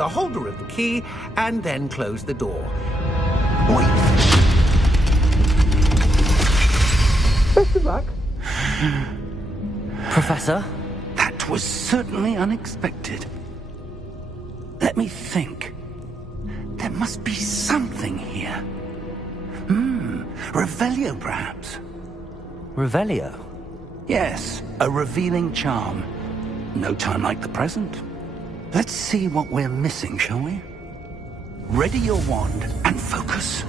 the holder of the key and then close the door. Wait. Best of luck. Professor? That was certainly unexpected. Let me think. There must be something here. Revelio, perhaps. Revelio? Yes, a revealing charm. No time like the present. Let's see what we're missing, shall we? Ready your wand and focus.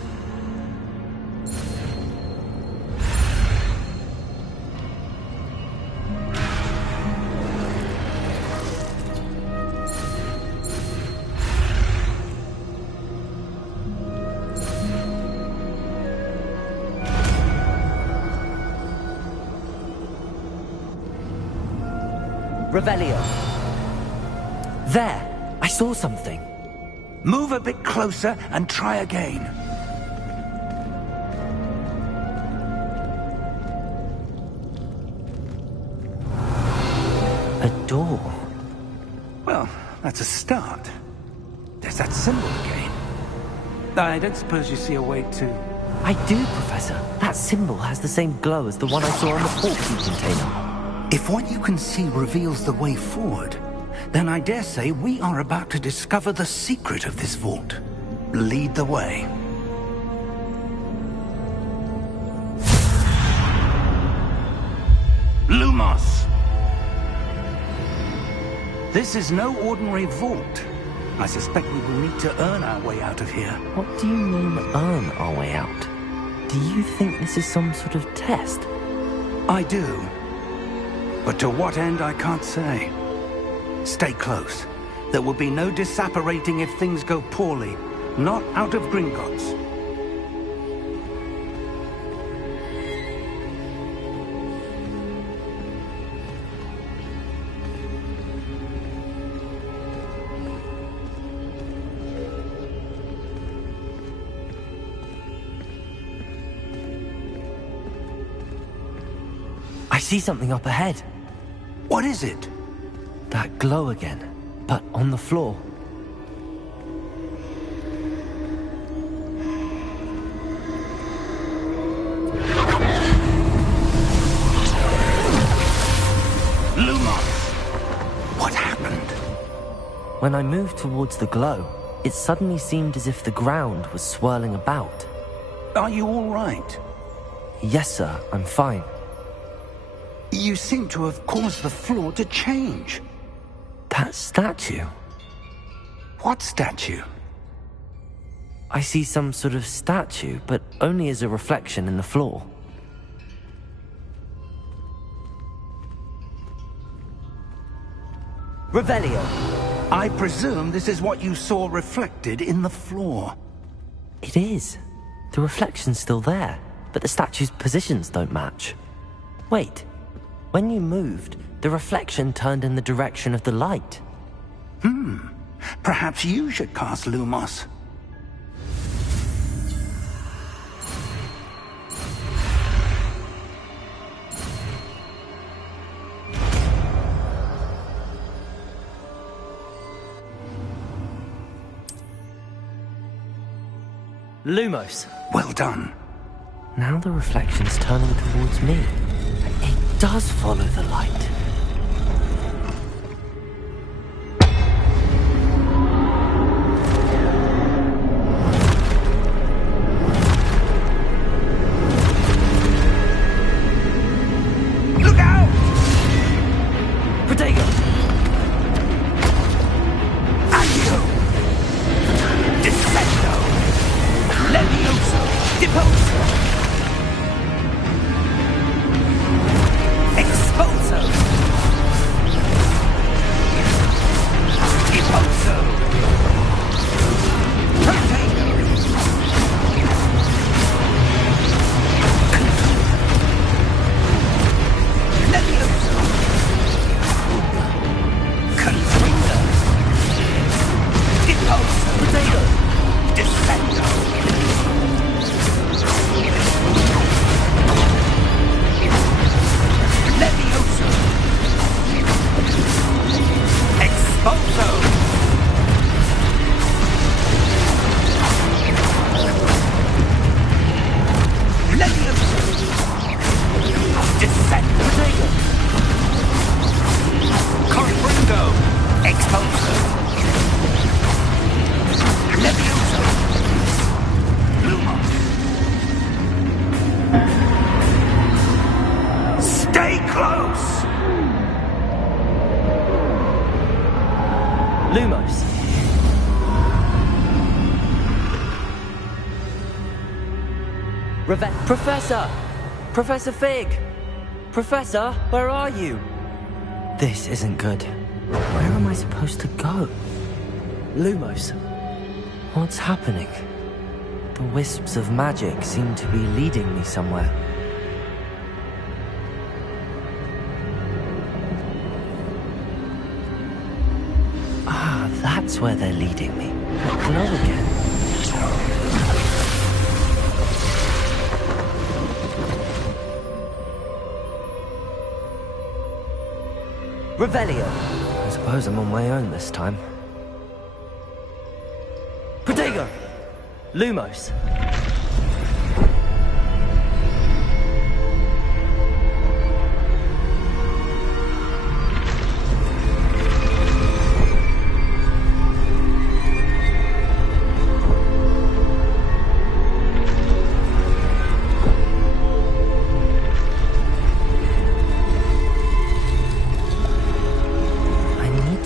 Revelio. There! I saw something. Move a bit closer and try again. A door. Well, that's a start. There's that symbol again. I don't suppose you see a way to... I do, Professor. That symbol has the same glow as the one I saw on the portkey container. If what you can see reveals the way forward, then I dare say we are about to discover the secret of this vault. Lead the way. Lumos! This is no ordinary vault. I suspect we will need to earn our way out of here. What do you mean, earn our way out? Do you think this is some sort of test? I do. But to what end, I can't say. Stay close. There will be no disapparating if things go poorly. Not out of Gringotts. I see something up ahead. What is it? That glow again, but on the floor. Lumos! What happened? When I moved towards the glow, it suddenly seemed as if the ground was swirling about. Are you all right? Yes, sir, I'm fine. You seem to have caused the floor to change. That statue? What statue? I see some sort of statue, but only as a reflection in the floor. Revelio! I presume this is what you saw reflected in the floor. It is. The reflection's still there, but the statue's positions don't match. Wait. When you moved, the reflection turned in the direction of the light. Perhaps you should cast Lumos. Lumos. Well done. Now the reflection's turning towards me. It does follow the light. Look out! Protego! Accio! Defendo! Levioso! Deposo! Exposo! Professor! Professor Fig! Professor, where are you? This isn't good. Where am I supposed to go? Lumos. What's happening? The wisps of magic seem to be leading me somewhere. Ah, that's where they're leading me. Glow again. Revelio. I suppose I'm on my own this time. Protego! Lumos.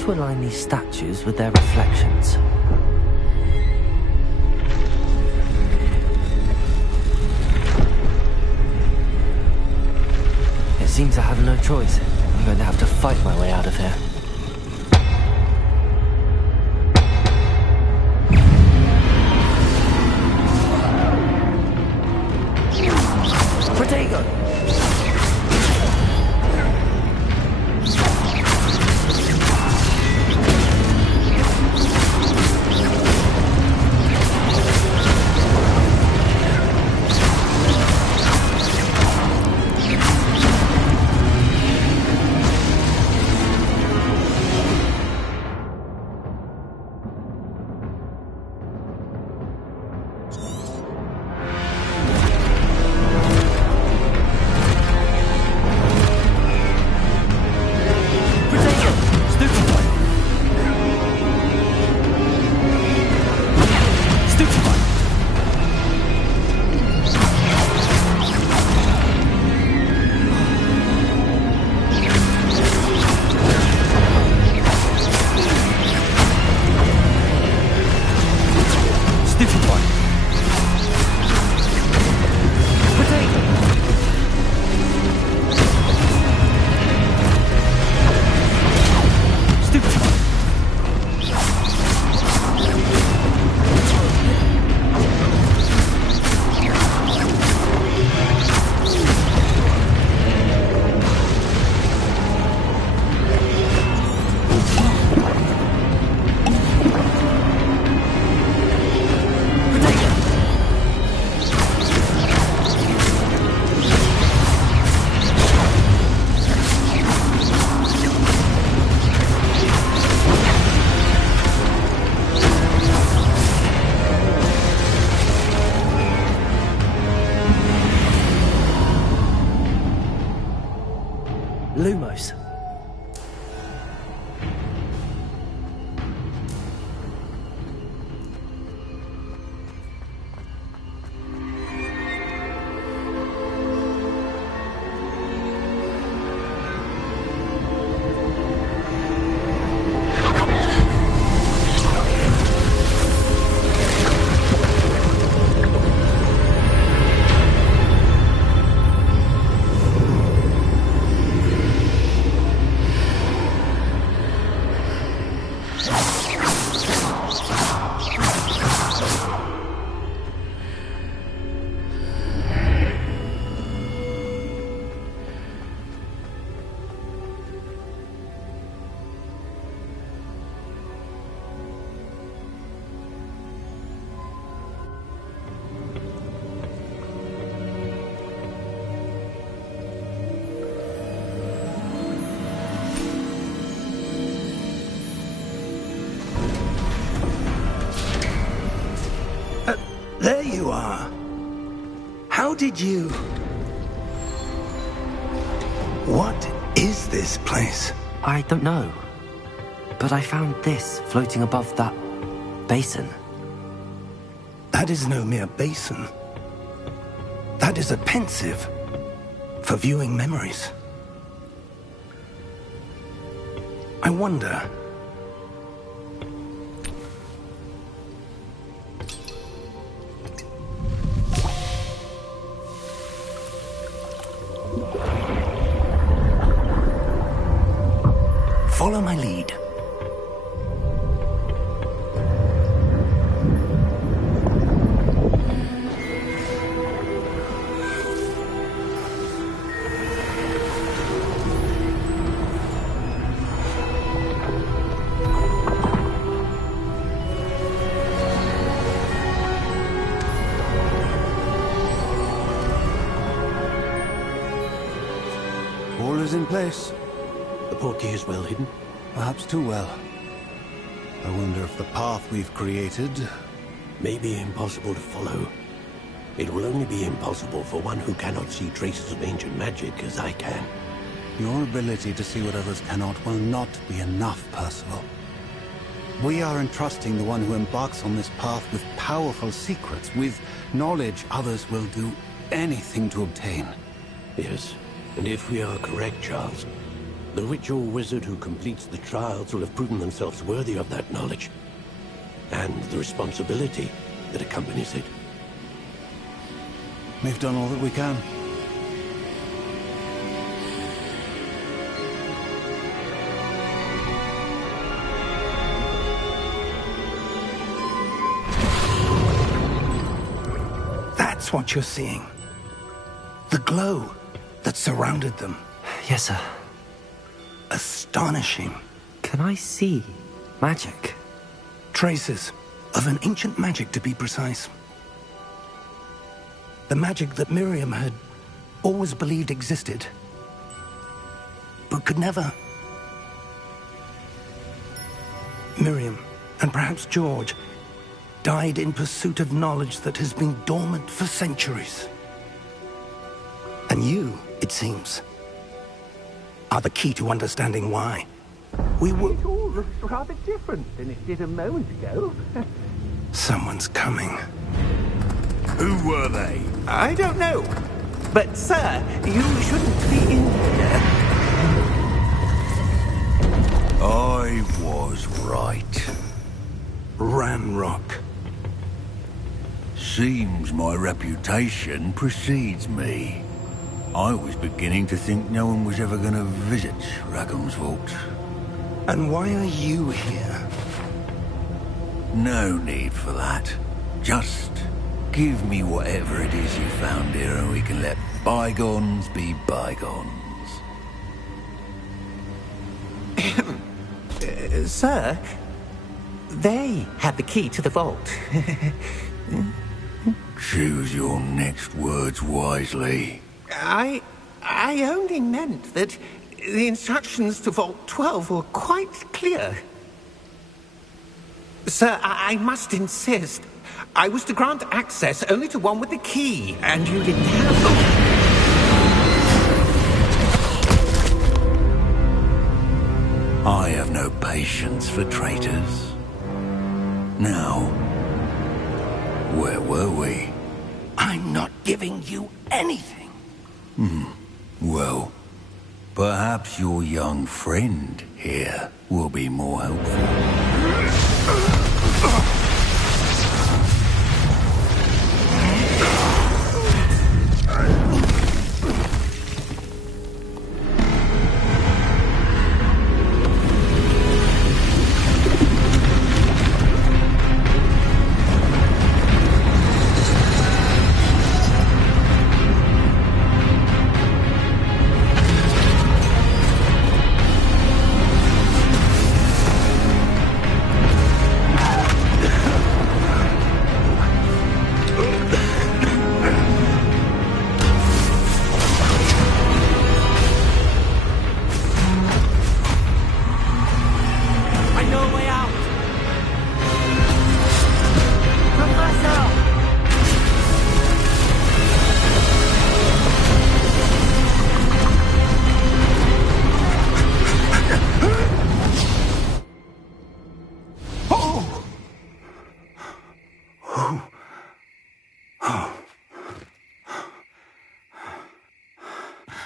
To align these statues with their reflections. It seems I have no choice. I'm going to have to fight my way out of here. Protego! Lumos. There you are. How did you... What is this place? I don't know. But I found this floating above that basin. That is no mere basin. That is a pensive for viewing memories. I wonder... Follow my lead. All is in place. The portkey is well hidden. Perhaps too well. I wonder if the path we've created... May be impossible to follow. It will only be impossible for one who cannot see traces of ancient magic as I can. Your ability to see what others cannot will not be enough, Percival. We are entrusting the one who embarks on this path with powerful secrets, with knowledge others will do anything to obtain. Yes, and if we are correct, Charles, the witch or wizard who completes the trials will have proven themselves worthy of that knowledge, and the responsibility that accompanies it. We've done all that we can. That's what you're seeing. The glow that surrounded them. Yes, sir. Astonishing. Can I see magic? Traces of an ancient magic, to be precise. The magic that Miriam had always believed existed, but could never. Miriam, and perhaps George, died in pursuit of knowledge that has been dormant for centuries. And you, it seems, are the key to understanding why. We will... It all looks rather different than it did a moment ago. Someone's coming. Who were they? I don't know. But, sir, you shouldn't be in here. I was right. Ramrock. Seems my reputation precedes me. I was beginning to think no one was ever going to visit Rackham's vault. And why are you here? No need for that. Just give me whatever it is you found here and we can let bygones be bygones. Sir, they had the key to the vault. Choose your next words wisely. I only meant that the instructions to Vault 12 were quite clear. Sir, I must insist. I was to grant access only to one with the key, and you didn't have them. I have no patience for traitors. Now, where were we? I'm not giving you anything. Well, perhaps your young friend here will be more helpful.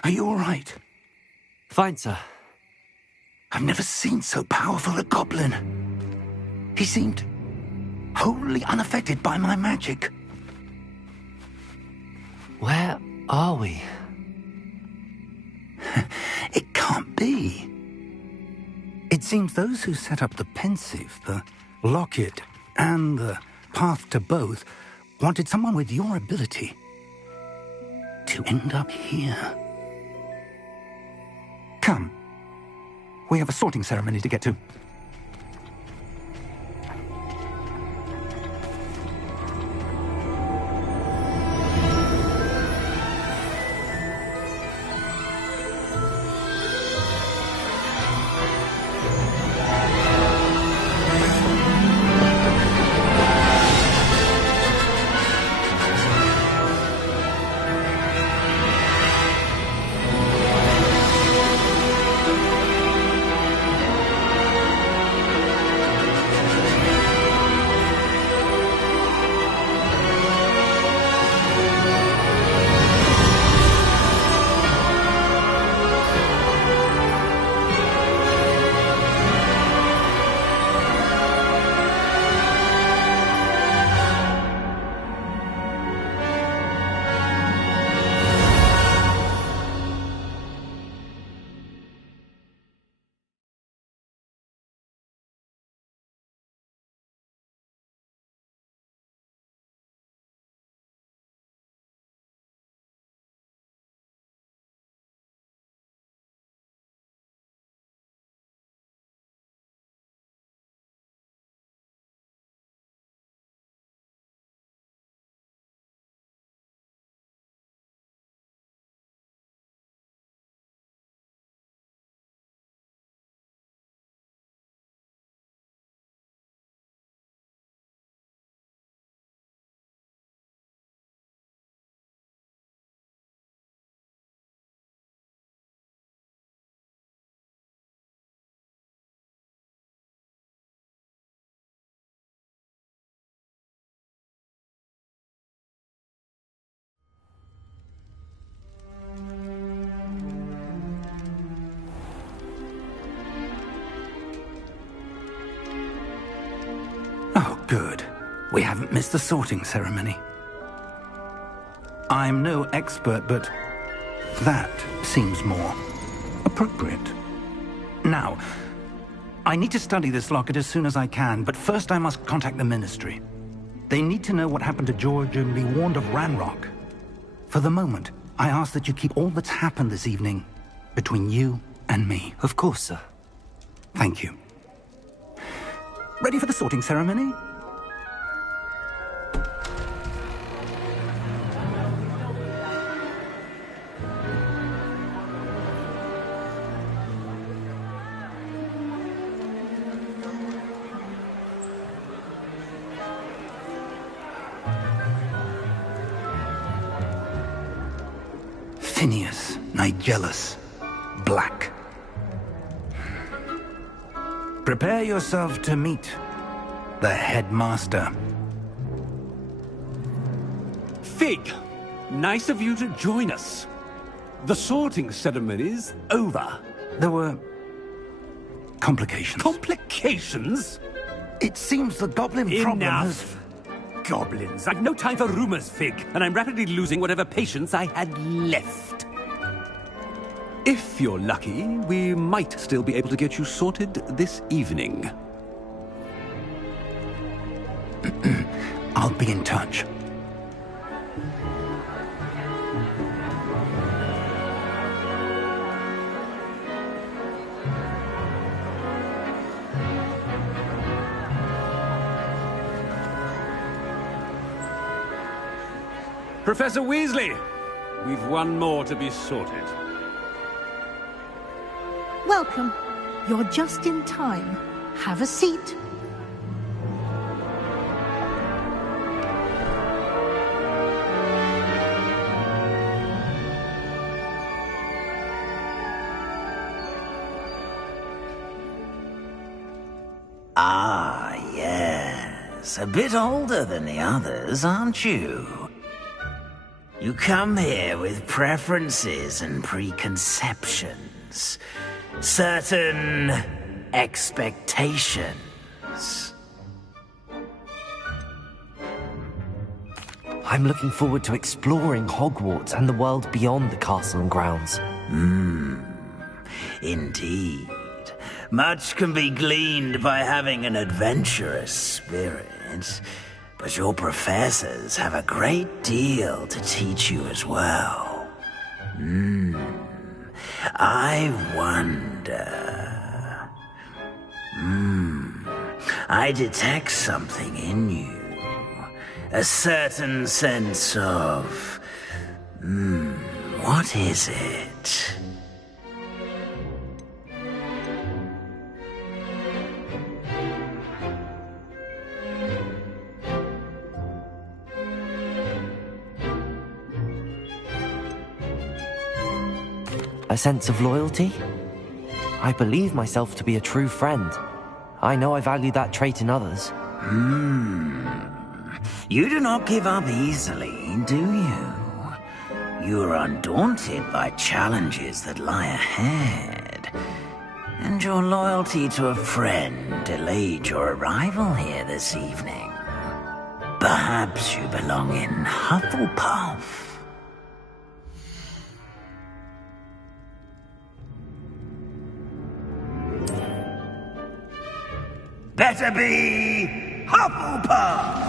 Are you all right? Fine, sir. I've never seen so powerful a goblin. He seemed wholly unaffected by my magic. Where are we? It can't be. It seems those who set up the pensive, the locket, and the path to both wanted someone with your ability to end up here. Come. We have a sorting ceremony to get to. Oh, good. We haven't missed the sorting ceremony. I'm no expert, but that seems more appropriate. Now, I need to study this locket as soon as I can, but first I must contact the Ministry. They need to know what happened to George and be warned of Ranrock. For the moment, I ask that you keep all that's happened this evening between you and me. Of course, sir. Thank you. Ready for the sorting ceremony? Phineas, Nigellus, Black. Prepare yourself to meet the headmaster. Fig, nice of you to join us. The sorting ceremony's over. There were complications. Complications? It seems the goblin problem has... Enough! Goblins. I've no time for rumors, Fig, and I'm rapidly losing whatever patience I had left. If you're lucky, we might still be able to get you sorted this evening. I'll be in touch. Professor Weasley, we've one more to be sorted. Welcome. You're just in time. Have a seat. Ah, yes. A bit older than the others, aren't you? You come here with preferences and preconceptions. Certain expectations. I'm looking forward to exploring Hogwarts and the world beyond the castle and grounds. Indeed. Much can be gleaned by having an adventurous spirit, but your professors have a great deal to teach you as well. I wonder... I detect something in you. A certain sense of... what is it? A sense of loyalty? I believe myself to be a true friend. I know I value that trait in others. You do not give up easily, do you? You are undaunted by challenges that lie ahead. And your loyalty to a friend delayed your arrival here this evening. Perhaps you belong in Hufflepuff. Better be Hufflepuff!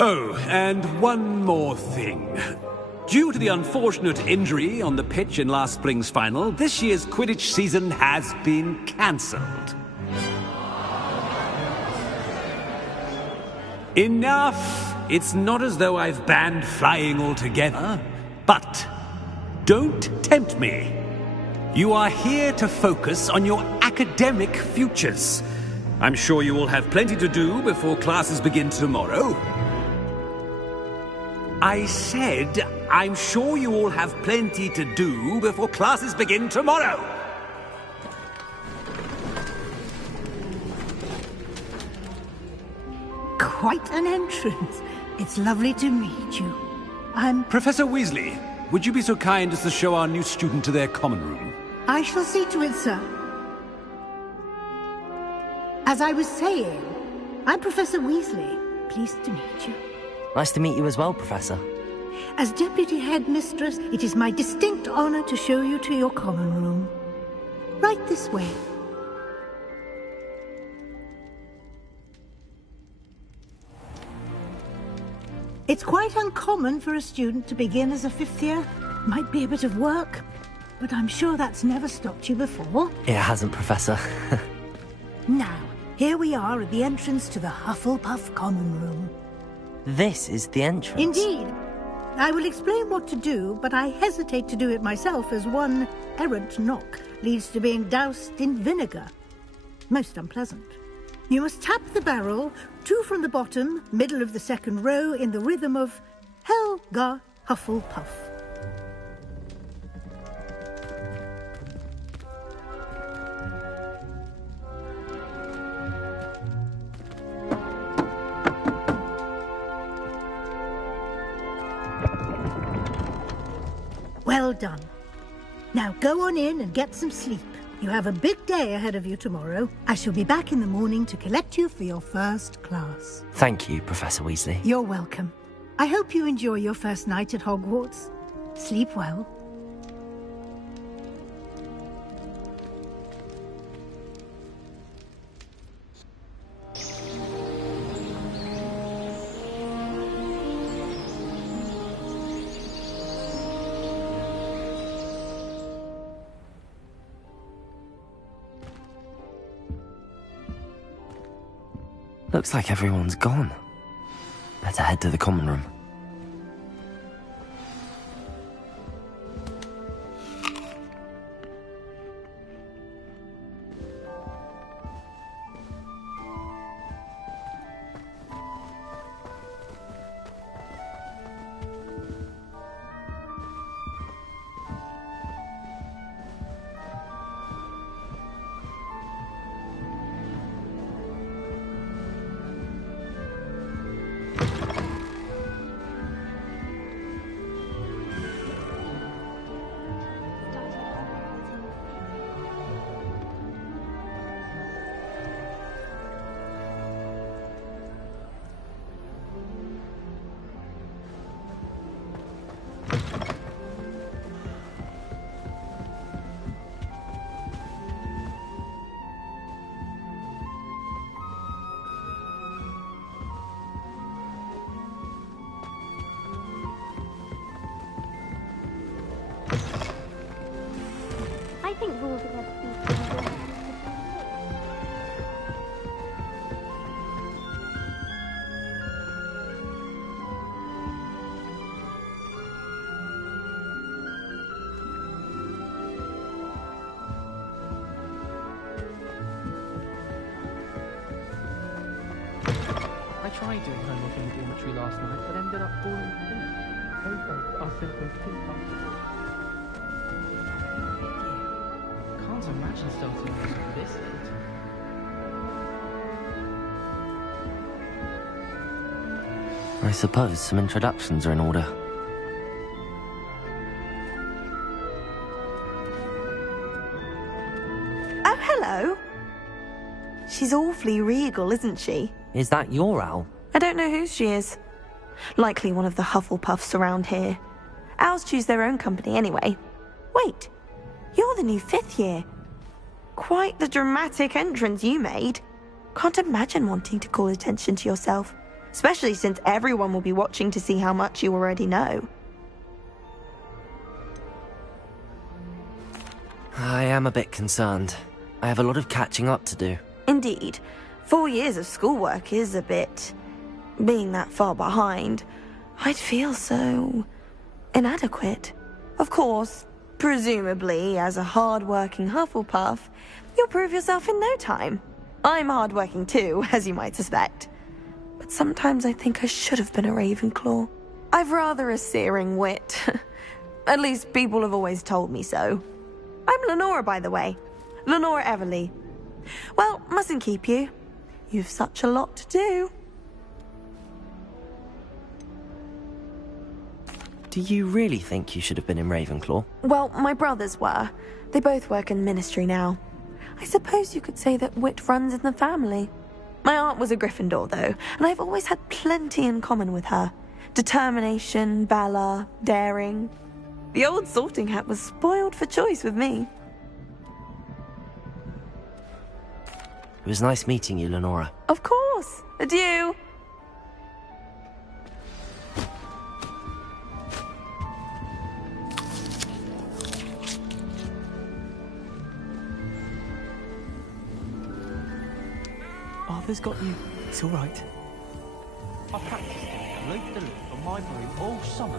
Oh, and one more thing. Due to the unfortunate injury on the pitch in last spring's final, this year's Quidditch season has been cancelled. Enough! It's not as though I've banned flying altogether, but don't tempt me. You are here to focus on your academic futures. I'm sure you will have plenty to do before classes begin tomorrow. I said, I'm sure you all have plenty to do before classes begin tomorrow. Quite an entrance. It's lovely to meet you. Professor Weasley, would you be so kind as to show our new student to their common room? I shall see to it, sir. As I was saying, I'm Professor Weasley. Pleased to meet you. Nice to meet you as well, Professor. As Deputy Headmistress, it is my distinct honor to show you to your common room. Right this way. It's quite uncommon for a student to begin as a fifth year. Might be a bit of work, but I'm sure that's never stopped you before. It hasn't, Professor. Now, here we are at the entrance to the Hufflepuff common room. This is the entrance. Indeed. I will explain what to do, but I hesitate to do it myself as one errant knock leads to being doused in vinegar. Most unpleasant. You must tap the barrel, 2 from the bottom, middle of the second row, in the rhythm of Helga Hufflepuff. Well done. Now go on in and get some sleep. You have a big day ahead of you tomorrow. I shall be back in the morning to collect you for your first class. Thank you, Professor Weasley. You're welcome. I hope you enjoy your first night at Hogwarts. Sleep well. Looks like everyone's gone. Better head to the common room. think rules are meant to be? I tried doing homework in the dormitory last night, but ended up falling asleep. Those beds are simply too comfortable. Can't imagine starting off with this late. I suppose some introductions are in order. Oh, hello. She's awfully regal, isn't she? Is that your owl? I don't know who she is. Likely one of the Hufflepuffs around here. Owls choose their own company anyway. Wait, you're the new 5th year. Quite the dramatic entrance you made. Can't imagine wanting to call attention to yourself, especially since everyone will be watching to see how much you already know. I am a bit concerned. I have a lot of catching up to do. Indeed. 4 years of schoolwork is a bit... Being that far behind, I'd feel so... inadequate. Of course, presumably, as a hard-working Hufflepuff, you'll prove yourself in no time. I'm hard-working too, as you might suspect. But sometimes I think I should have been a Ravenclaw. I've rather a searing wit. At least people have always told me so. I'm Lenora, by the way. Lenora Everly. Well, mustn't keep you. You've such a lot to do. Do you really think you should have been in Ravenclaw? Well, my brothers were. They both work in the ministry now. I suppose you could say that wit runs in the family. My aunt was a Gryffindor, though, and I've always had plenty in common with her. Determination, valor, daring. The old sorting hat was spoiled for choice with me. It was nice meeting you, Lenora. Of course. Adieu. Arthur's got you. It's all right. I've practiced loop the loop on my broom all summer.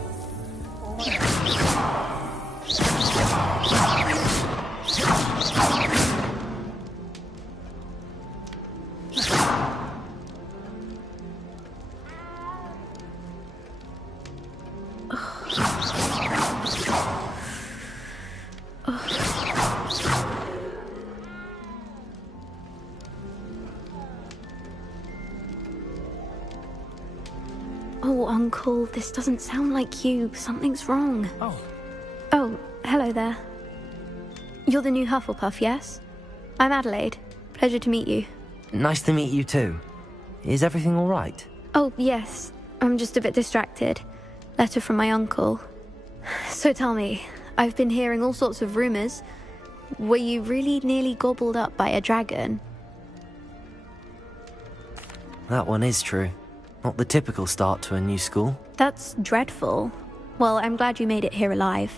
Oh, Uncle, this doesn't sound like you. Something's wrong. Oh, hello there. You're the new Hufflepuff, yes? I'm Adelaide. Pleasure to meet you. Nice to meet you too. Is everything all right? Oh, yes. I'm just a bit distracted. Letter from my uncle. So tell me, I've been hearing all sorts of rumors. Were you really nearly gobbled up by a dragon? That one is true. Not the typical start to a new school. That's dreadful. Well, I'm glad you made it here alive.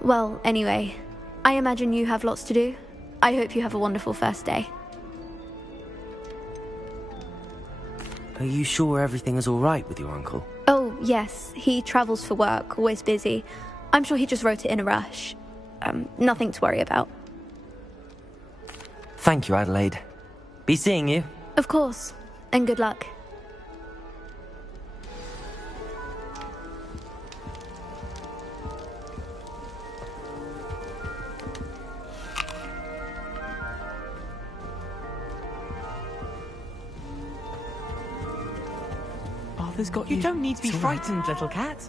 Well, anyway, I imagine you have lots to do. I hope you have a wonderful first day. Are you sure everything is all right with your uncle? Oh, yes. He travels for work, always busy. I'm sure he just wrote it in a rush. Nothing to worry about. Thank you, Adelaide. Be seeing you. Of course. And good luck. Arthur's got you. You don't need to be frightened, little cat.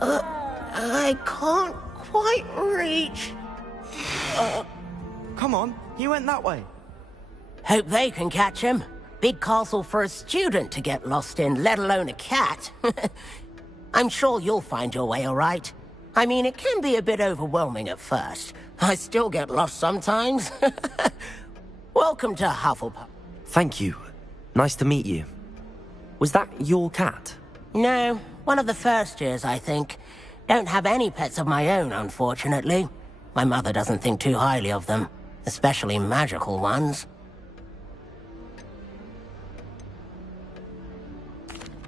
I can't quite reach. Come on, he went that way. Hope they can catch him. Big castle for a student to get lost in, let alone a cat. I'm sure you'll find your way all right. I mean, it can be a bit overwhelming at first. I still get lost sometimes. Welcome to Hufflepuff. Thank you. Nice to meet you. Was that your cat? No, one of the first years, I think. Don't have any pets of my own, unfortunately. My mother doesn't think too highly of them, especially magical ones.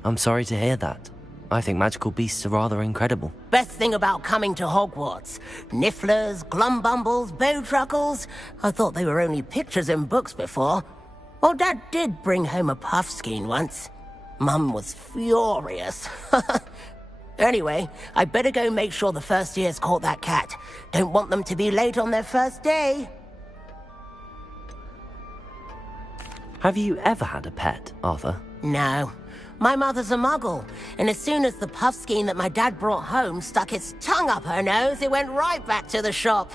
I'm sorry to hear that. I think magical beasts are rather incredible. Best thing about coming to Hogwarts. Nifflers, glumbumbles, bowtruckles. I thought they were only pictures in books before. Well, Dad did bring home a puffskein once. Mum was furious. Anyway, I better go make sure the first years caught that cat. Don't want them to be late on their first day. Have you ever had a pet, Arthur? No. My mother's a muggle, and as soon as the puffskein that my dad brought home stuck its tongue up her nose, it went right back to the shop.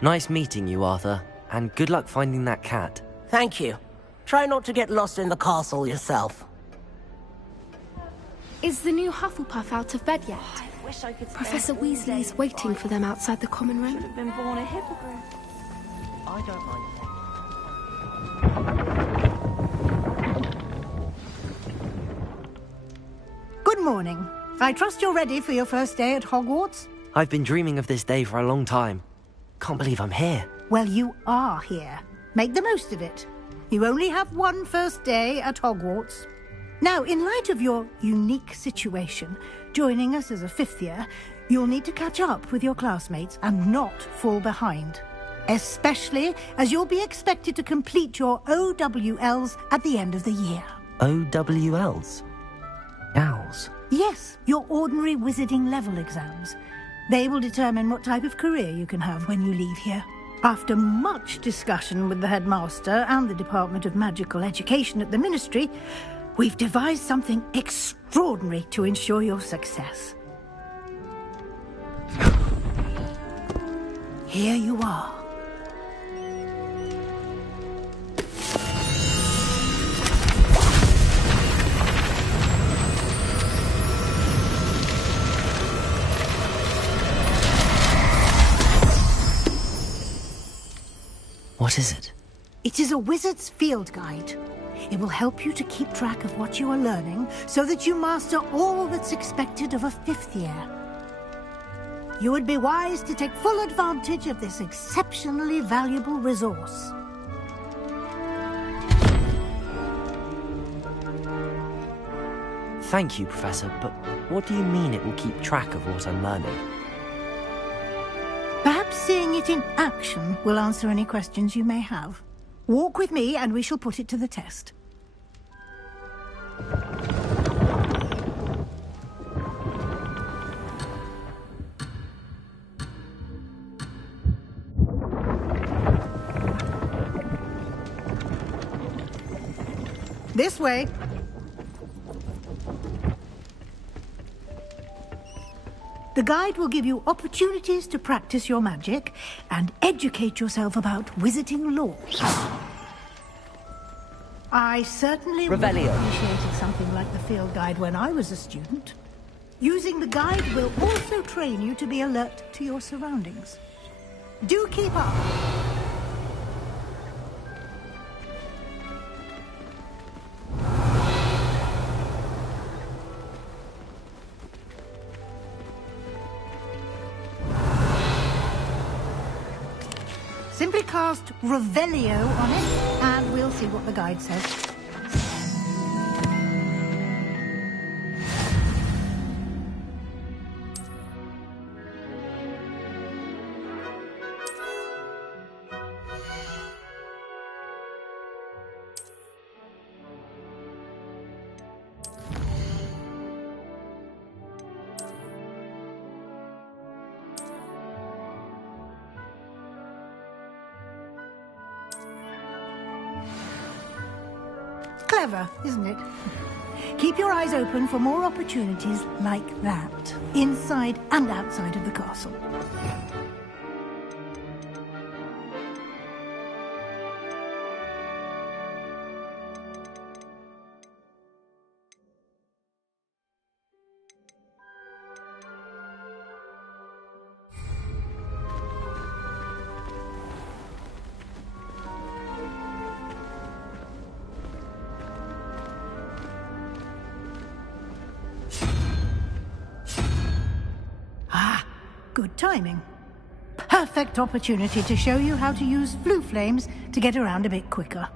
Nice meeting you, Arthur, and good luck finding that cat. Thank you. Try not to get lost in the castle yourself. Is the new Hufflepuff out of bed yet? I wish I could Professor Weasley's waiting for them outside the common room. Should have been born a hippogriff. I don't mind. Good morning. I trust you're ready for your first day at Hogwarts? I've been dreaming of this day for a long time. Can't believe I'm here. Well, you are here. Make the most of it. You only have one first day at Hogwarts. Now, in light of your unique situation, joining us as a fifth year, you'll need to catch up with your classmates and not fall behind. Especially as you'll be expected to complete your OWLs at the end of the year. OWLs? Owls? Yes, your ordinary wizarding level exams. They will determine what type of career you can have when you leave here. After much discussion with the headmaster and the Department of Magical Education at the Ministry, we've devised something extraordinary to ensure your success. Here you are. What is it? It is a wizard's field guide. It will help you to keep track of what you are learning so that you master all that's expected of a fifth year. You would be wise to take full advantage of this exceptionally valuable resource. Thank you, Professor, but what do you mean it will keep track of what I'm learning? Perhaps seeing it in action will answer any questions you may have. Walk with me and we shall put it to the test. This way. The guide will give you opportunities to practice your magic and educate yourself about wizarding lore. I certainly would have appreciated something like the field guide when I was a student. Using the guide will also train you to be alert to your surroundings. Do keep up. Simply cast Revelio on it, and we'll see what the guide says. Clever, isn't it? Keep your eyes open for more opportunities like that, inside and outside of the castle. Good timing. Perfect opportunity to show you how to use flue flames to get around a bit quicker.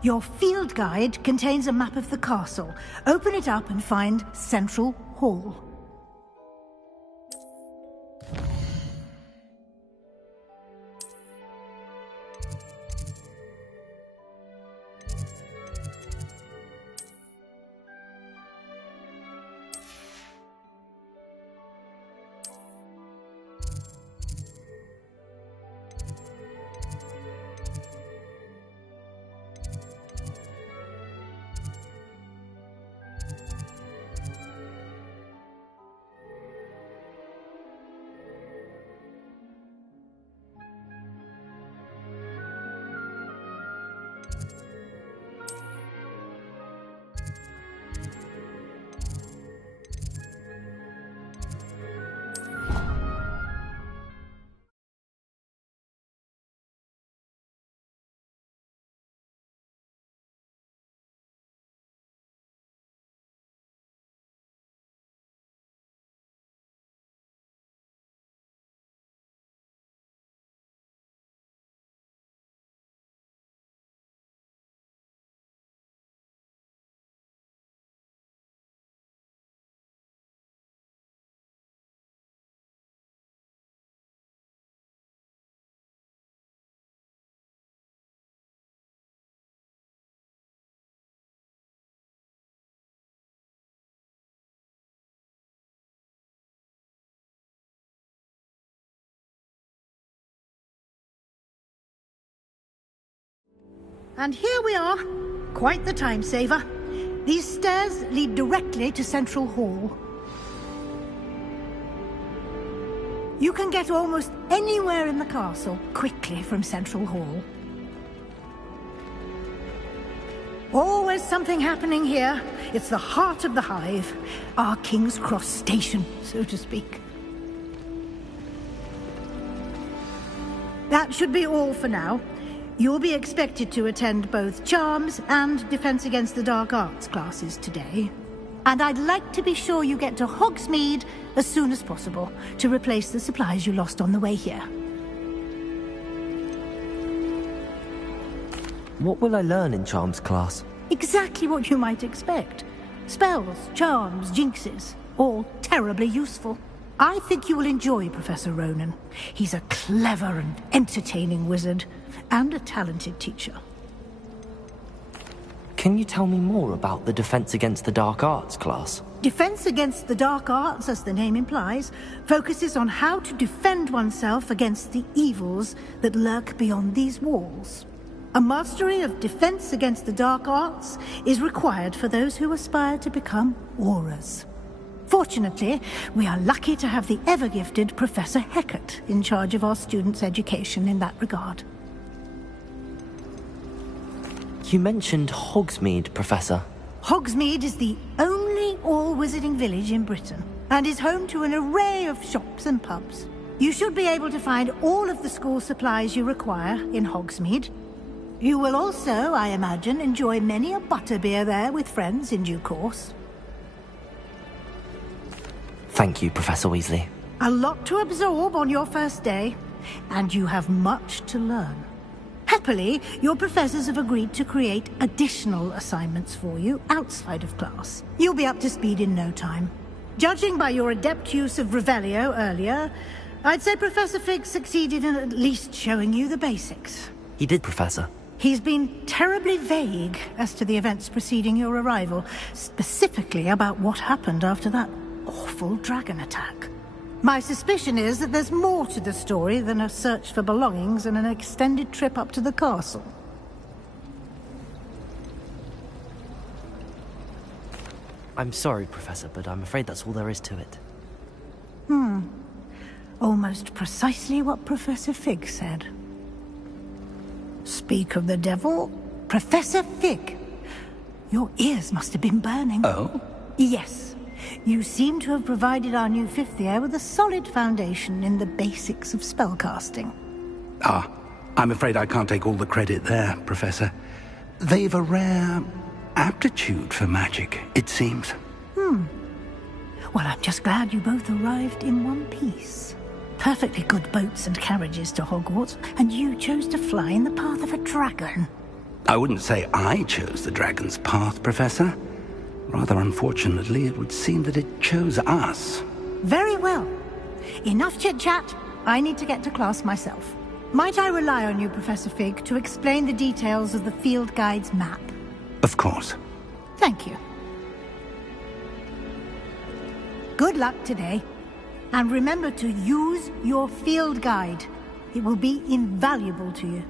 Your field guide contains a map of the castle. Open it up and find Central Hall. And here we are. Quite the time saver. These stairs lead directly to Central Hall. You can get almost anywhere in the castle quickly from Central Hall. Always something happening here. It's the heart of the Hive. Our King's Cross station, so to speak. That should be all for now. You'll be expected to attend both Charms and Defense Against the Dark Arts classes today. And I'd like to be sure you get to Hogsmeade as soon as possible to replace the supplies you lost on the way here. What will I learn in Charms class? Exactly what you might expect. Spells, charms, jinxes, all terribly useful. I think you will enjoy Professor Ronan. He's a clever and entertaining wizard, and a talented teacher. Can you tell me more about the Defense Against the Dark Arts class? Defense Against the Dark Arts, as the name implies, focuses on how to defend oneself against the evils that lurk beyond these walls. A mastery of Defense Against the Dark Arts is required for those who aspire to become Aurors. Fortunately, we are lucky to have the ever-gifted Professor Hecat in charge of our students' education in that regard. You mentioned Hogsmeade, Professor. Hogsmeade is the only all-wizarding village in Britain, and is home to an array of shops and pubs. You should be able to find all of the school supplies you require in Hogsmeade. You will also, I imagine, enjoy many a butterbeer there with friends in due course. Thank you, Professor Weasley. A lot to absorb on your first day, and you have much to learn. Happily, your professors have agreed to create additional assignments for you outside of class. You'll be up to speed in no time. Judging by your adept use of Revelio earlier, I'd say Professor Fig succeeded in at least showing you the basics. He did, Professor. He's been terribly vague as to the events preceding your arrival, specifically about what happened after that awful dragon attack. My suspicion is that there's more to the story than a search for belongings and an extended trip up to the castle. I'm sorry, Professor, but I'm afraid that's all there is to it. Almost precisely what Professor Fig said. Speak of the devil, Professor Fig. Your ears must have been burning. Oh? Yes. You seem to have provided our new fifth year with a solid foundation in the basics of spellcasting. Ah, I'm afraid I can't take all the credit there, Professor. They've a rare aptitude for magic, it seems. Well, I'm just glad you both arrived in one piece. perfectly good boats and carriages to Hogwarts, and you chose to fly in the path of a dragon. I wouldn't say I chose the dragon's path, Professor. Rather unfortunately, it would seem that it chose us. Very well. Enough chit-chat. I need to get to class myself. Might I rely on you, Professor Fig, to explain the details of the field guide's map? Of course. Thank you. Good luck today. And remember to use your field guide. It will be invaluable to you.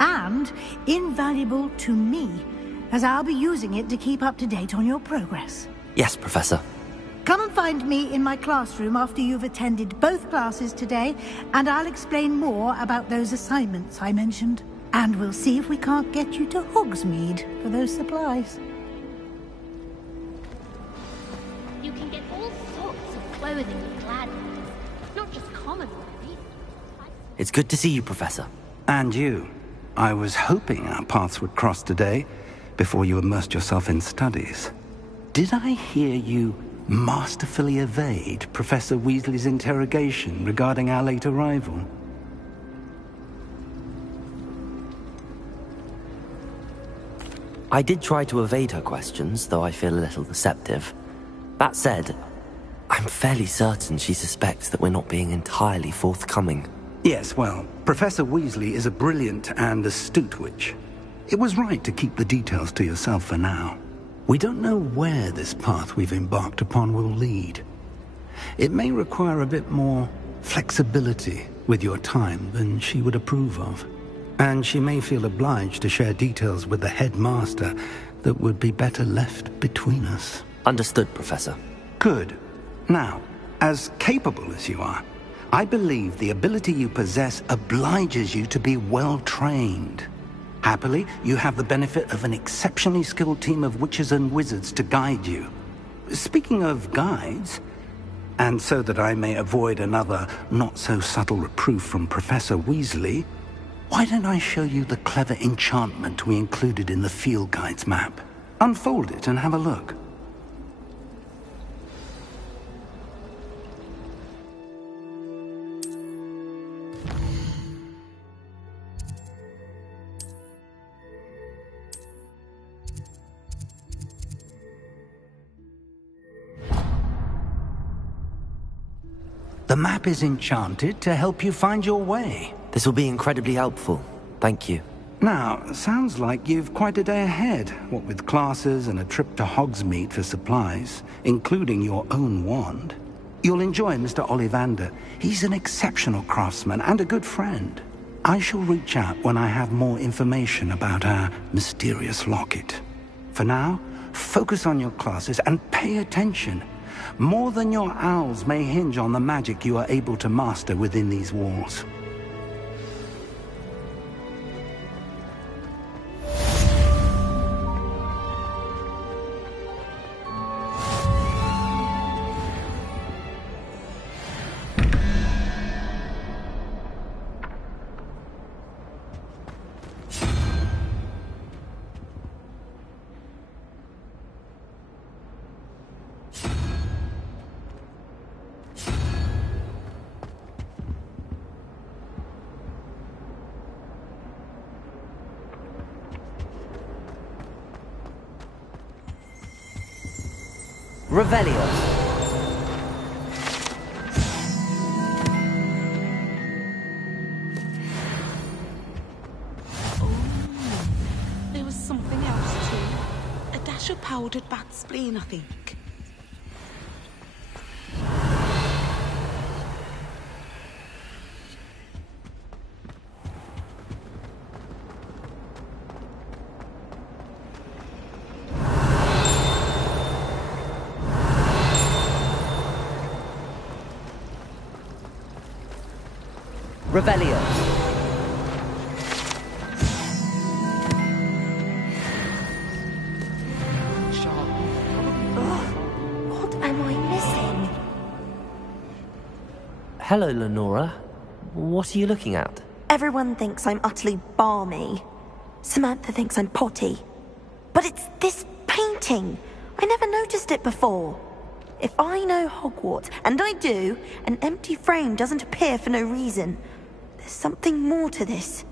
And invaluable to me, as I'll be using it to keep up to date on your progress. Yes, Professor. Come and find me in my classroom after you've attended both classes today, and I'll explain more about those assignments I mentioned. And we'll see if we can't get you to Hogsmeade for those supplies. You can get all sorts of clothing with gladiators, not just common ones. It's good to see you, Professor. And you. I was hoping our paths would cross today, before you immersed yourself in studies. Did I hear you masterfully evade Professor Weasley's interrogation regarding our late arrival? I did try to evade her questions, though I feel a little deceptive. That said, I'm fairly certain she suspects that we're not being entirely forthcoming. Yes, well, Professor Weasley is a brilliant and astute witch. It was right to keep the details to yourself for now. We don't know where this path we've embarked upon will lead. It may require a bit more flexibility with your time than she would approve of. And she may feel obliged to share details with the headmaster that would be better left between us. Understood, Professor. Good. Now, as capable as you are, I believe the ability you possess obliges you to be well-trained. Happily, you have the benefit of an exceptionally skilled team of witches and wizards to guide you. Speaking of guides, and so that I may avoid another not-so-subtle reproof from Professor Weasley, why don't I show you the clever enchantment we included in the field guide's map? Unfold it and have a look. The map is enchanted to help you find your way. This will be incredibly helpful. Thank you. Now, sounds like you've quite a day ahead, what with classes and a trip to Hogsmeade for supplies, including your own wand. You'll enjoy Mr. Ollivander. He's an exceptional craftsman and a good friend. I shall reach out when I have more information about our mysterious locket. For now, focus on your classes and pay attention. More than your owls may hinge on the magic you are able to master within these walls. Revelio. There was something else too. A dash of powdered bat spleen, I think. Revelio. What am I missing? Hello, Lenora. What are you looking at? Everyone thinks I'm utterly balmy. Samantha thinks I'm potty. But it's this painting. I never noticed it before. If I know Hogwarts, and I do, an empty frame doesn't appear for no reason. There's something more to this.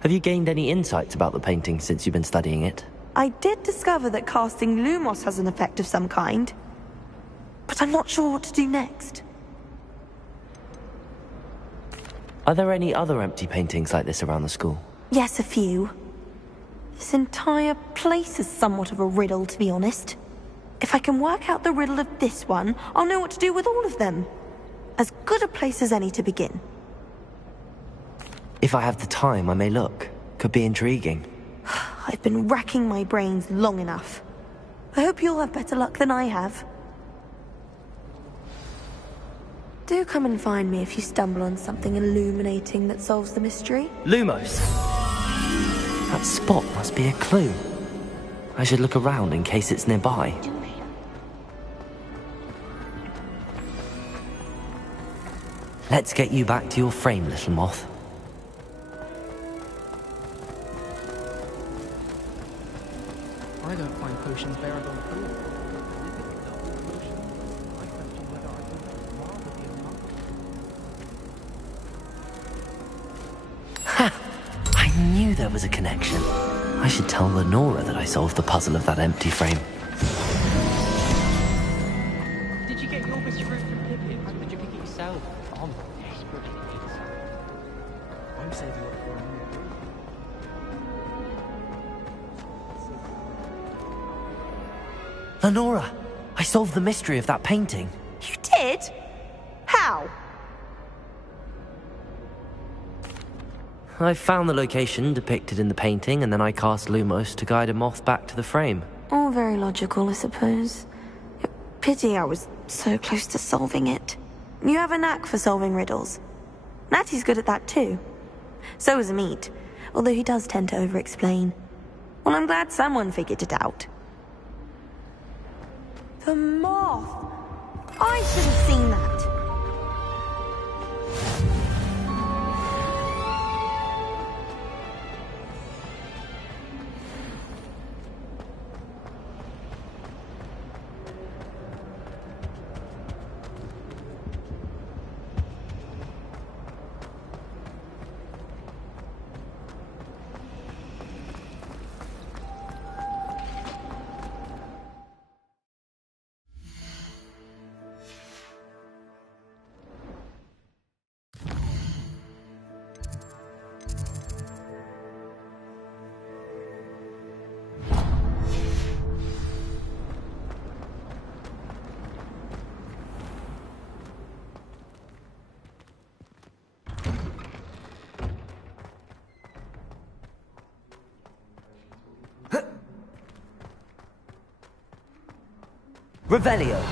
Have you gained any insights about the painting since you've been studying it? I did discover that casting Lumos has an effect of some kind, but I'm not sure what to do next. Are there any other empty paintings like this around the school? Yes, a few. This entire place is somewhat of a riddle, to be honest. If I can work out the riddle of this one, I'll know what to do with all of them. As good a place as any to begin. If I have the time, I may look. Could be intriguing. I've been racking my brains long enough. I hope you'll have better luck than I have. Do come and find me if you stumble on something illuminating that solves the mystery. Lumos! That spot must be a clue. I should look around in case it's nearby. Let's get you back to your frame, little moth. I don't find potions bearable at all. Ha! I knew there was a connection. I should tell Lenora that I solved the puzzle of that empty frame. Did you get your mystery from Pippin? Or did you pick it yourself? I'm desperately need some. I'm saving up for a new book. Lenora! I solved the mystery of that painting. You did? How? I found the location depicted in the painting, and then I cast Lumos to guide a moth back to the frame. All very logical, I suppose. Pity I was so close to solving it. You have a knack for solving riddles. Natty's good at that too. So is Amit, although he does tend to over-explain. Well, I'm glad someone figured it out. The moth! I should have seen that. Revelio!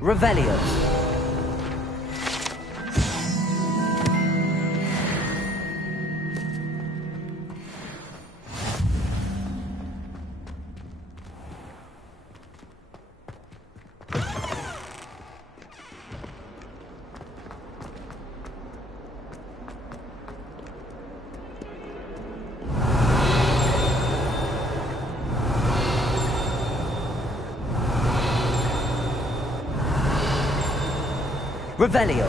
Revelio! Revelio!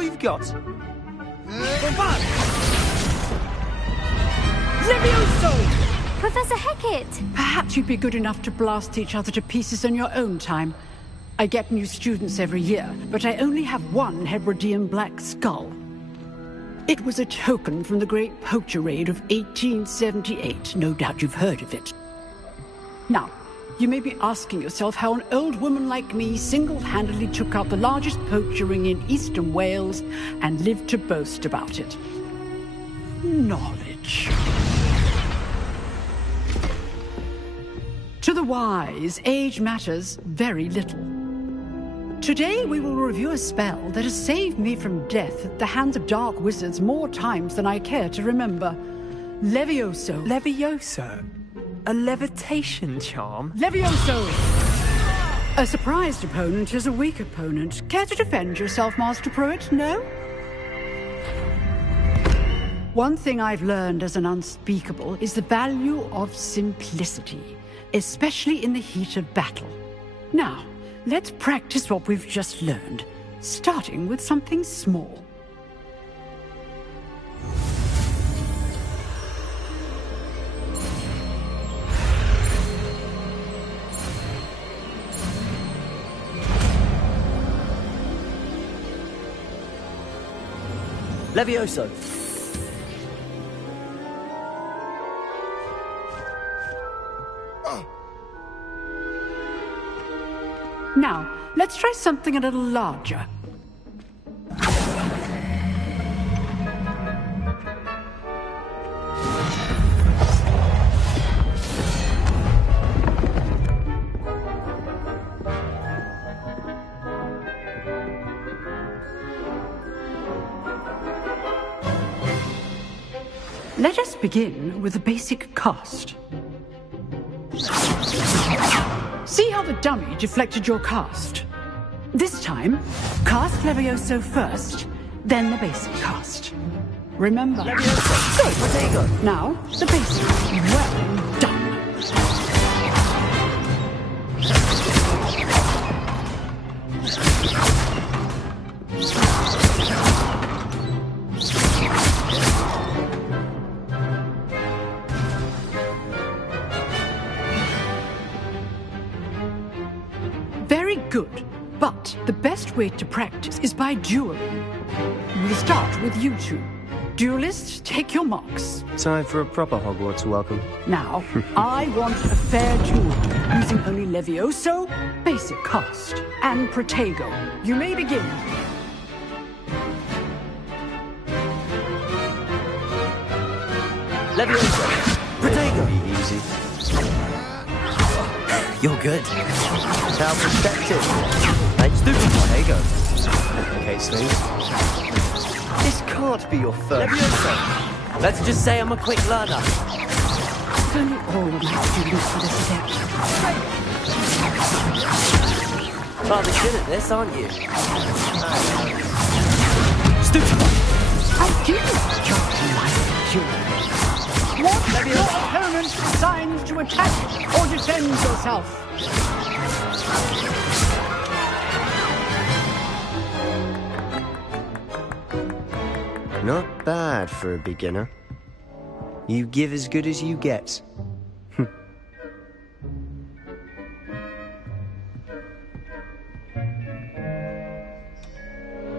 all you've got? Levioso! Professor Hecat! Perhaps you'd be good enough to blast each other to pieces in your own time. I get new students every year, but I only have one Hebridean black skull. It was a token from the Great Poacher Raid of 1878. No doubt you've heard of it. Now, you may be asking yourself how an old woman like me single-handedly took out the largest poacher ring in eastern Wales and lived to boast about it. Knowledge. To the wise, age matters very little. Today we will review a spell that has saved me from death at the hands of dark wizards more times than I care to remember. Levioso. Levioso? A levitation charm? Levioso! A surprised opponent is a weak opponent. Care to defend yourself, Master Pruitt? No? One thing I've learned as an unspeakable is the value of simplicity, especially in the heat of battle. Now, let's practice what we've just learned, starting with something small. Levioso. Now, let's try something a little larger. Let us begin with the basic cast. See how the dummy deflected your cast? This time, cast Levioso first, then the basic cast. Remember. Levioso! Good, Protego! Now, the basic. Well done. Very good, but the best way to practice is by dueling. We'll start with you two. Duelists, take your marks. Time for a proper Hogwarts welcome. Now, I want a fair duel, using only Levioso, basic cast, and Protego. You may begin. Levioso. Protego. Be easy. You're good. Now perspective. Stupid Protego. Okay, Snape. This can't be your first. Levioso. Let's just say I'm a quick learner. If only all of my students were this adept. Rather good at this, aren't you? Stupid. I didn't jump like you. Want your opponent designed to attack or defend yourself? Not bad for a beginner. You give as good as you get.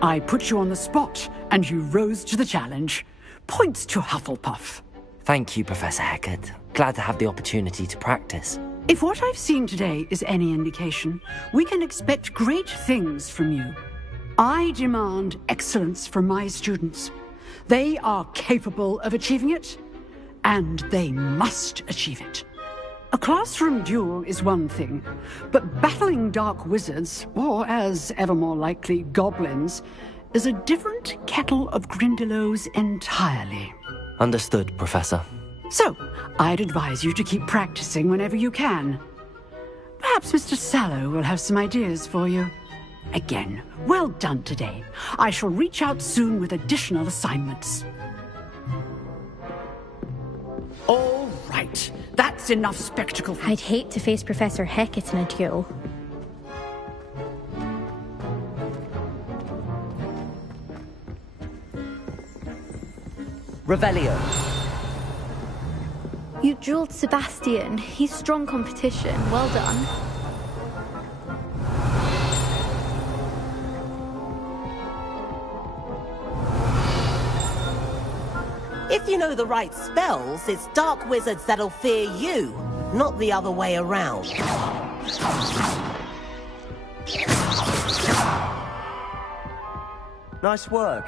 I put you on the spot, and you rose to the challenge. Points to Hufflepuff. Thank you, Professor Hecat. Glad to have the opportunity to practice. If what I've seen today is any indication, we can expect great things from you. I demand excellence from my students. They are capable of achieving it, and they must achieve it. A classroom duel is one thing, but battling dark wizards, or as ever more likely, goblins, is a different kettle of Grindylows entirely. Understood, Professor. So, I'd advise you to keep practicing whenever you can. Perhaps Mr. Sallow will have some ideas for you. Again, well done today. I shall reach out soon with additional assignments. All right, that's enough spectacle. I'd hate to face Professor Hecat in a duel. Revelio. You dueled Sebastian. He's strong competition. Well done. If you know the right spells, it's dark wizards that'll fear you, not the other way around. Nice work.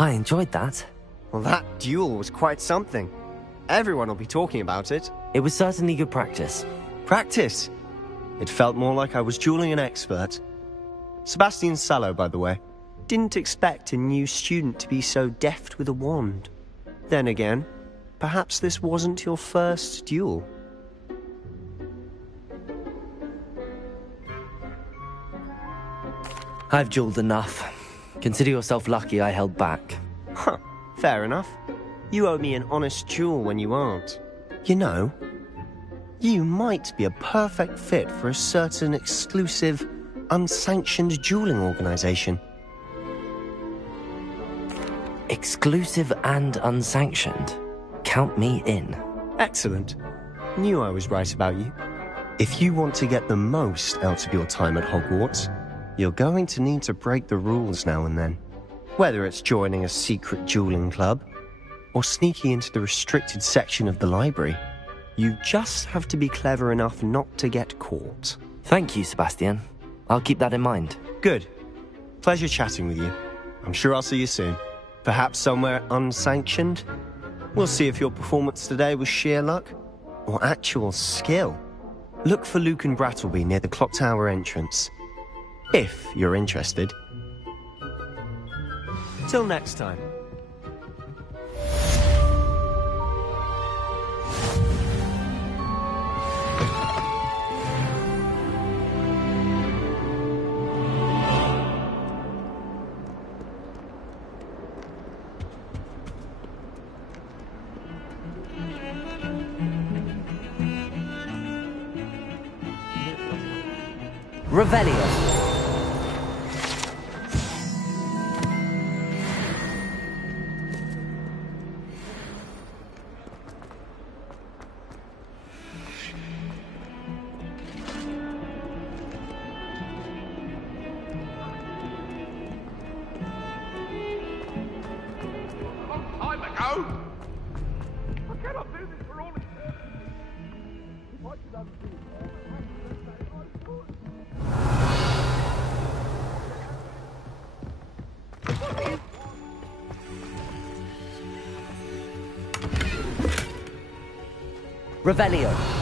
I enjoyed that. Well, that duel was quite something. Everyone will be talking about it. It was certainly good practice. Practice? It felt more like I was dueling an expert. Sebastian Sallow, by the way. Didn't expect a new student to be so deft with a wand. Then again, perhaps this wasn't your first duel. I've dueled enough. Consider yourself lucky I held back. Huh, fair enough. You owe me an honest duel when you aren't. You know, you might be a perfect fit for a certain exclusive, unsanctioned dueling organization. Exclusive and unsanctioned. Count me in. Excellent. Knew I was right about you. If you want to get the most out of your time at Hogwarts, you're going to need to break the rules now and then. Whether it's joining a secret dueling club, or sneaking into the restricted section of the library, you just have to be clever enough not to get caught. Thank you, Sebastian. I'll keep that in mind. Good. Pleasure chatting with you. I'm sure I'll see you soon. Perhaps somewhere unsanctioned? We'll see if your performance today was sheer luck, or actual skill. Look for Luke and Brattleby near the clock tower entrance. If you're interested. Till next time. Revelio. Revelio.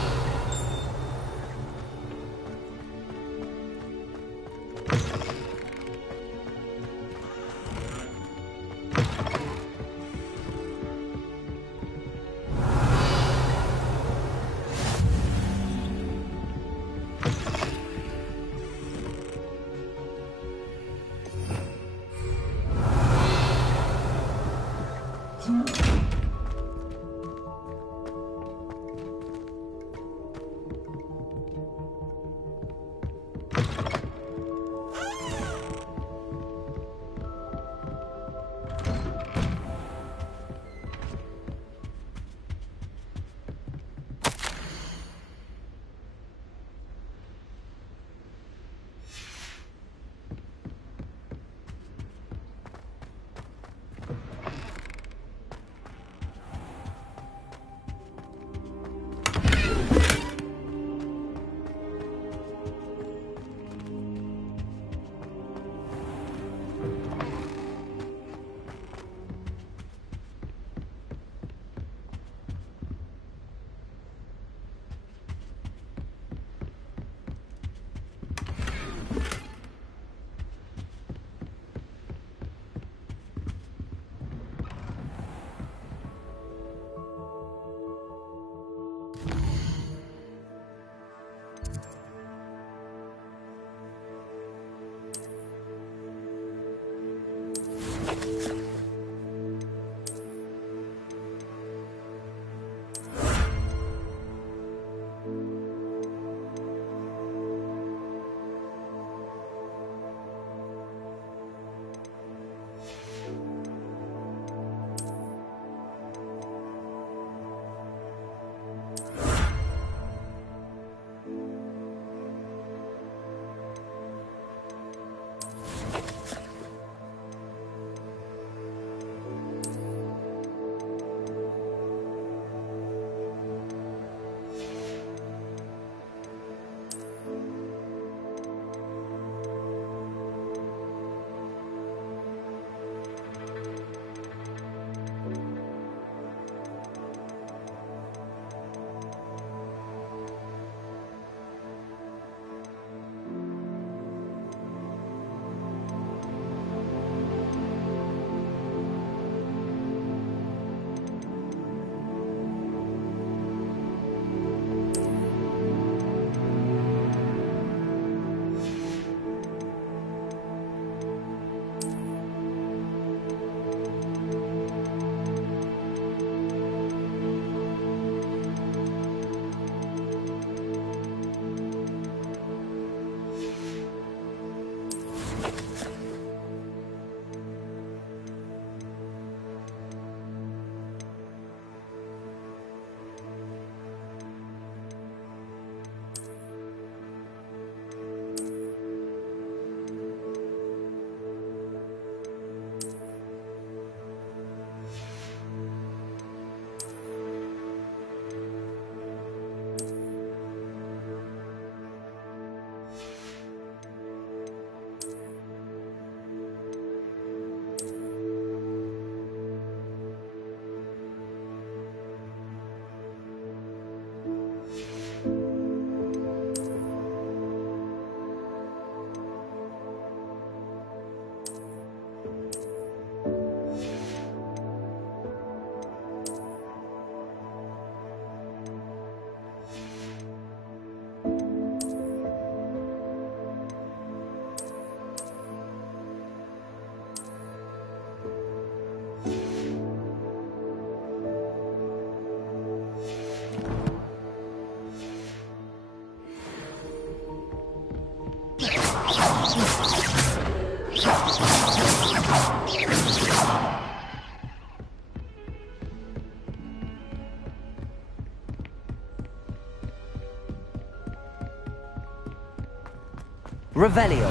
Revelio.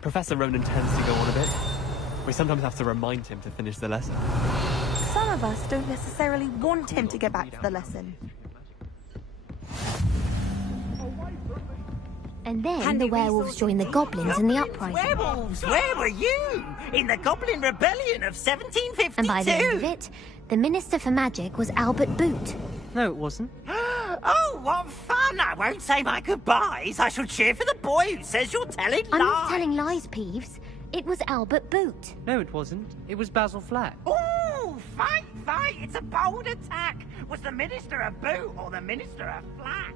Professor Ronan tends to go on a bit. We sometimes have to remind him to finish the lesson. Some of us don't necessarily want him to get back to the lesson. And then the werewolves joined the goblins in the uprising. Werewolves, where were you? In the Goblin Rebellion of 1752. And by the end of it, the Minister for Magic was Albert Boot. No, it wasn't. Oh, what fun! I won't say my goodbyes. I shall cheer for the boy who says you're telling lies. I'm not telling lies, Peeves. It was Albert Boot. No, it wasn't. It was Basil Flack. Oh, fight, fight! It's a bold attack. Was the Minister a Boot or the Minister a Flack?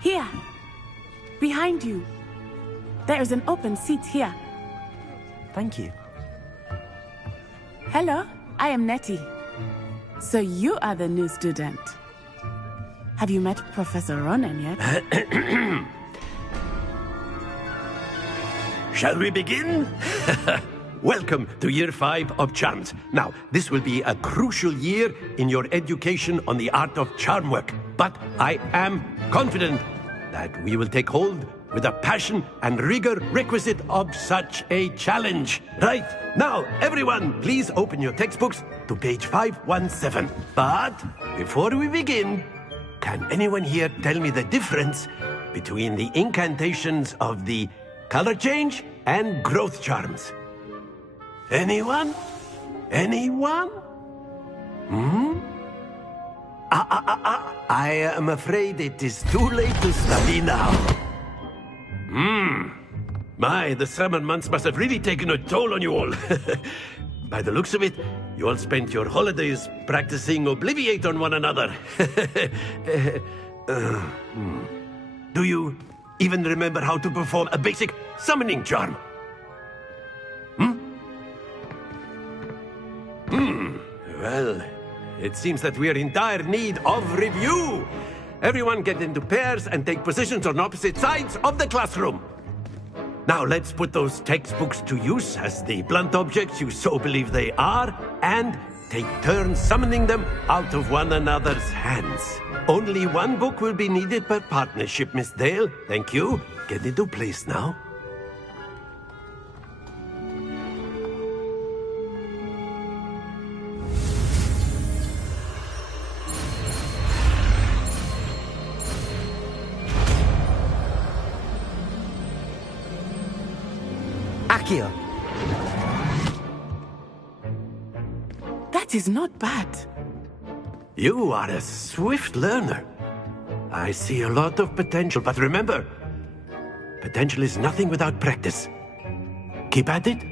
Here. Behind you. There is an open seat here. Thank you. Hello, I am Nettie. So you are the new student. Have you met Professor Ronan yet? Shall we begin? Welcome to Year 5 of Charms. Now, this will be a crucial year in your education on the art of charm work. But I am confident that we will take hold with the passion and rigor requisite of such a challenge. Right, now, everyone, please open your textbooks to page 517. But before we begin, can anyone here tell me the difference between the incantations of the color change and growth charms? Anyone? Anyone? I am afraid it is too late to study now. My, the summer months must have really taken a toll on you all. By the looks of it, you all spent your holidays practicing Obliviate on one another. Do you even remember how to perform a basic summoning charm? Well, it seems that we are in dire need of review. Everyone get into pairs and take positions on opposite sides of the classroom. Now let's put those textbooks to use as the blunt objects you so believe they are, and take turns summoning them out of one another's hands. Only one book will be needed per partnership, Miss Dale. Thank you. Get into place now. Accio. That is not bad. You are a swift learner. I see a lot of potential, but remember, potential is nothing without practice. Keep at it.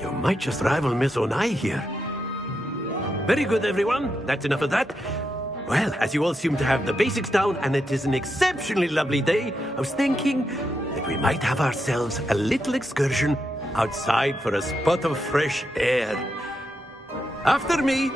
You might just rival Miss Onai here. Very good, everyone. That's enough of that. Well, as you all seem to have the basics down, and it is an exceptionally lovely day, I was thinking that we might have ourselves a little excursion outside for a spot of fresh air. After me.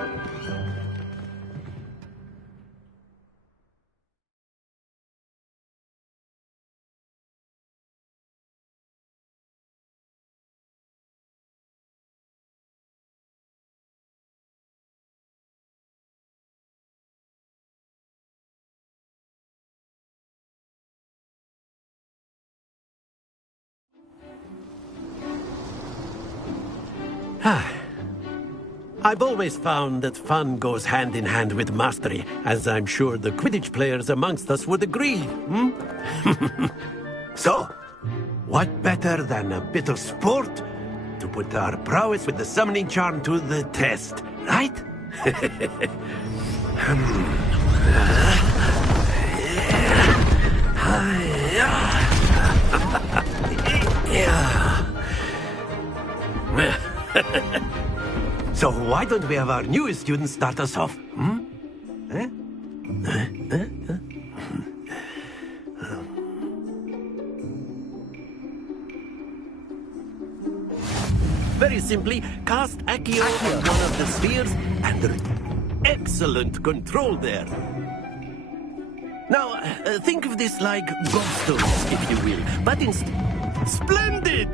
I've always found that fun goes hand in hand with mastery, as I'm sure the Quidditch players amongst us would agree. So, what better than a bit of sport to put our prowess with the summoning charm to the test, right? So why don't we have our newest student start us off? Hmm? Eh? Very simply, cast Accio on one of the spheres and excellent control there. Now, think of this like gobstones, if you will, but splendid!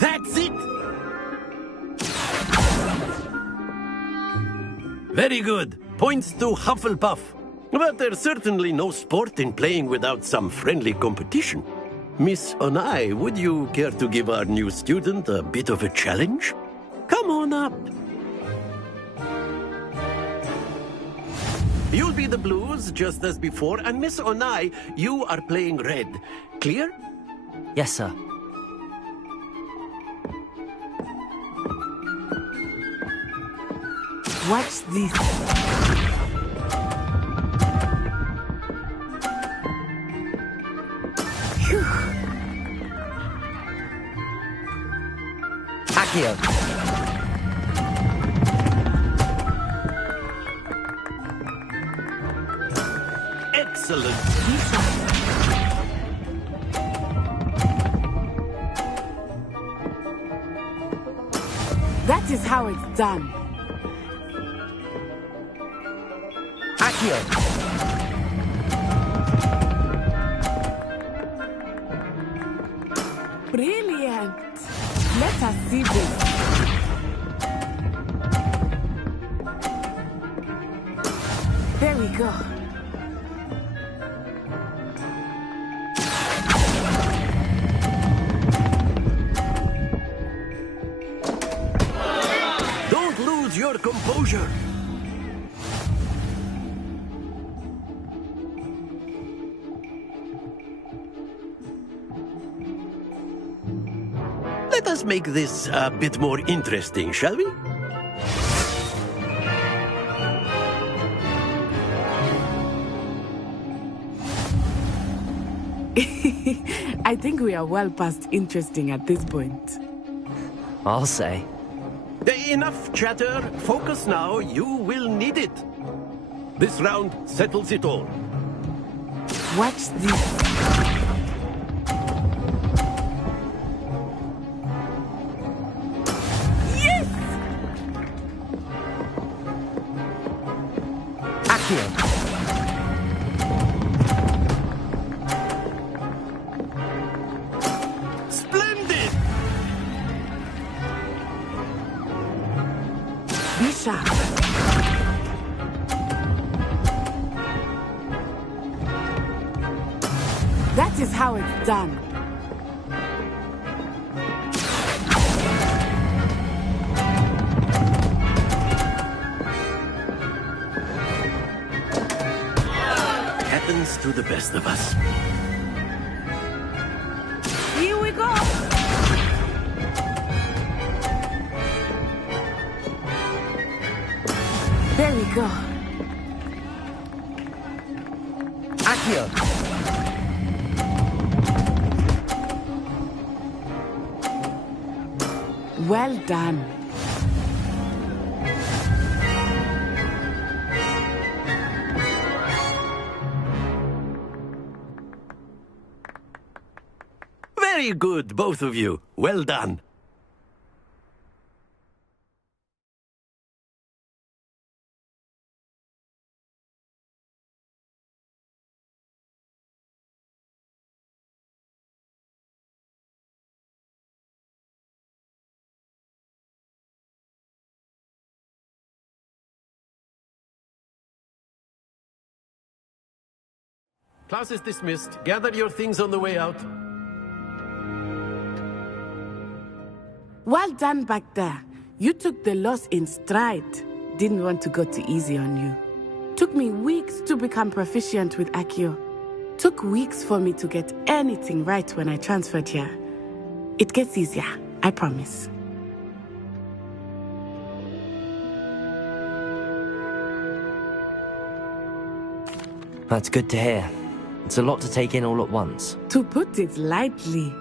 That's it! Very good. Points to Hufflepuff. But there's certainly no sport in playing without some friendly competition. Miss Onai, would you care to give our new student a bit of a challenge? Come on up. You'll be the blues, just as before, and Miss Onai, you are playing red. Clear? Yes, sir. Watch this. Accio. Excellent. That is how it's done. Accio. Brilliant. Let us see this. There we go. Don't lose your composure. Let us make this a bit more interesting, shall we? I think we are well past interesting at this point. I'll say. Enough chatter. Focus now. You will need it. This round settles it all. Watch this. Splendid! Be sharp. That is how it's done. Happens to the best of us. Here we go. There we go. Accio. Well done. Very good, both of you. Well done. Class is dismissed. Gather your things on the way out. Well done back there. You took the loss in stride. Didn't want to go too easy on you. Took me weeks to become proficient with Accio. Took weeks for me to get anything right when I transferred here. It gets easier, I promise. That's good to hear. It's a lot to take in all at once. To put it lightly,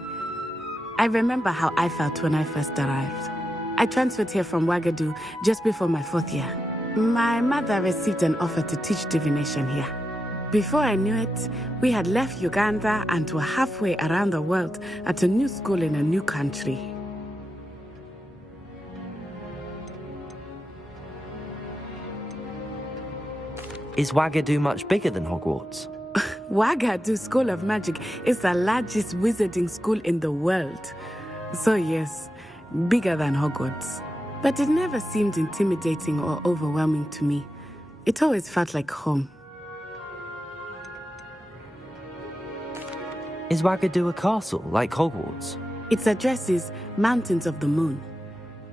I remember how I felt when I first arrived. I transferred here from Wagadu just before my 4th year. My mother received an offer to teach divination here. Before I knew it, we had left Uganda and were halfway around the world at a new school in a new country. Is Wagadu much bigger than Hogwarts? Wagadu School of Magic is the largest wizarding school in the world. So yes, bigger than Hogwarts. But it never seemed intimidating or overwhelming to me. It always felt like home. Is Wagadu a castle, like Hogwarts? Its address is Mountains of the Moon.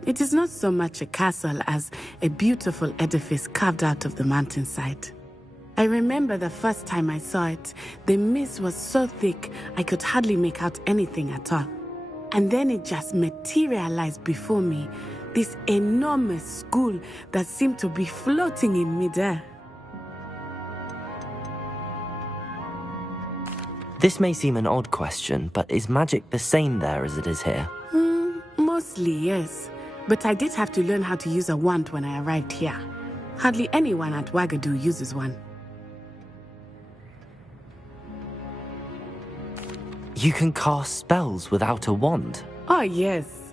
It is not so much a castle as a beautiful edifice carved out of the mountainside. I remember the first time I saw it, the mist was so thick I could hardly make out anything at all. And then it just materialized before me, this enormous school that seemed to be floating in midair. This may seem an odd question, but is magic the same there as it is here? Mostly, yes. But I did have to learn how to use a wand when I arrived here. Hardly anyone at Wagadu uses one. You can cast spells without a wand? Oh, yes.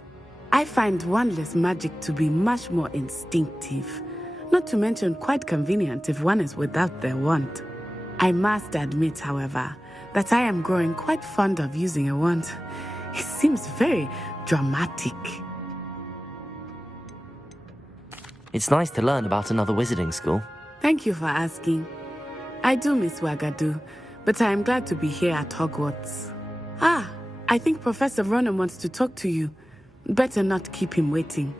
I find wandless magic to be much more instinctive. Not to mention quite convenient if one is without their wand. I must admit, however, that I am growing quite fond of using a wand. It seems very dramatic. It's nice to learn about another wizarding school. Thank you for asking. I do miss Wagadu, but I am glad to be here at Hogwarts. Ah, I think Professor Ronan wants to talk to you. Better not keep him waiting.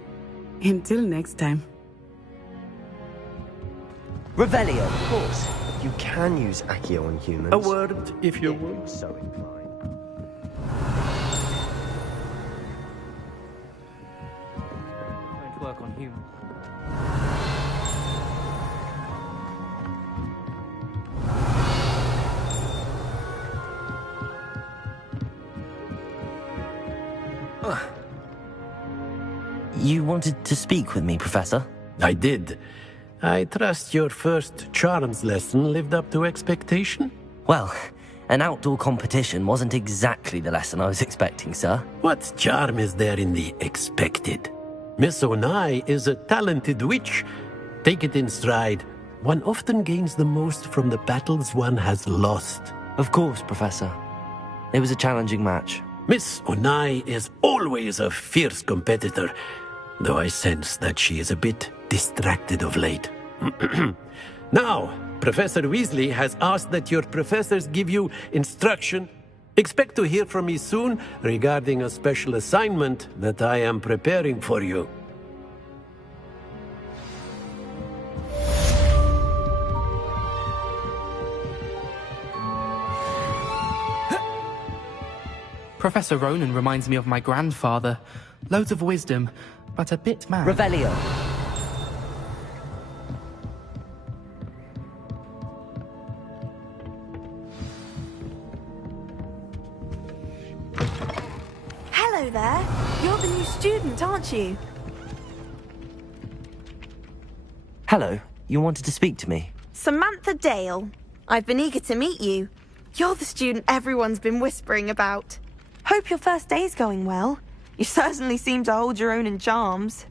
Until next time. Revelio, of course. You can use Accio on humans. A word, if you would. So inclined. Going to work on humans. You wanted to speak with me, Professor? I did. I trust your first charms lesson lived up to expectation? Well, an outdoor competition wasn't exactly the lesson I was expecting, sir. What charm is there in the expected? Miss Onai is a talented witch. Take it in stride. One often gains the most from the battles one has lost. Of course, Professor. It was a challenging match. Miss Onai is always a fierce competitor, though I sense that she is a bit distracted of late. Now, Professor Weasley has asked that your professors give you instruction. Expect to hear from me soon regarding a special assignment that I am preparing for you. Professor Ronan reminds me of my grandfather. Loads of wisdom, but a bit mad. Revelio. Hello there. You're the new student, aren't you? Hello. You wanted to speak to me? Samantha Dale. I've been eager to meet you. You're the student everyone's been whispering about. Hope your first day's going well. You certainly seem to hold your own in charms.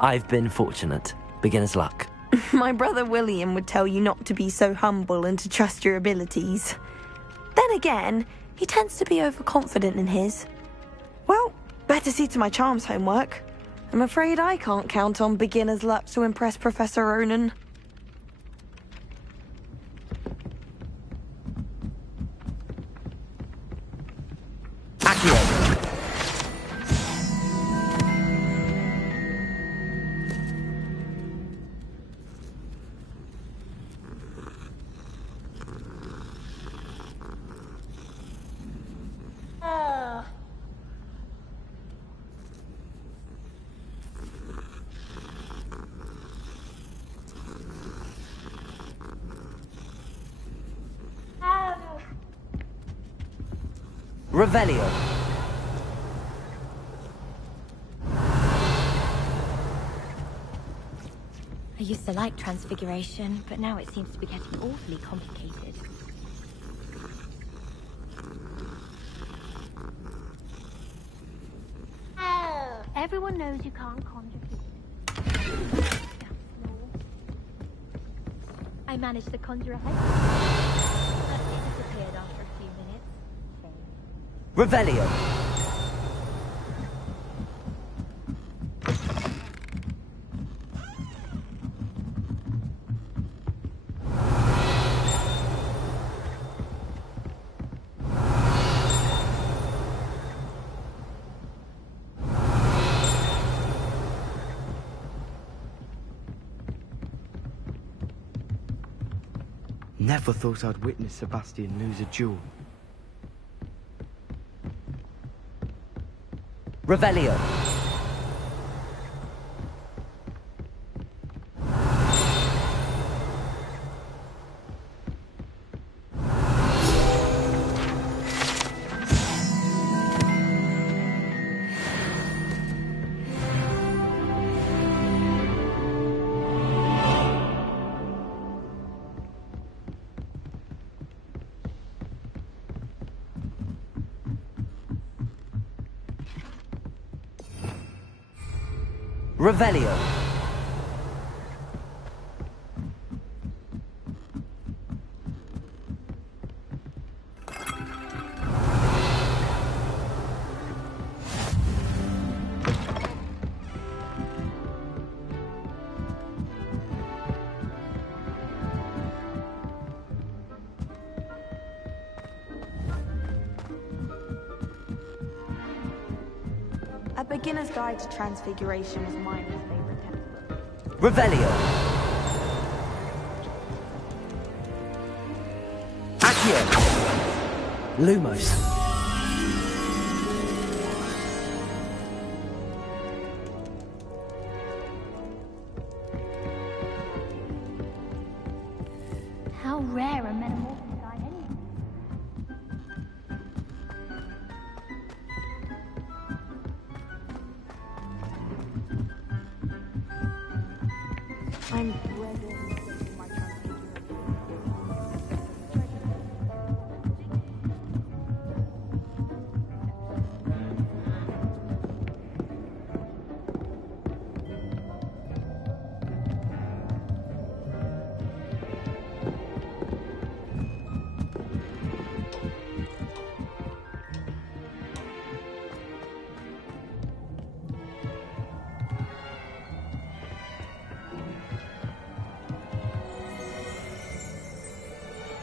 I've been fortunate. Beginner's luck. My brother William would tell you not to be so humble and to trust your abilities. Then again, he tends to be overconfident in his. Well, better see to my charms homework. I'm afraid I can't count on beginner's luck to impress Professor Ronan. Accio! Revelio. I used to like transfiguration, but now it seems to be getting awfully complicated. Everyone knows you can't conjure food. I managed to conjure a head, but it disappeared after a few minutes. Revelio. Never thought I'd witness Sebastian lose a duel. Revelio. Revelio. A Beginner's Guide to Transfiguration was my favorite textbook. Revelio. Accio. Lumos. How rare a metamorphic guy anyway. I'm dreading taking my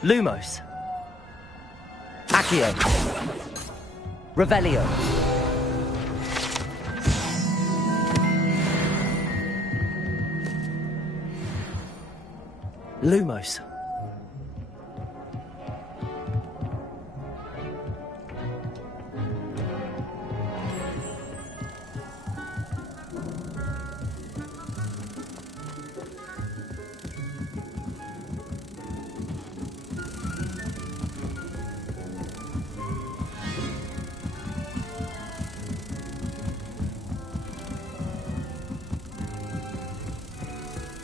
Lumos. Accio. Revelio. Lumos.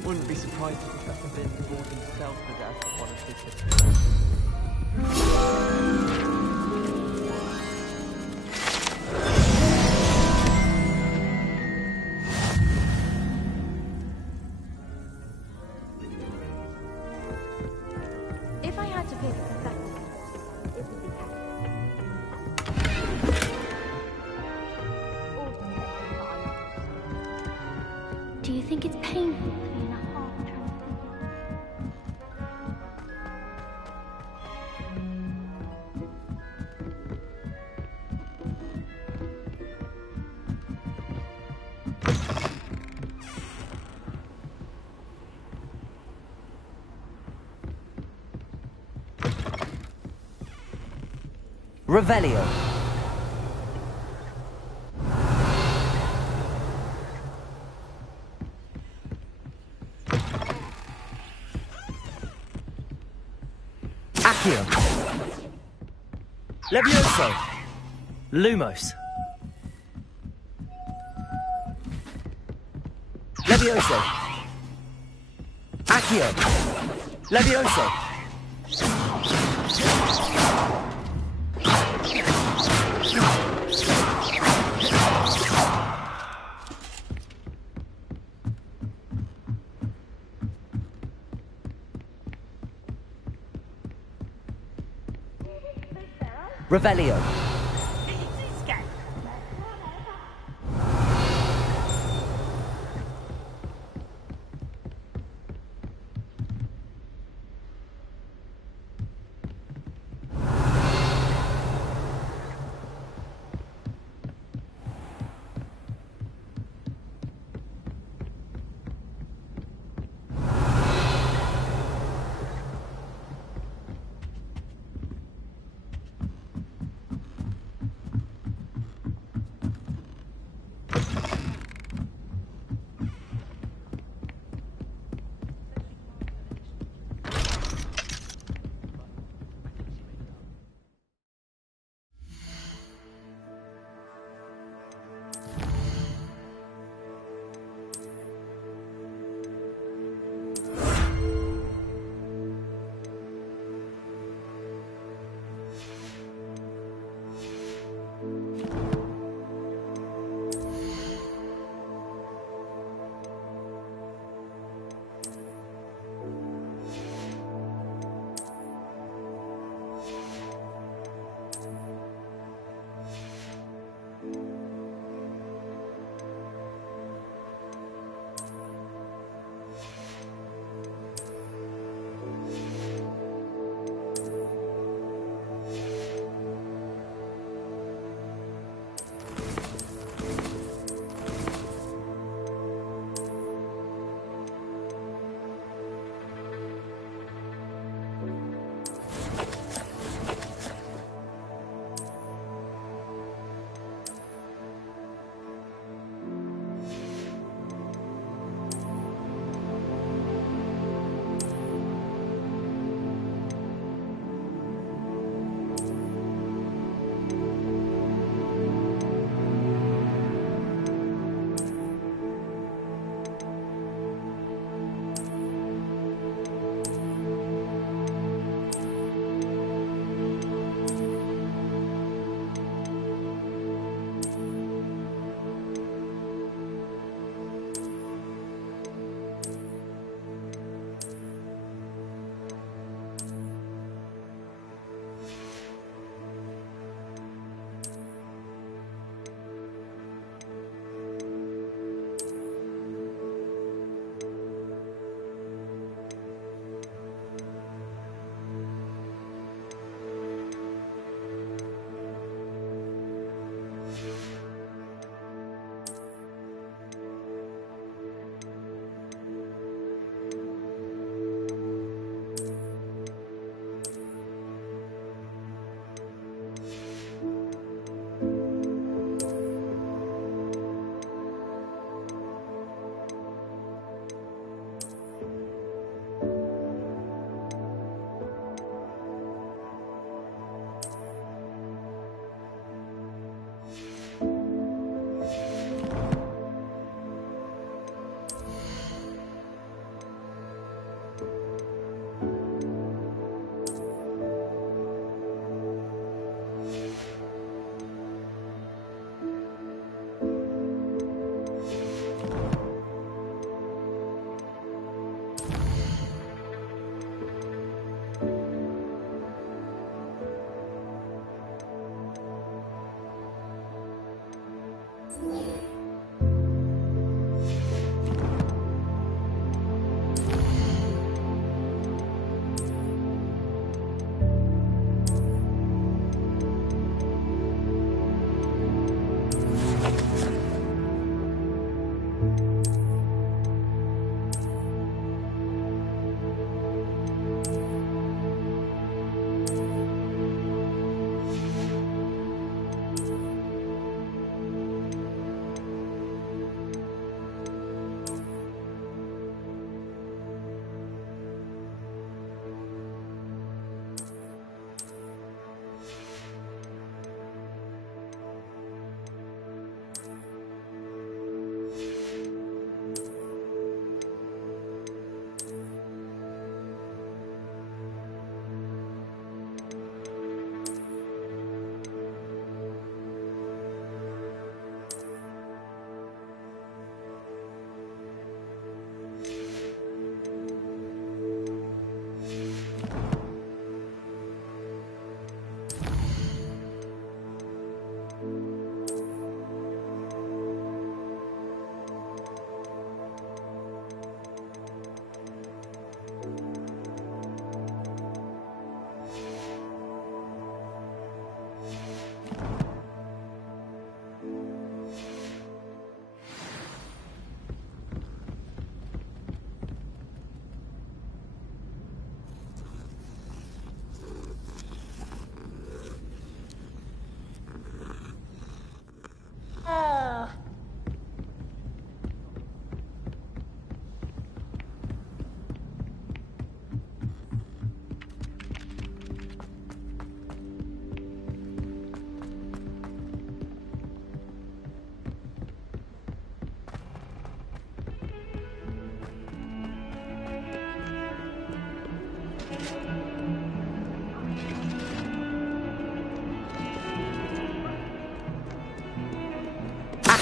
Wouldn't be surprised if Professor Bin bought himself the death of one of his sisters. Do you think it's painful to be in a half transfiguration? Revelio. Accio. Levioso. Lumos. Levioso. Accio. Levioso. Revelio.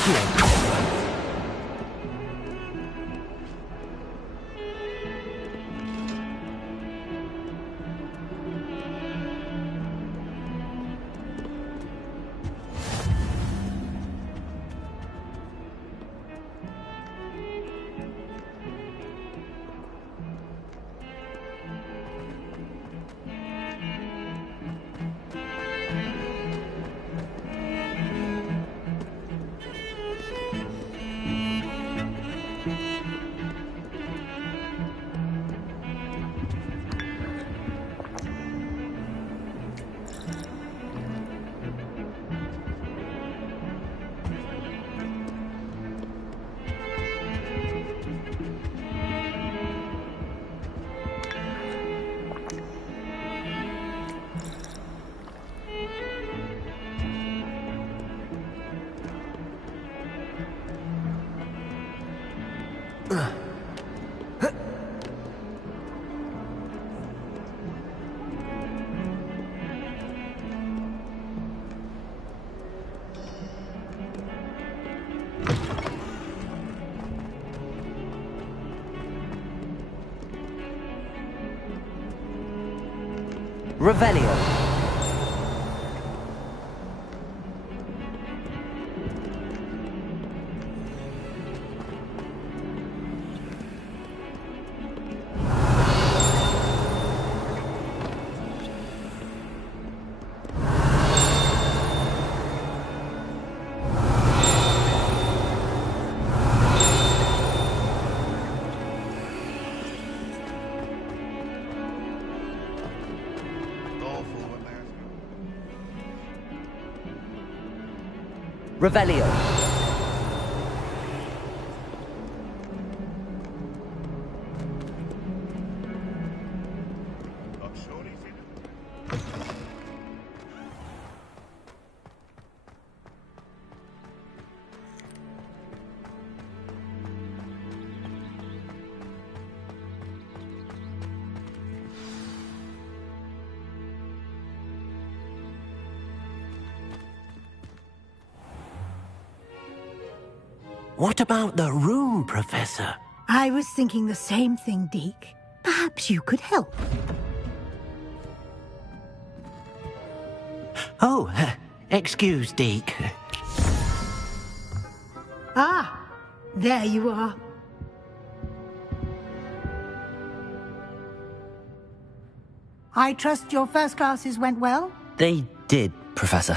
Accio! Revelio. Revelio. What about the room, Professor? I was thinking the same thing, Deke. Perhaps you could help. Oh, excuse, Deke. Ah, there you are. I trust your first classes went well? They did, Professor.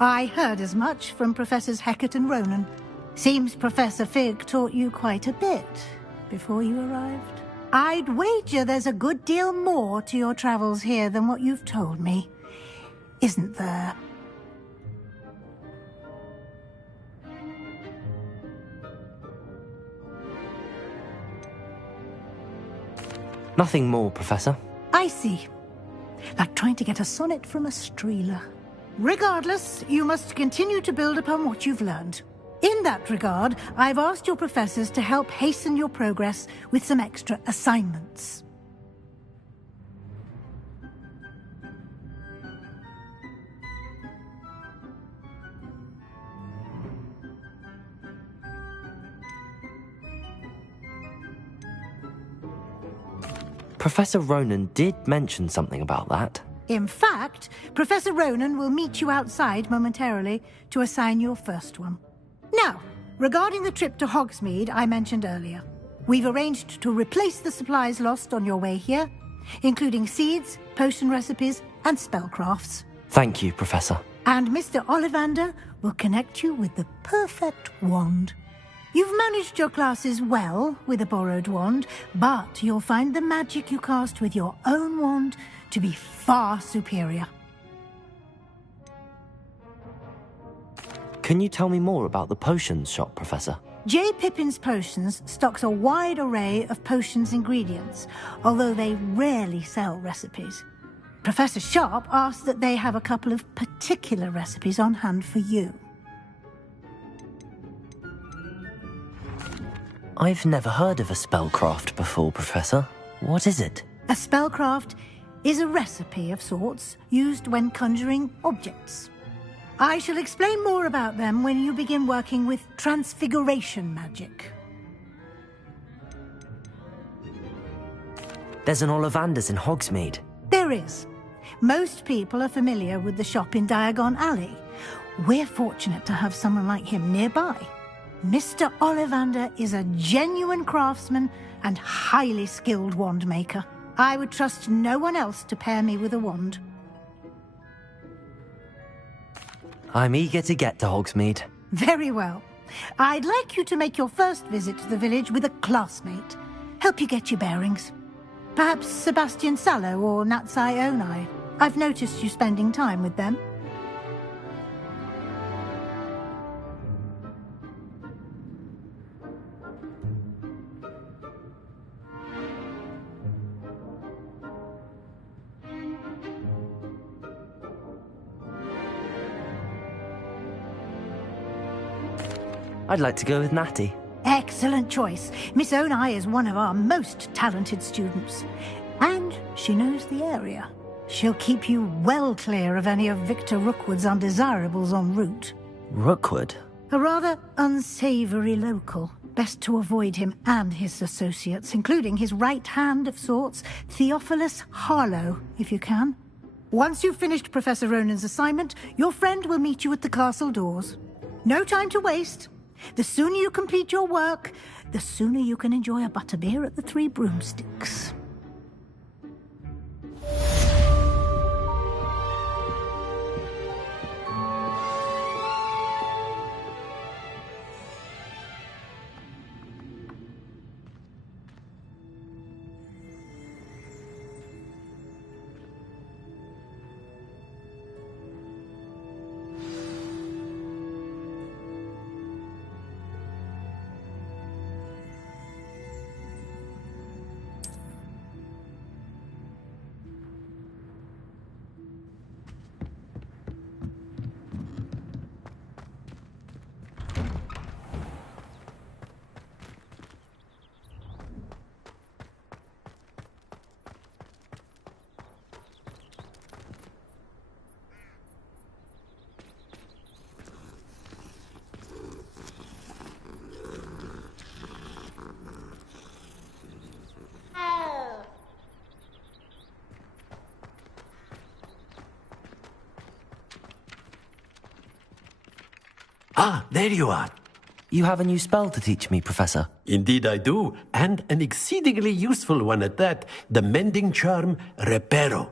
I heard as much from Professors Hecat and Ronan. Seems Professor Fig taught you quite a bit before you arrived. I'd wager there's a good deal more to your travels here than what you've told me, isn't there? Nothing more, Professor. I see. Like trying to get a sonnet from a streeler. Regardless, you must continue to build upon what you've learned. In that regard, I've asked your professors to help hasten your progress with some extra assignments. Professor Ronan did mention something about that. In fact, Professor Ronan will meet you outside momentarily to assign your first one. Now, regarding the trip to Hogsmeade I mentioned earlier, we've arranged to replace the supplies lost on your way here, including seeds, potion recipes, and spellcrafts. Thank you, Professor. And Mr. Ollivander will connect you with the perfect wand. You've managed your classes well with a borrowed wand, but you'll find the magic you cast with your own wand to be far superior. Can you tell me more about the potions shop, Professor? J. Pippin's Potions stocks a wide array of potions ingredients, although they rarely sell recipes. Professor Sharp asked that they have a couple of particular recipes on hand for you. I've never heard of a spellcraft before, Professor. What is it? A spellcraft is a recipe of sorts used when conjuring objects. I shall explain more about them when you begin working with transfiguration magic. There's an Ollivanders in Hogsmeade. There is. Most people are familiar with the shop in Diagon Alley. We're fortunate to have someone like him nearby. Mr. Ollivander is a genuine craftsman and highly skilled wand maker. I would trust no one else to pair me with a wand. I'm eager to get to Hogsmeade. Very well. I'd like you to make your first visit to the village with a classmate. Help you get your bearings. Perhaps Sebastian Sallow or Natsai Onai. I've noticed you spending time with them. I'd like to go with Natty. Excellent choice. Miss Onai is one of our most talented students. And she knows the area. She'll keep you well clear of any of Victor Rookwood's undesirables en route. Rookwood? A rather unsavory local. Best to avoid him and his associates, including his right hand of sorts, Theophilus Harlow, if you can. Once you've finished Professor Ronan's assignment, your friend will meet you at the castle doors. No time to waste. The sooner you complete your work, the sooner you can enjoy a butterbeer at the Three Broomsticks. Ah, there you are. You have a new spell to teach me, Professor. Indeed I do, and an exceedingly useful one at that. The mending charm, Reparo.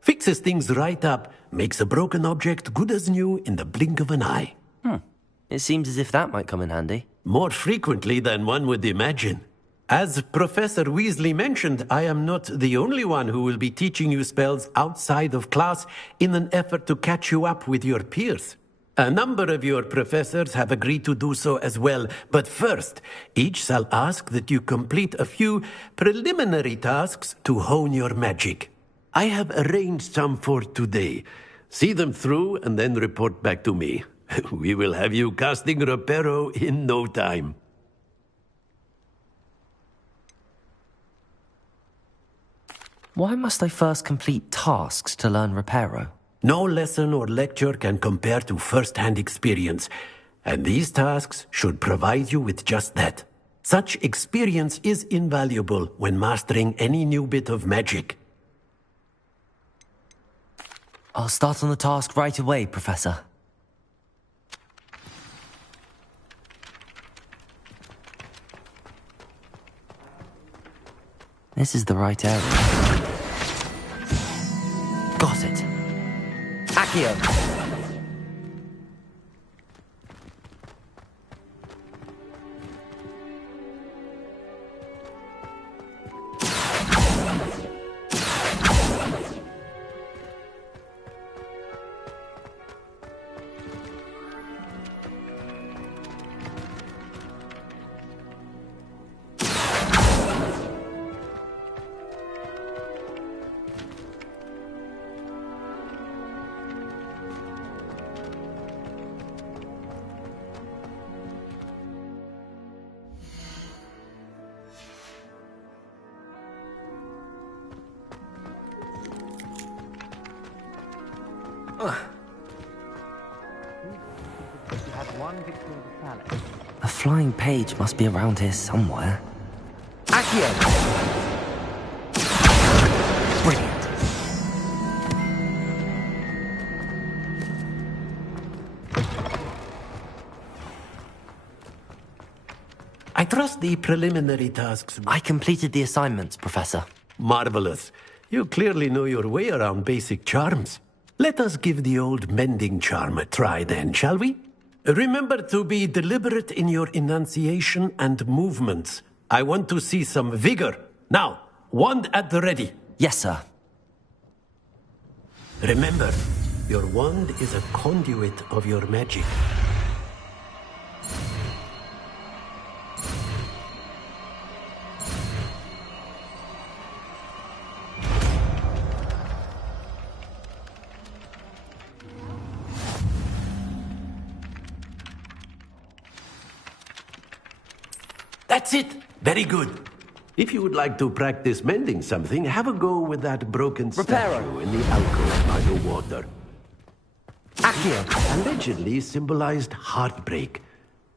Fixes things right up, makes a broken object good as new in the blink of an eye. It seems as if that might come in handy. More frequently than one would imagine. As Professor Weasley mentioned, I am not the only one who will be teaching you spells outside of class in an effort to catch you up with your peers. A number of your professors have agreed to do so as well, but first, each shall ask that you complete a few preliminary tasks to hone your magic. I have arranged some for today. See them through and then report back to me. We will have you casting Reparo in no time. Why must I first complete tasks to learn Reparo? No lesson or lecture can compare to first-hand experience, and these tasks should provide you with just that. Such experience is invaluable when mastering any new bit of magic. I'll start on the task right away, Professor. This is the right area. Got it. Accio! one picture of the palace. A flying page must be around here somewhere. Accio! Brilliant. I trust the preliminary tasks. I completed the assignments, Professor. Marvelous. You clearly know your way around basic charms. Let us give the old mending charm a try then, shall we? Remember to be deliberate in your enunciation and movements. I want to see some vigor. Now, wand at the ready. Yes, sir. Remember, your wand is a conduit of your magic. That's it! Very good. If you would like to practice mending something, have a go with that broken statue in the alcove by the water. Accio! Allegedly symbolized heartbreak.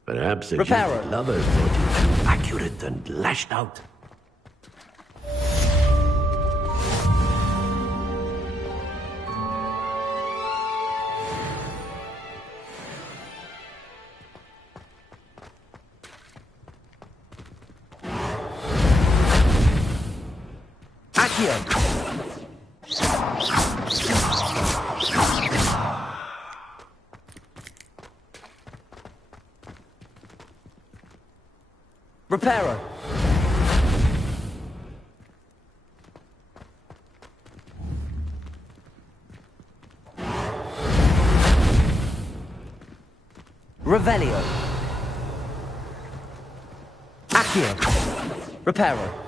Perhaps a Reparo. jaded lover thought it too accurate and lashed out. Reparo. Revelio. Accio. Reparo.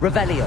Revelio.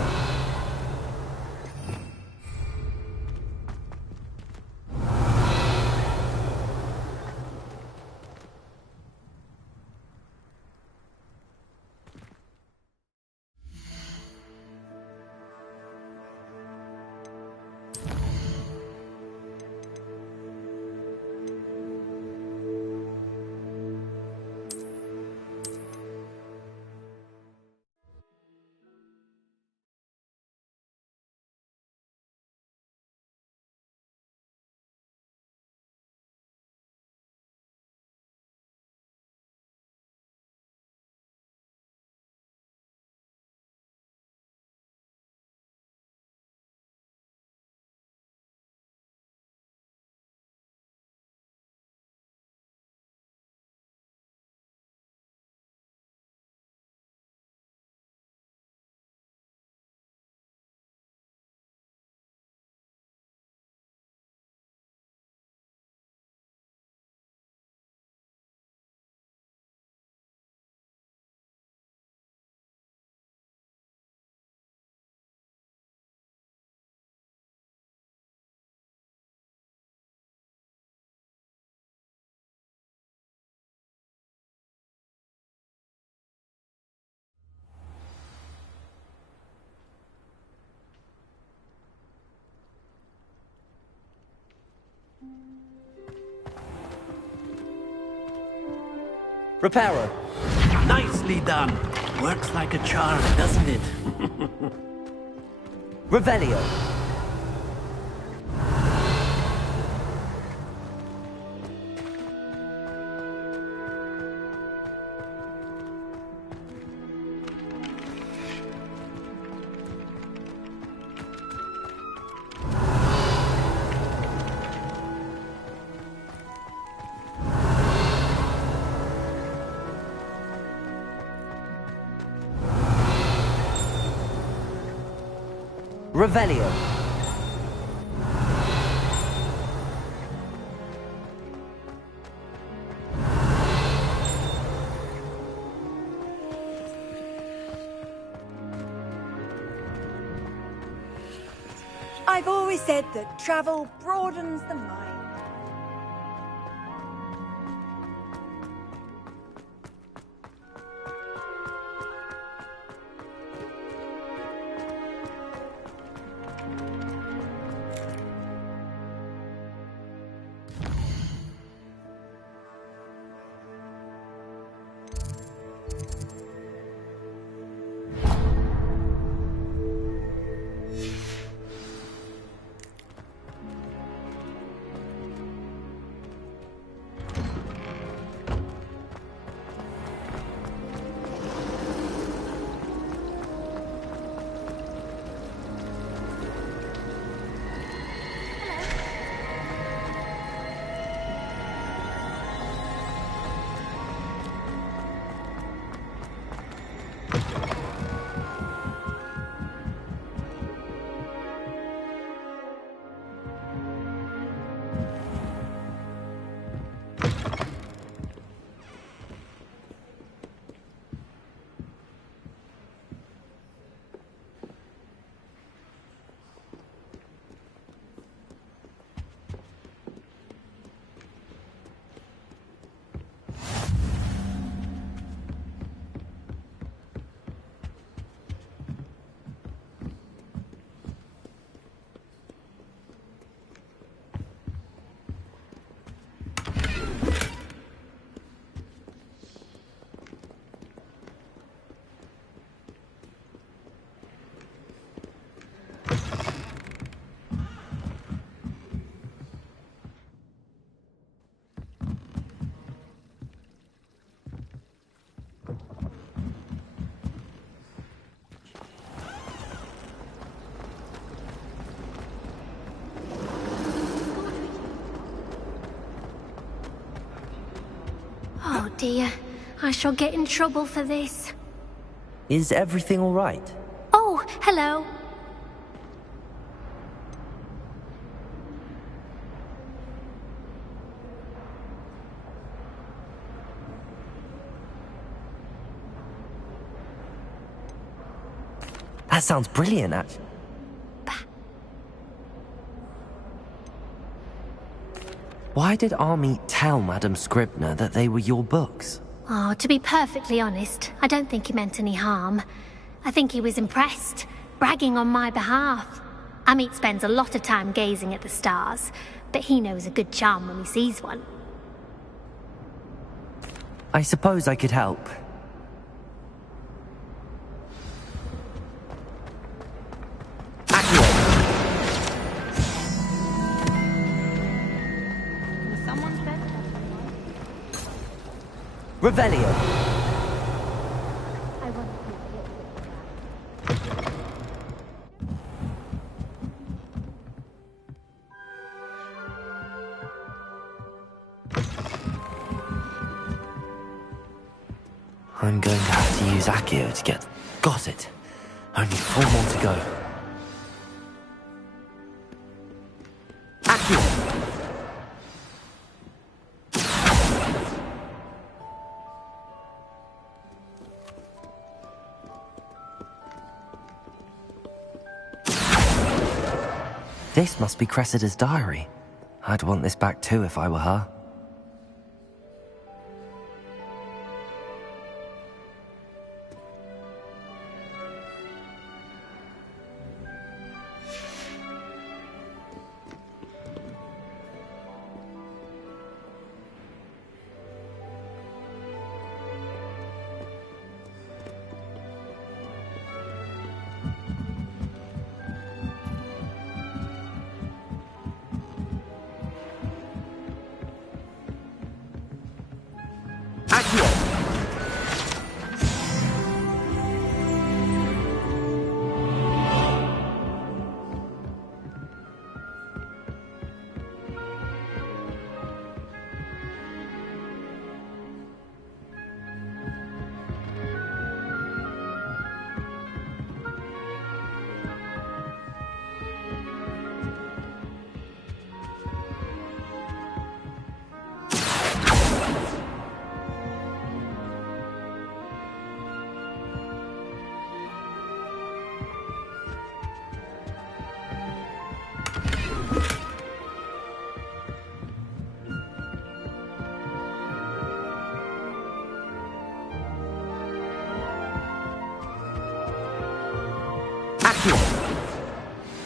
Reparo. Nicely done. Works like a charm, doesn't it? Revelio. Revelio. I've always said that travel broadens the mind. dear. I shall get in trouble for this. Is everything all right? Oh, hello. That sounds brilliant, actually. Why did Army tell Madam Scribner that they were your books? Oh, to be perfectly honest, I don't think he meant any harm. I think he was impressed, bragging on my behalf. Amit spends a lot of time gazing at the stars, but he knows a good charm when he sees one. I suppose I could help. Revelio. I'm going to have to use Accio to get... Got it. Only 4 more to go. Accio! This must be Cressida's diary. I'd want this back too if I were her.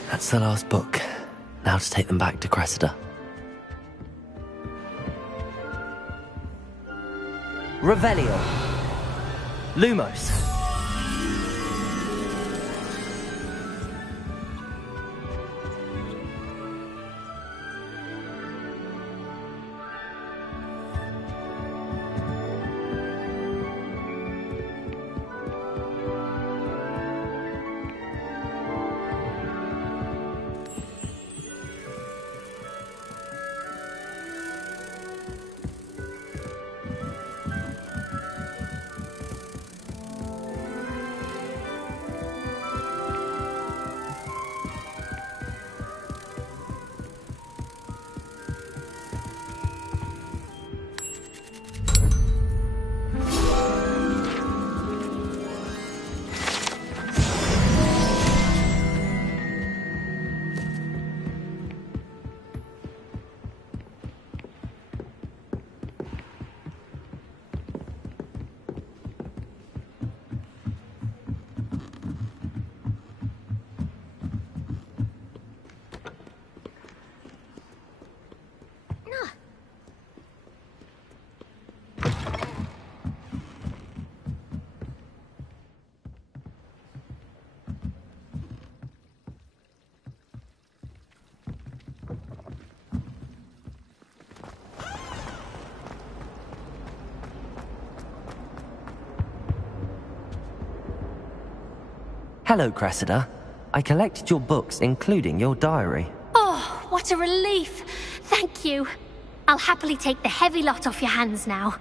That's the last book. Now to take them back to Cressida. Revelio. Lumos. Hello, Cressida. I collected your books, including your diary. Oh, what a relief. Thank you. I'll happily take the heavy lot off your hands now.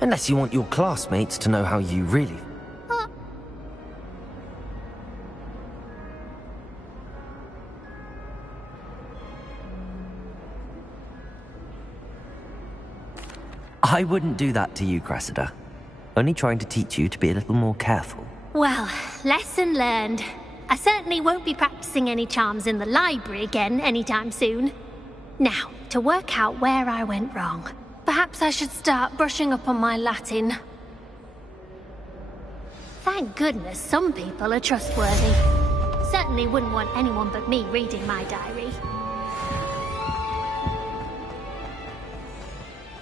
Unless you want your classmates to know how you really... I wouldn't do that to you, Cressida. Only trying to teach you to be a little more careful. Well, lesson learned. I certainly won't be practicing any charms in the library again anytime soon. Now, to work out where I went wrong. Perhaps I should start brushing up on my Latin. Thank goodness some people are trustworthy. Certainly wouldn't want anyone but me reading my diary.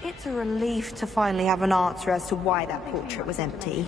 It's a relief to finally have an answer as to why that portrait was empty.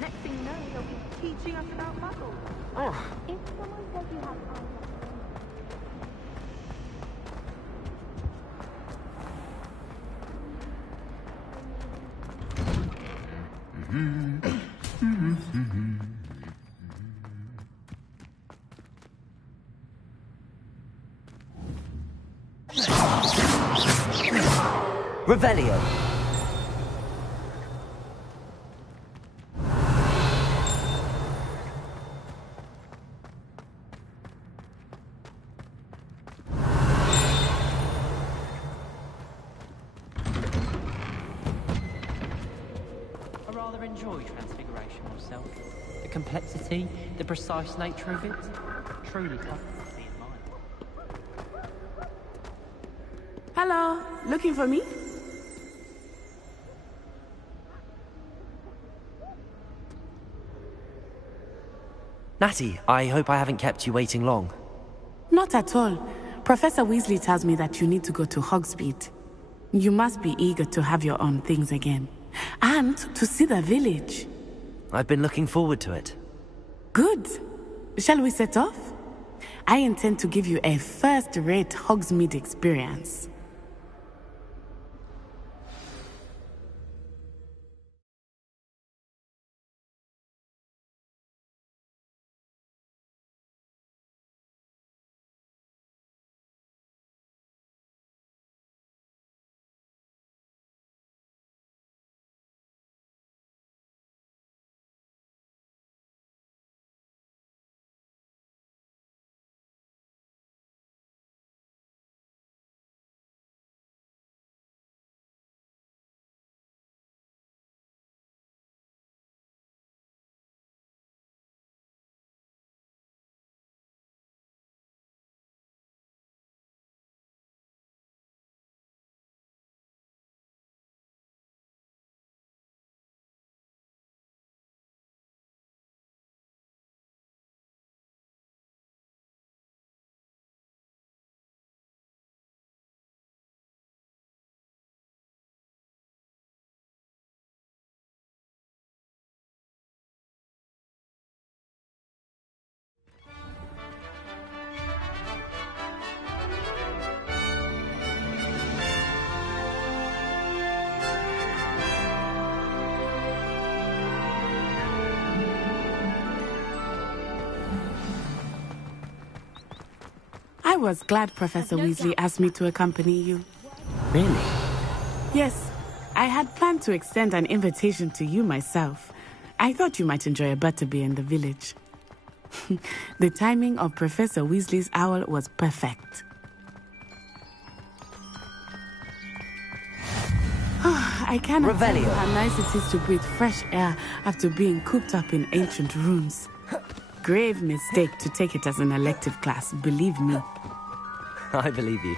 Next thing you know, they'll be teaching us about muggles. Oh. If someone says you have Revelio. I rather enjoy Transfiguration myself. The complexity, the precise nature of it, truly comforts me in mind. Hello, looking for me? Natty, I hope I haven't kept you waiting long. Not at all. Professor Weasley tells me that you need to go to Hogsmeade. You must be eager to have your own things again. And to see the village. I've been looking forward to it. Good. Shall we set off? I intend to give you a first-rate Hogsmeade experience. I was glad Professor Weasley asked me to accompany you. Really? Yes, I had planned to extend an invitation to you myself. I thought you might enjoy a butterbeer in the village. The timing of Professor Weasley's owl was perfect. I cannot tell you how nice it is to breathe fresh air after being cooped up in ancient ruins. Grave mistake to take it as an elective class, believe me. I believe you.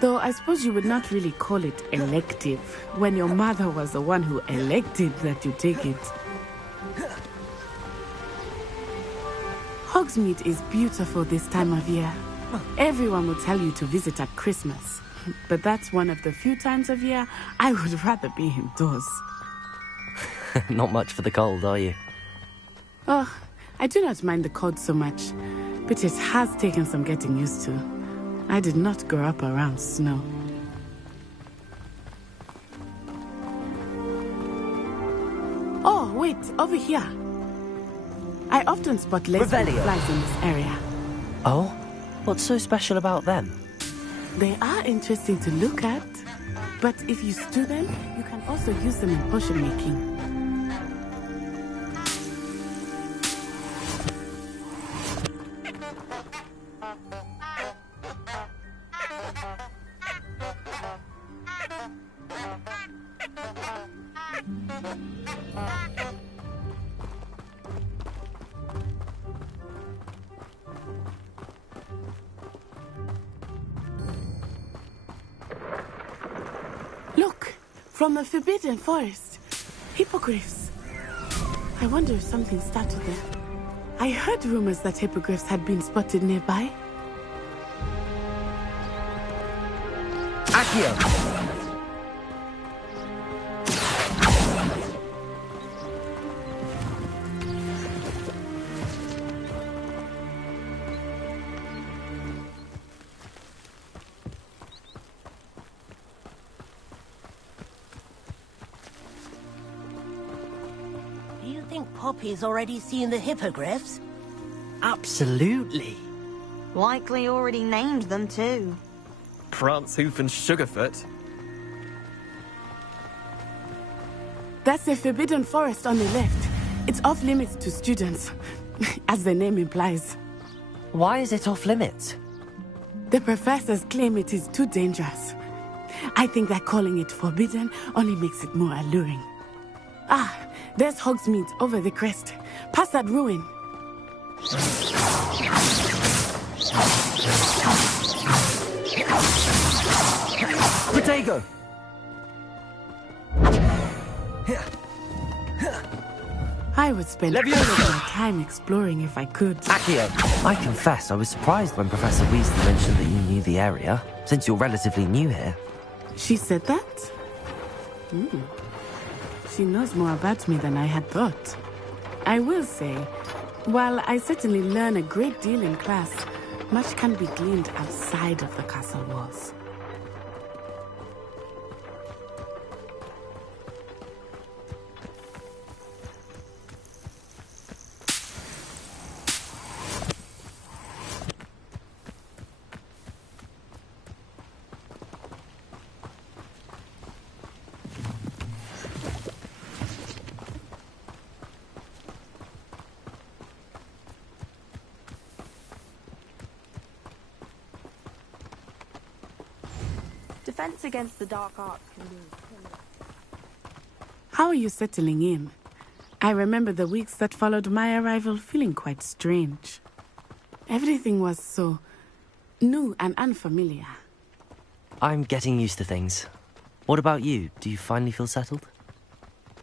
Though I suppose you would not really call it elective when your mother was the one who elected that you take it. Hogsmeade is beautiful this time of year. Everyone will tell you to visit at Christmas. But that's one of the few times of year I would rather be indoors. Not much for the cold, are you? Oh, I do not mind the cold so much, but it has taken some getting used to. I did not grow up around snow. Oh, wait, over here. I often spot lace flies in this area. Oh? What's so special about them? They are interesting to look at, but if you stew them, you can also use them in potion making. Look, from the Forbidden Forest. Hippogriffs. I wonder if something started there. I heard rumors that hippogriffs had been spotted nearby. Accio! Poppy's already seen the hippogriffs? Absolutely. Likely already named them too. Prance, Hoof and Sugarfoot. That's the Forbidden Forest on the left. It's off limits to students, as the name implies. Why is it off limits? The professors claim it is too dangerous. I think that calling it forbidden only makes it more alluring. Ah, there's Hogsmeade over the crest. Past that ruin. Protego! I would spend all of my time exploring if I could. Accio, I confess I was surprised when Professor Weasley mentioned that you knew the area, since you're relatively new here. She said that? She knows more about me than I had thought. I will say, while I certainly learn a great deal in class, much can be gleaned outside of the castle walls. Defense against the dark arts can be... How are you settling in? I remember the weeks that followed my arrival feeling quite strange. Everything was so new and unfamiliar. I'm getting used to things. What about you? Do you finally feel settled?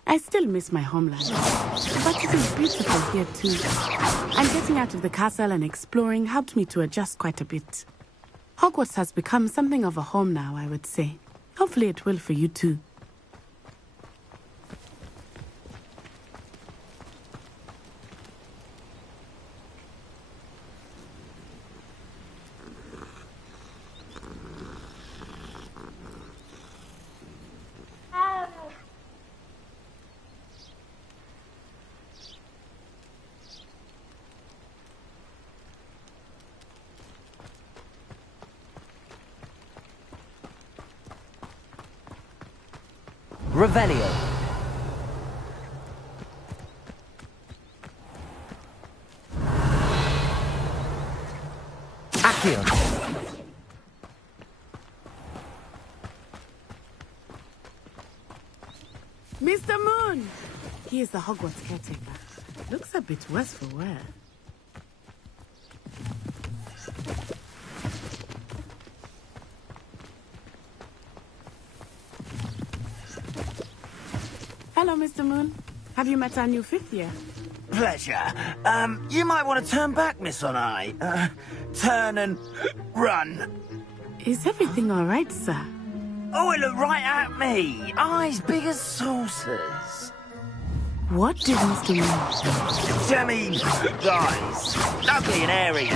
I still miss my homeland, but it is beautiful here too. And getting out of the castle and exploring helped me to adjust quite a bit. Hogwarts has become something of a home now, I would say. Hopefully it will for you too. Revelio. Accio. Mr. Moon! He is the Hogwarts caretaker. Looks a bit worse for wear. Hello, Mr. Moon. Have you met our new 5th year? Pleasure. You might want to turn back, Miss On-Eye. Turn and run. Is everything all right, sir? Oh, it looked right at me. Eyes big as saucers. What did Mr. Moon... Demi, guys. Ugly and airy.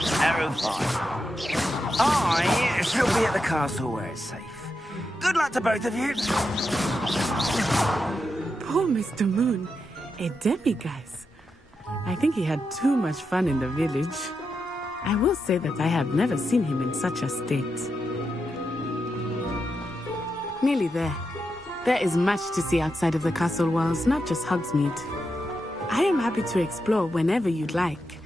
Terrifying. I shall be at the castle where it's safe. Good luck to both of you. Poor Mr. Moon. A demiguise. I think he had too much fun in the village. I will say that I have never seen him in such a state. Nearly there. There is much to see outside of the castle walls, not just Hogsmeade. I am happy to explore whenever you'd like.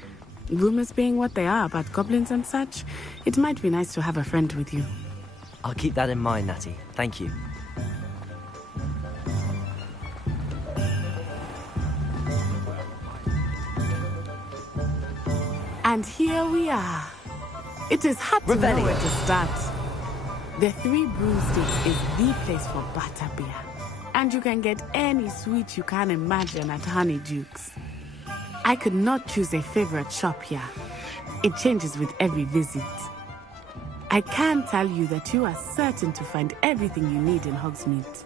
Rumors being what they are about goblins and such, it might be nice to have a friend with you. I'll keep that in mind, Natty. Thank you. And here we are. It is hard to know where to start. The Three Broomsticks is the place for butterbeer. And you can get any sweet you can imagine at Honeyduke's. I could not choose a favorite shop here. It changes with every visit. I can tell you that you are certain to find everything you need in Hogsmeade.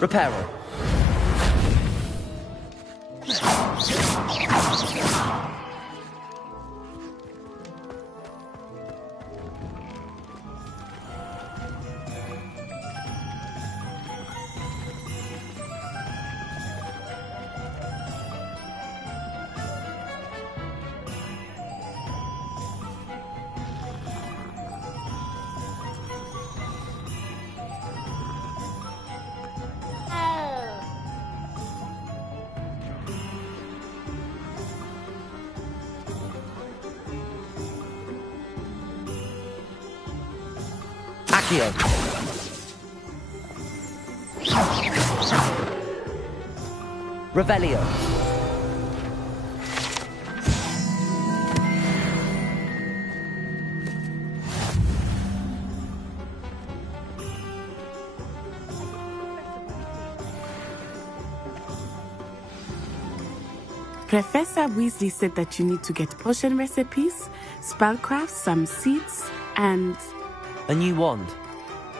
Reparo. Accio. Revelio. Professor Weasley said that you need to get potion recipes, spellcrafts, some seeds, and... A new wand.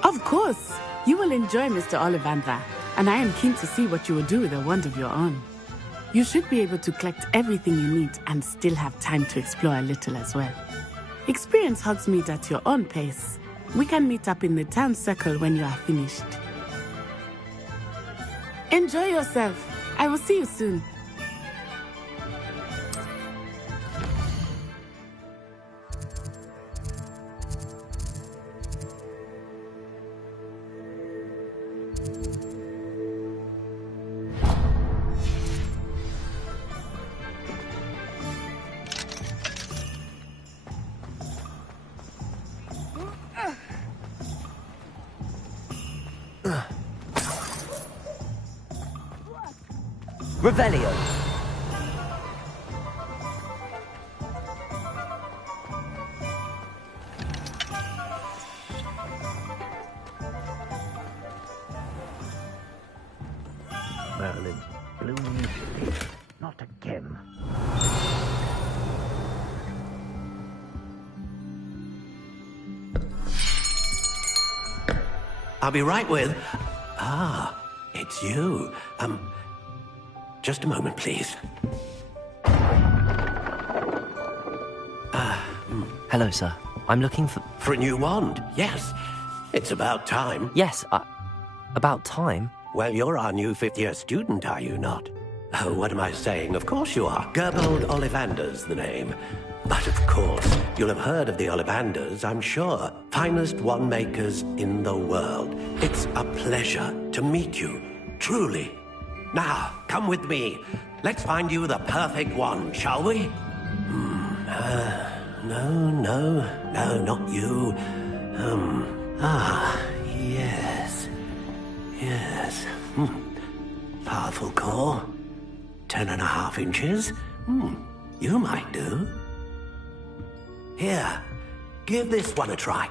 Of course! You will enjoy Mr. Ollivander, and I am keen to see what you will do with a wand of your own. You should be able to collect everything you need and still have time to explore a little as well. Experience Hogsmeade at your own pace. We can meet up in the town circle when you are finished. Enjoy yourself. I will see you soon. Revelio. Merlin, blue easily. Not again. I'll be right with... Ah, it's you. Just a moment, please. Hello, sir. I'm looking for... For a new wand, yes. It's about time. Yes, about time? Well, you're our new fifth-year student, are you not? Oh, what am I saying? Of course you are. Gerbold Ollivander's the name. But of course, you'll have heard of the Ollivanders, I'm sure. Finest wand makers in the world. It's a pleasure to meet you, truly. Now, come with me. Let's find you the perfect wand, shall we? No, not you. Yes. Powerful core. 10.5 inches. You might do. Here, give this one a try.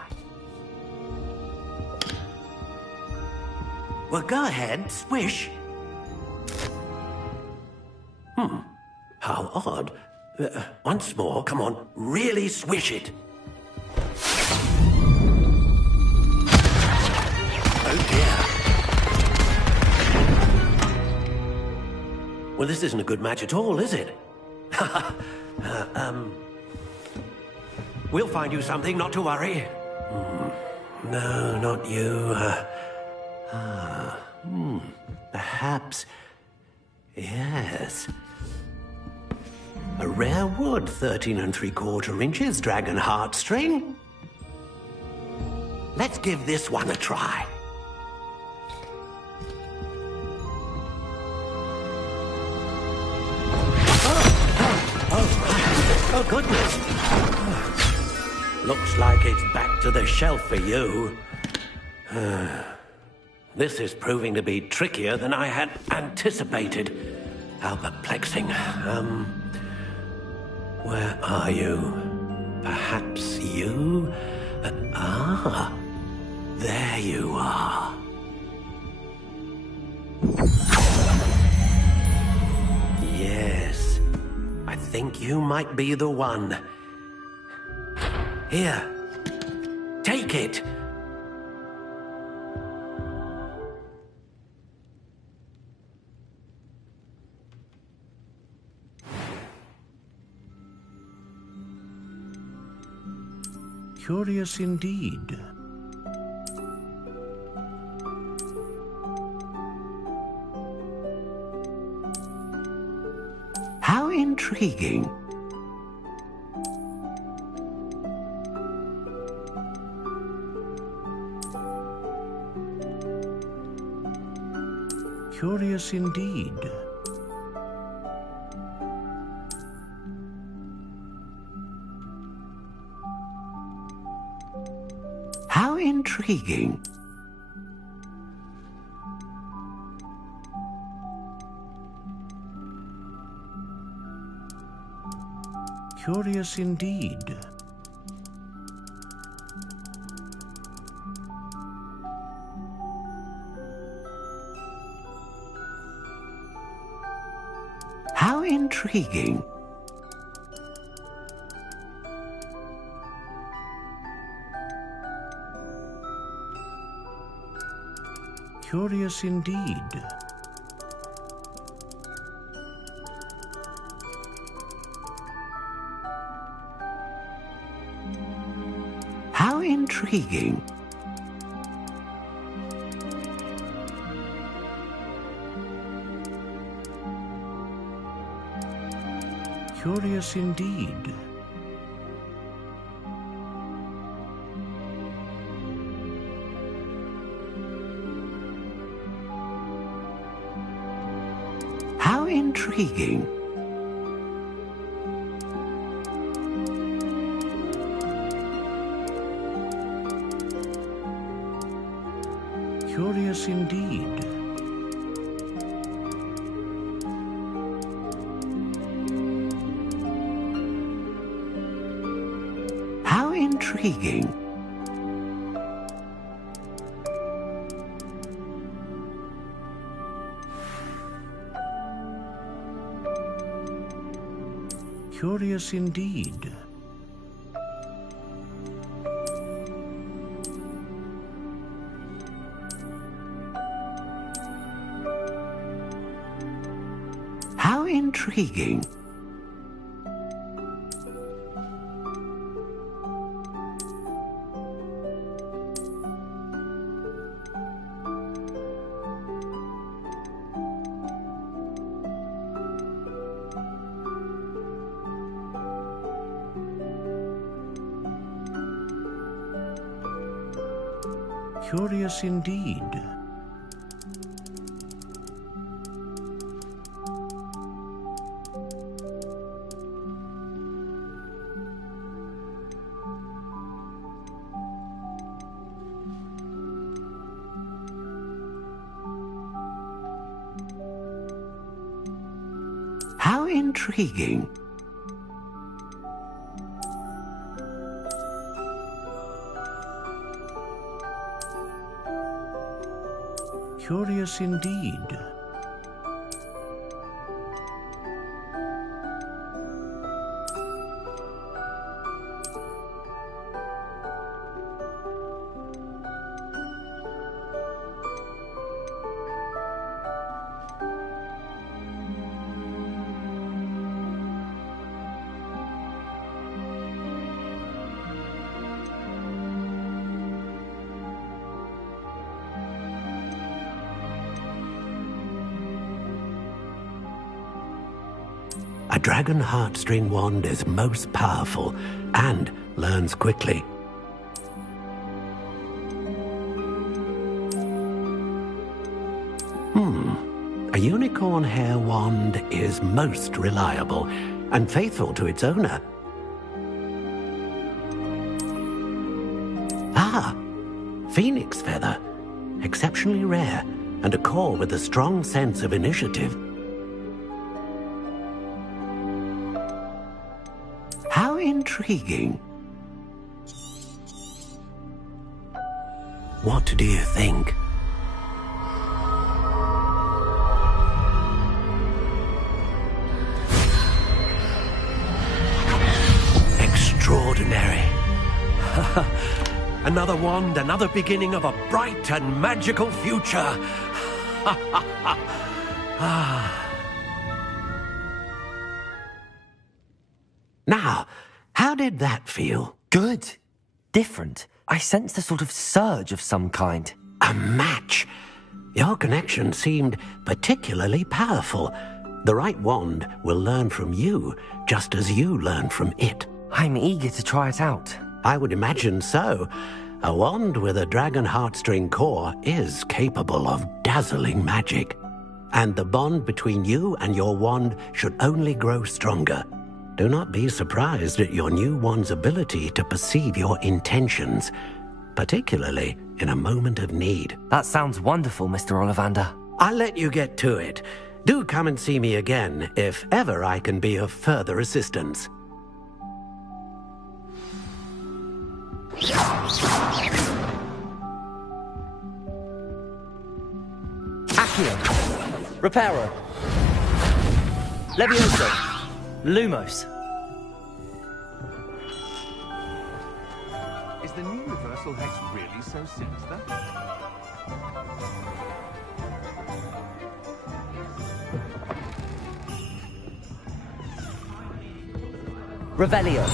Well, go ahead, swish. How odd. Once more, come on, really swish it. Oh dear. Well, this isn't a good match at all, is it? We'll find you something, not to worry. No, not you. Perhaps... Yes. A rare wood, 13 3/4 inches, dragon heartstring. Let's give this one a try. Oh, goodness. Looks like it's back to the shelf for you. This is proving to be trickier than I had anticipated. How perplexing. Where are you? Perhaps you? There you are. Yes, I think you might be the one. Here, take it. Curious indeed. How intriguing. Curious indeed. How intriguing. Curious indeed. How intriguing. Curious indeed. How intriguing. Curious indeed. How intriguing. Curious Curious indeed. How intriguing. Curious indeed. How intriguing. Curious indeed. How intriguing. Curious indeed. A dragon heartstring wand is most powerful and learns quickly. A unicorn hair wand is most reliable and faithful to its owner. Ah, phoenix feather. Exceptionally rare and a core with a strong sense of initiative. How intriguing. What do you think? Extraordinary. Another wand, another beginning of a bright and magical future. Now, how did that feel? Good. Different. I sensed a sort of surge of some kind. A match. Your connection seemed particularly powerful. The right wand will learn from you, just as you learn from it. I'm eager to try it out. I would imagine so. A wand with a dragon heartstring core is capable of dazzling magic. And the bond between you and your wand should only grow stronger. Do not be surprised at your new wand's ability to perceive your intentions, particularly in a moment of need. That sounds wonderful, Mr. Ollivander. I'll let you get to it. Do come and see me again if ever I can be of further assistance. Accio. Reparo. Levioso. Lumos. Is the new reversal hex really so sinister? Revelio.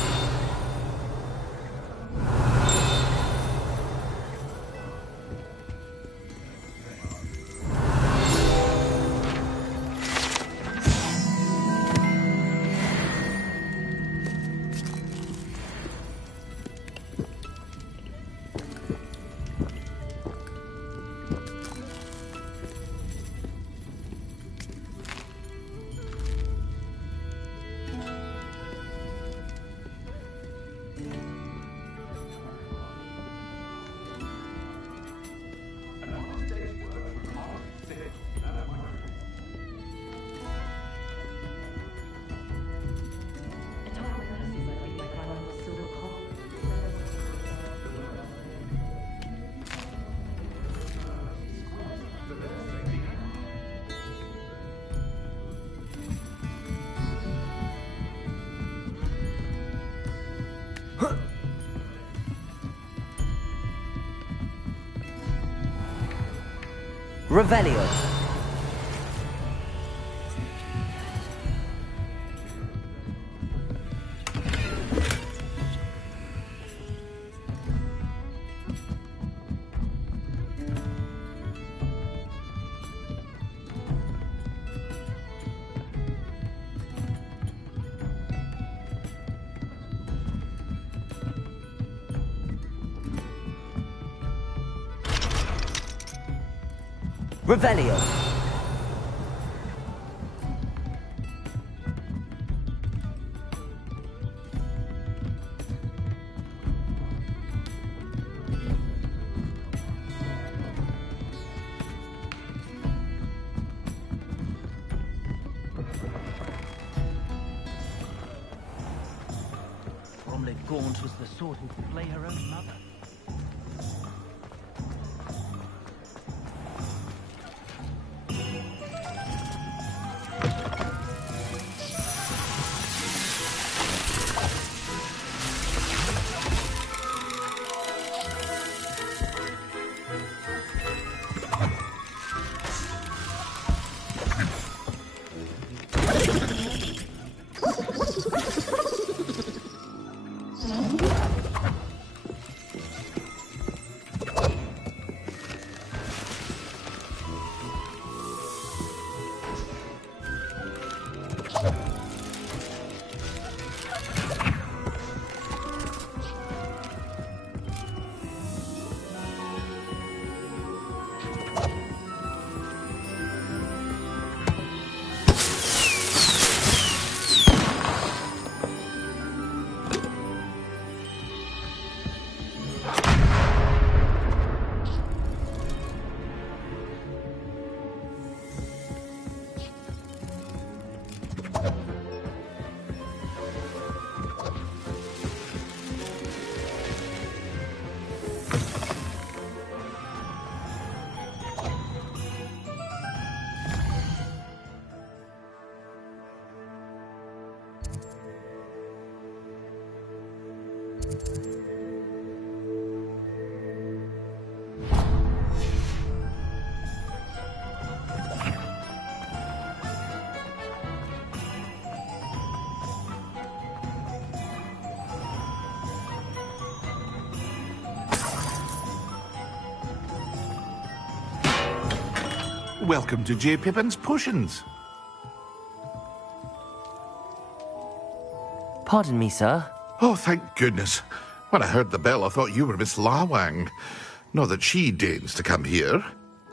Revelio. Revelio. Bromley Gaunt was the sort who'd flay her own mother. Welcome to J. Pippin's Potions. Pardon me, sir. Oh, thank goodness. When I heard the bell, I thought you were Miss Lawang. Not that she deigns to come here.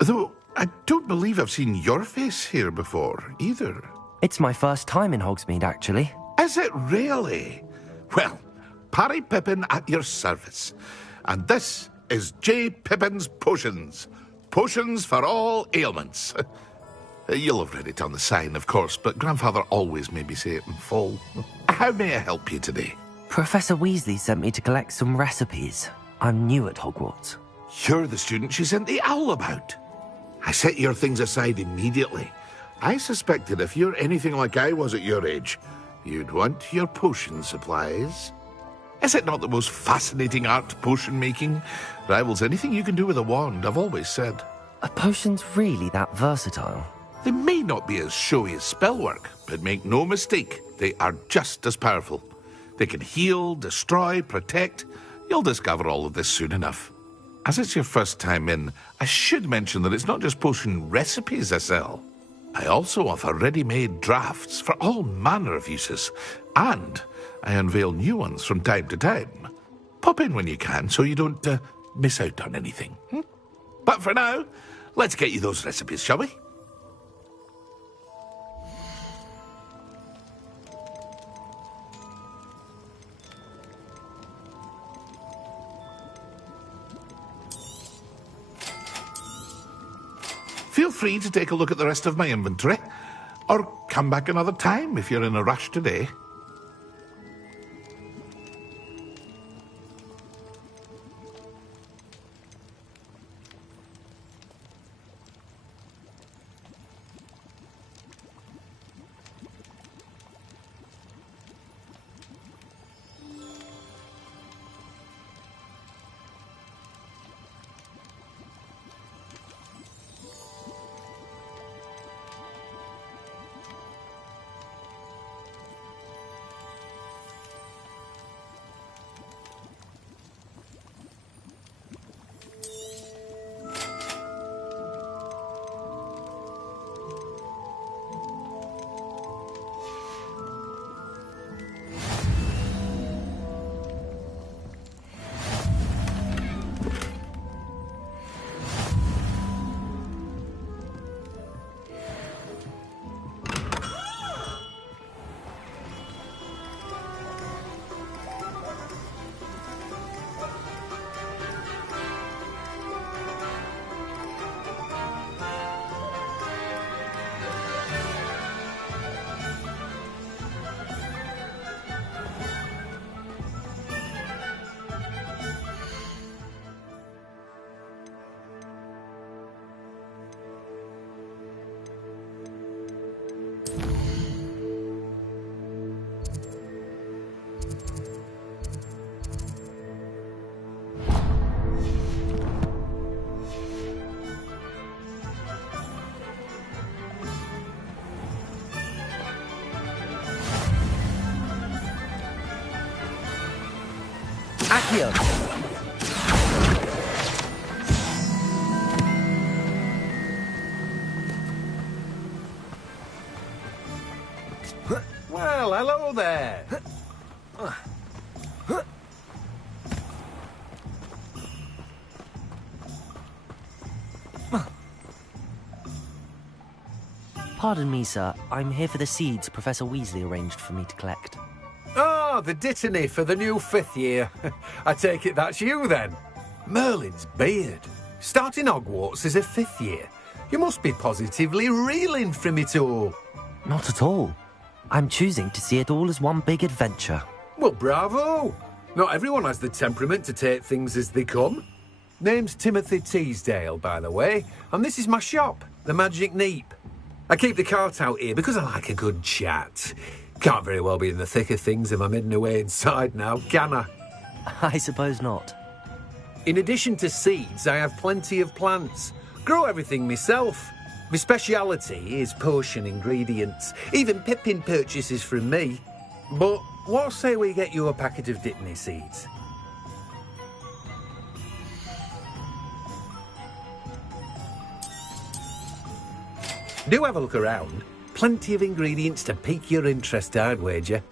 Though I don't believe I've seen your face here before, either. It's my first time in Hogsmeade, actually. Is it really? Well, Parry Pippin at your service. And this is J. Pippin's Potions. Potions for all ailments. You'll have read it on the sign, of course, but Grandfather always made me say it in full. How may I help you today? Professor Weasley sent me to collect some recipes. I'm new at Hogwarts. You're the student she sent the owl about. I set your things aside immediately. I suspected if you're anything like I was at your age, you'd want your potion supplies. Is it not the most fascinating art, potion making? Rivals anything you can do with a wand, I've always said. Are potions really that versatile? They may not be as showy as spellwork, but make no mistake, they are just as powerful. They can heal, destroy, protect. You'll discover all of this soon enough. As it's your first time in, I should mention that it's not just potion recipes I sell. I also offer ready-made drafts for all manner of uses, and I unveil new ones from time to time. Pop in when you can so you don't miss out on anything. But for now, let's get you those recipes, shall we? Feel free to take a look at the rest of my inventory, or come back another time if you're in a rush today. Accio! Well, hello there. Pardon me, sir. I'm here for the seeds Professor Weasley arranged for me to collect. Ah, the dittany for the new 5th year. I take it that's you, then. Merlin's beard. Starting Hogwarts as a 5th year. You must be positively reeling from it all. Not at all. I'm choosing to see it all as one big adventure. Well, bravo. Not everyone has the temperament to take things as they come. Name's Timothy Teasdale, by the way, and this is my shop, the Magic Neep. I keep the cart out here because I like a good chat. Can't very well be in the thick of things if I'm hidden away inside now, can I? I suppose not. In addition to seeds, I have plenty of plants. Grow everything myself. My speciality is potion ingredients. Even Pippin purchases from me. But what say we get you a packet of Dittany seeds? Do have a look around. Plenty of ingredients to pique your interest, I'd wager.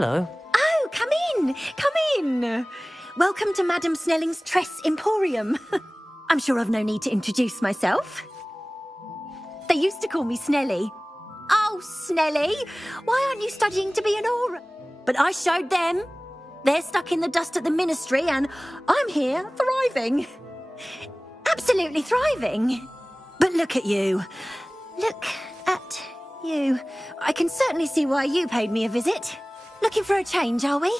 Hello. Oh, come in! Come in! Welcome to Madame Snelling's Tress Emporium. I'm sure I've no need to introduce myself. They used to call me Snelly. Oh, Snelly! Why aren't you studying to be an aura? But I showed them. They're stuck in the dust at the ministry, and I'm here, thriving. Absolutely thriving. But look at you. Look at you. I can certainly see why you paid me a visit. Looking for a change, are we?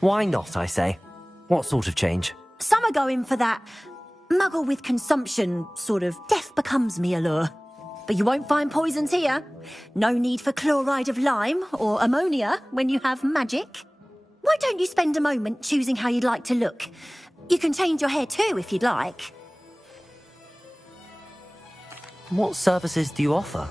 Why not, I say? What sort of change? Some are going for that muggle with consumption, sort of death becomes me allure. But you won't find poisons here. No need for chloride of lime or ammonia when you have magic. Why don't you spend a moment choosing how you'd like to look? You can change your hair too if you'd like. What services do you offer?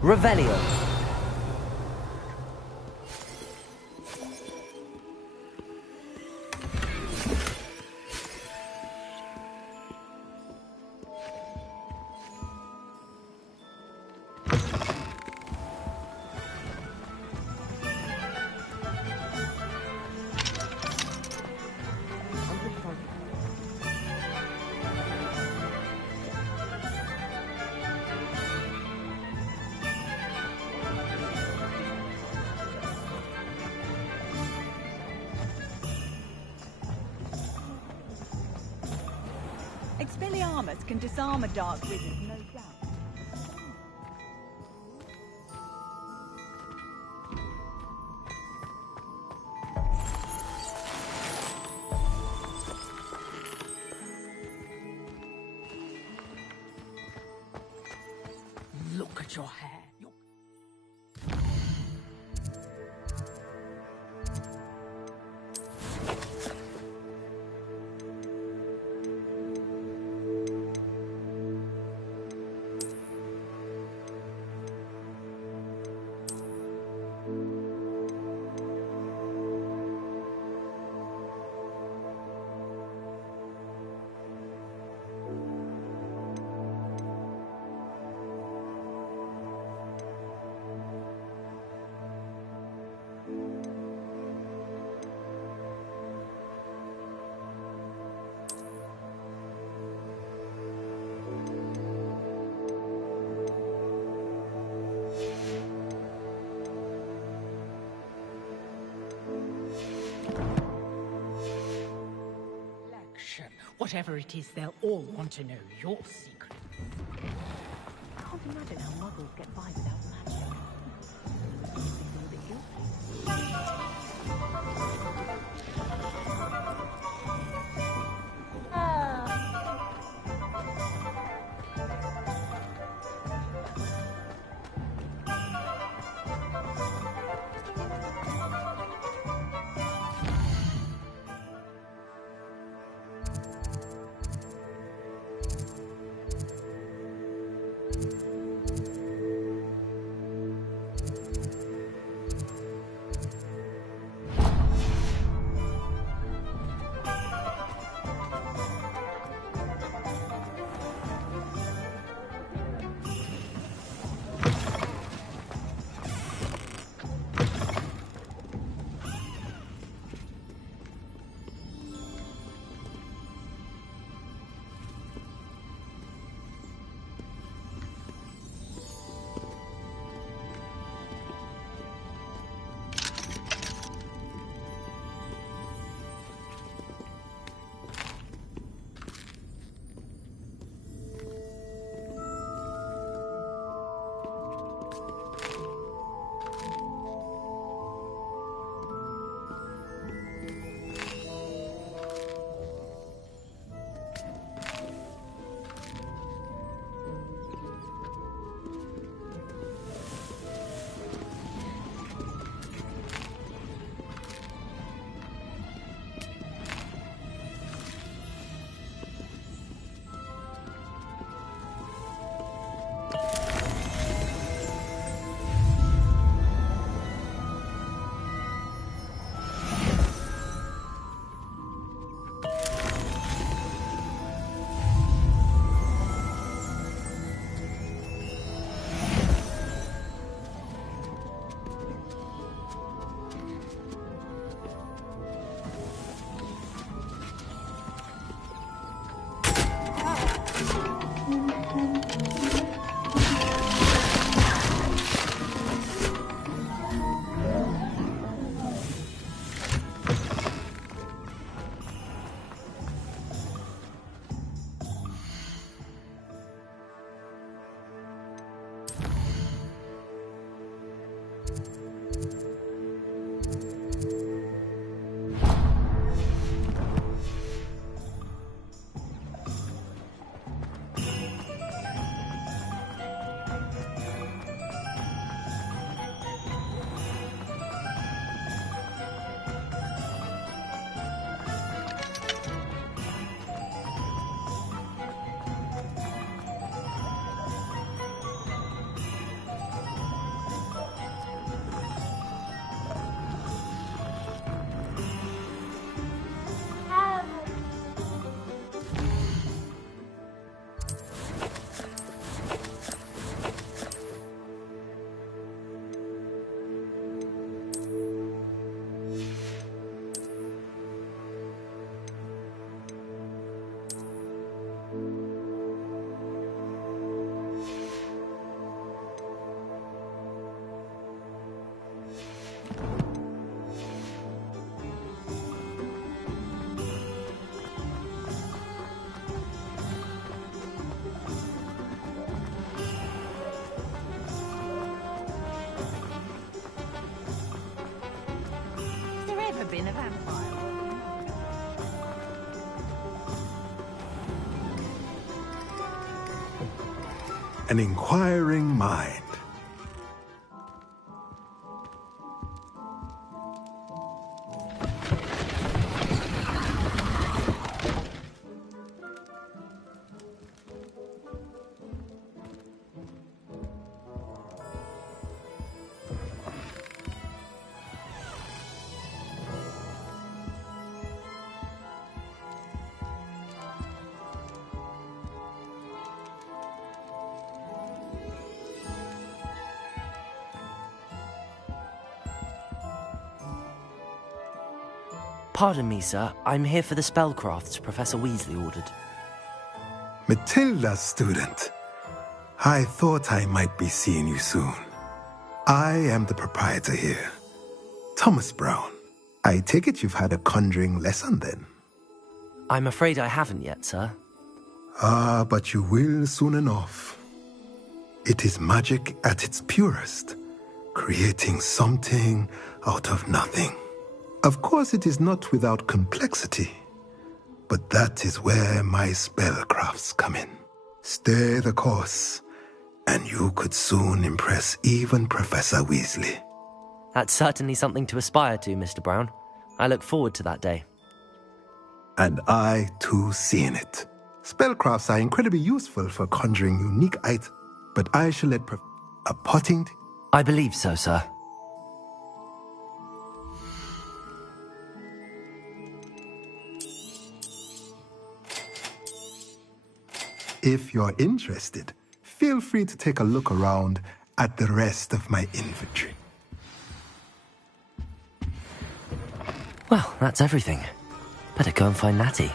Revelio. Expelliarmus can disarm a dark wizard, no doubt. Look at your hair. Whatever it is, they'll all want to know your secret. I can't imagine how muggles get by without magic. been a vampire. An inquiring mind. Pardon me, sir. I'm here for the spellcrafts Professor Weasley ordered. Matilda's student. I thought I might be seeing you soon. I am the proprietor here, Thomas Brown. I take it you've had a conjuring lesson then? I'm afraid I haven't yet, sir. Ah, but you will soon enough. It is magic at its purest, creating something out of nothing. Of course, it is not without complexity, but that is where my spellcrafts come in. Stay the course, and you could soon impress even Professor Weasley. That's certainly something to aspire to, Mr. Brown. I look forward to that day. And I, too, seen it. Spellcrafts are incredibly useful for conjuring unique items, but I shall let a potting... I believe so, sir. If you're interested, feel free to take a look around at the rest of my inventory. Well, that's everything. Better go and find Natty.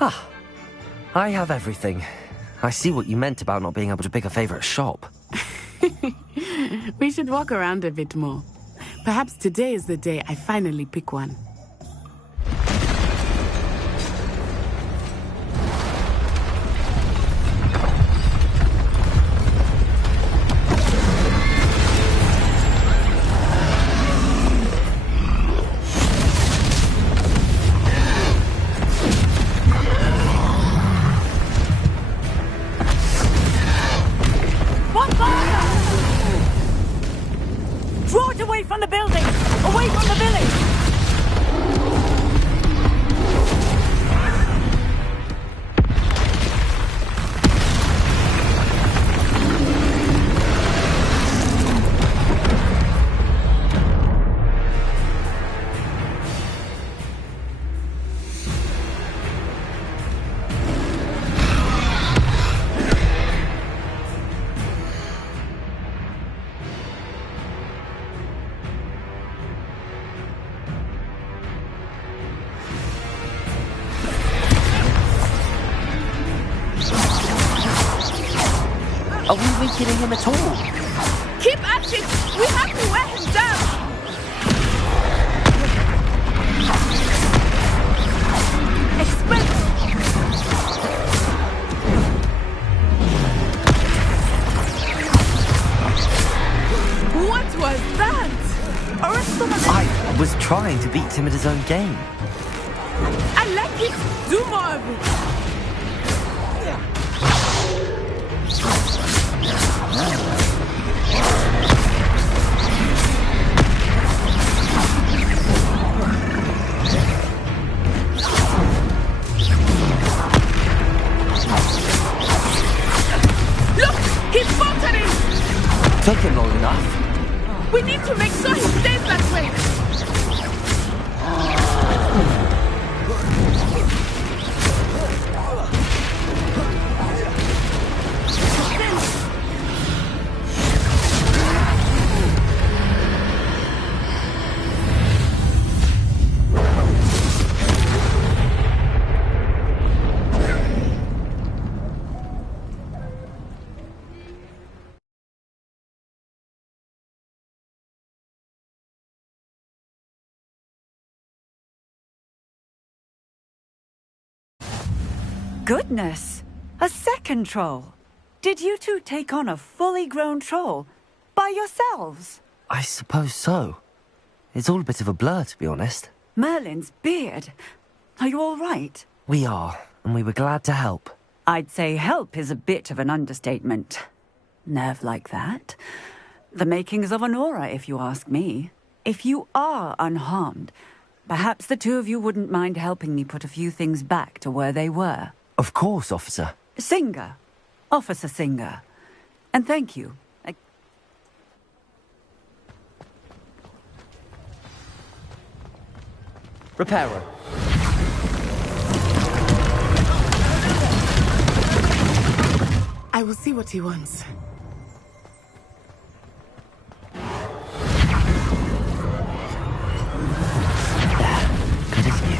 Ah, I have everything. I see what you meant about not being able to pick a favorite shop. We should walk around a bit more. Perhaps today is the day I finally pick one. Draw it away from the building! Away from the village! Are we weakening him at all? Keep at it! We have to wear him down! What was that? I was trying to beat him at his own game. I like it! Do more of it! Look! He's faltering! Took him long enough. We need to make sure he stays that way! Goodness! A second troll! Did you two take on a fully grown troll? By yourselves? I suppose so. It's all a bit of a blur, to be honest. Merlin's beard. Are you all right? We are, and we were glad to help. I'd say help is a bit of an understatement. Nerve like that. The makings of an aura, if you ask me. If you are unharmed, perhaps the two of you wouldn't mind helping me put a few things back to where they were. Of course, officer. Singer. Officer Singer. And thank you. Repairer. I will see what he wants. Good as new.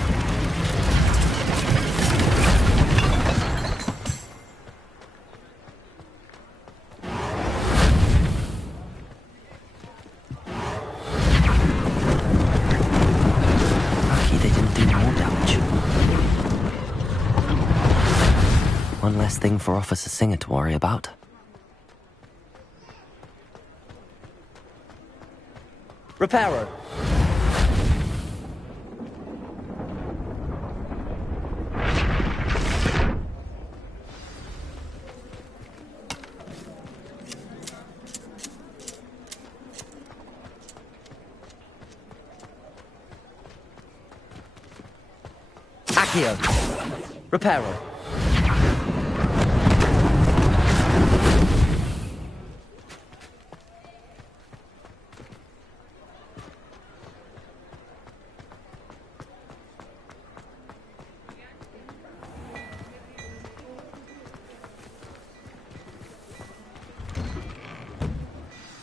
Lucky they didn't do more damage. One less thing for Officer Singer to worry about. Repairer. Accio. Repairer.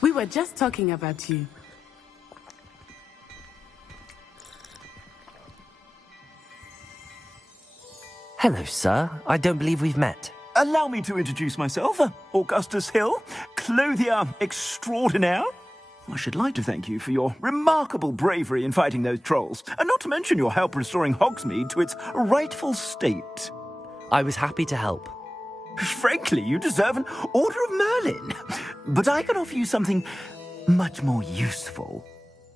We were just talking about you. Hello, sir. I don't believe we've met. Allow me to introduce myself, Augustus Hill, clothier extraordinaire. I should like to thank you for your remarkable bravery in fighting those trolls, and not to mention your help restoring Hogsmeade to its rightful state. I was happy to help. Frankly, you deserve an Order of Merlin. But I can offer you something much more useful.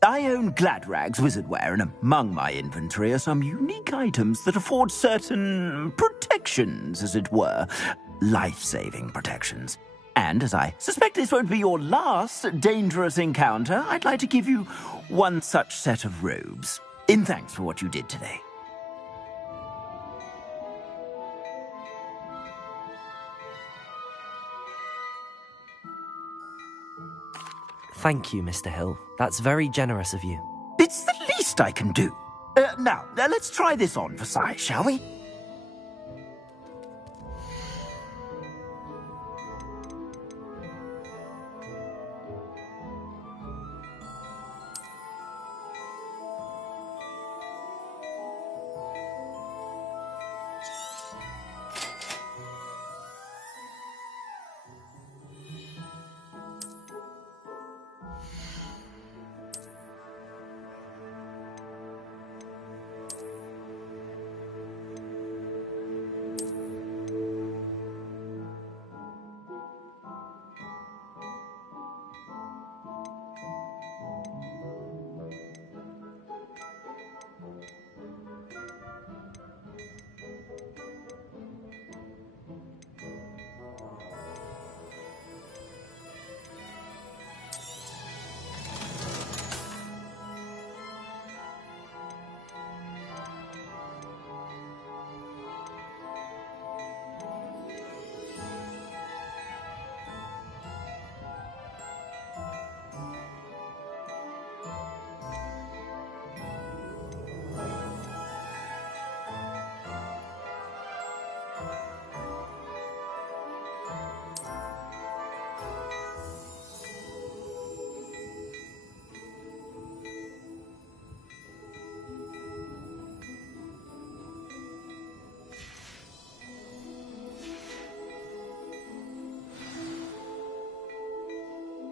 I own Gladrag's wizardware, and among my inventory are some unique items that afford certain protections, as it were. Life-saving protections. And as I suspect this won't be your last dangerous encounter, I'd like to give you one such set of robes, in thanks for what you did today. Thank you, Mr. Hill. That's very generous of you. It's the least I can do. Now, let's try this on for size, shall we?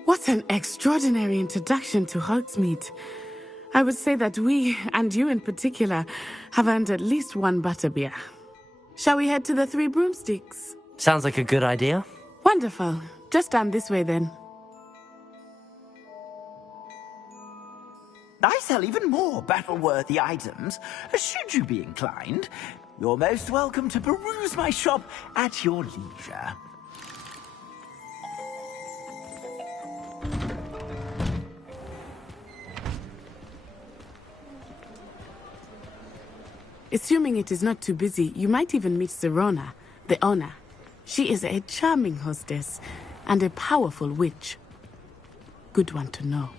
What an extraordinary introduction to Hogsmeade. I would say that we, and you in particular, have earned at least one butterbeer. Shall we head to the Three Broomsticks? Sounds like a good idea. Wonderful. Just down this way then. I sell even more battle-worthy items. Should you be inclined, you're most welcome to peruse my shop at your leisure. Assuming it is not too busy, you might even meet Serona, the owner. She is a charming hostess and a powerful witch. Good one to know.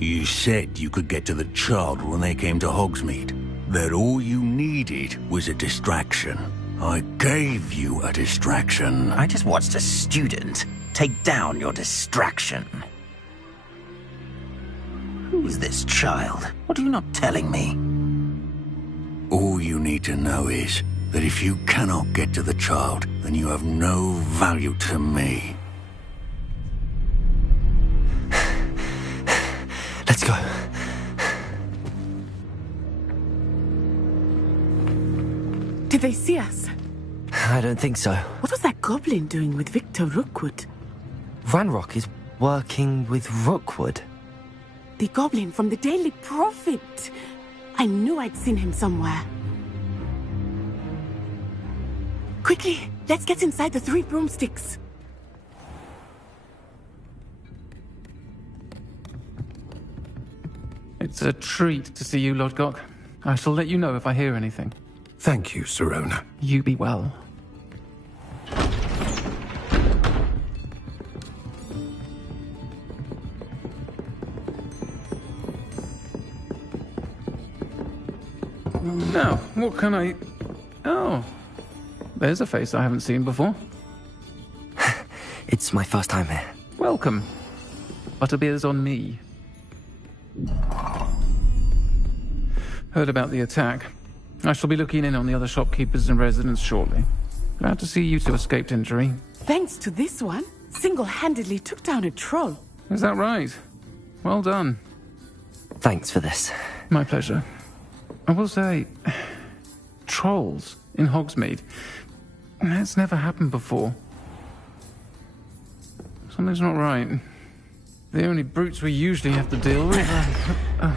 You said you could get to the child when they came to Hogsmeade. That all you needed was a distraction. I gave you a distraction. I just watched a student take down your distraction. Who's this child? What are you not telling me? All you need to know is that if you cannot get to the child, then you have no value to me. Let's go. Did they see us? I don't think so. What was that goblin doing with Victor Rookwood? Ranrock is working with Rookwood. The goblin from the Daily Prophet. I knew I'd seen him somewhere. Quickly, let's get inside the Three Broomsticks. It's a treat to see you, Lodgok. I shall let you know if I hear anything. Thank you, Serona. You be well. Now, what can I... Oh, there's a face I haven't seen before. It's my first time here. Welcome. Butterbeer's on me. Heard about the attack. I shall be looking in on the other shopkeepers and residents shortly. Glad to see you two escaped injury. Thanks to this one, single-handedly took down a troll. Is that right? Well done. Thanks for this. My pleasure. I will say, trolls in Hogsmeade. That's never happened before. Something's not right. The only brutes we usually have to deal with are...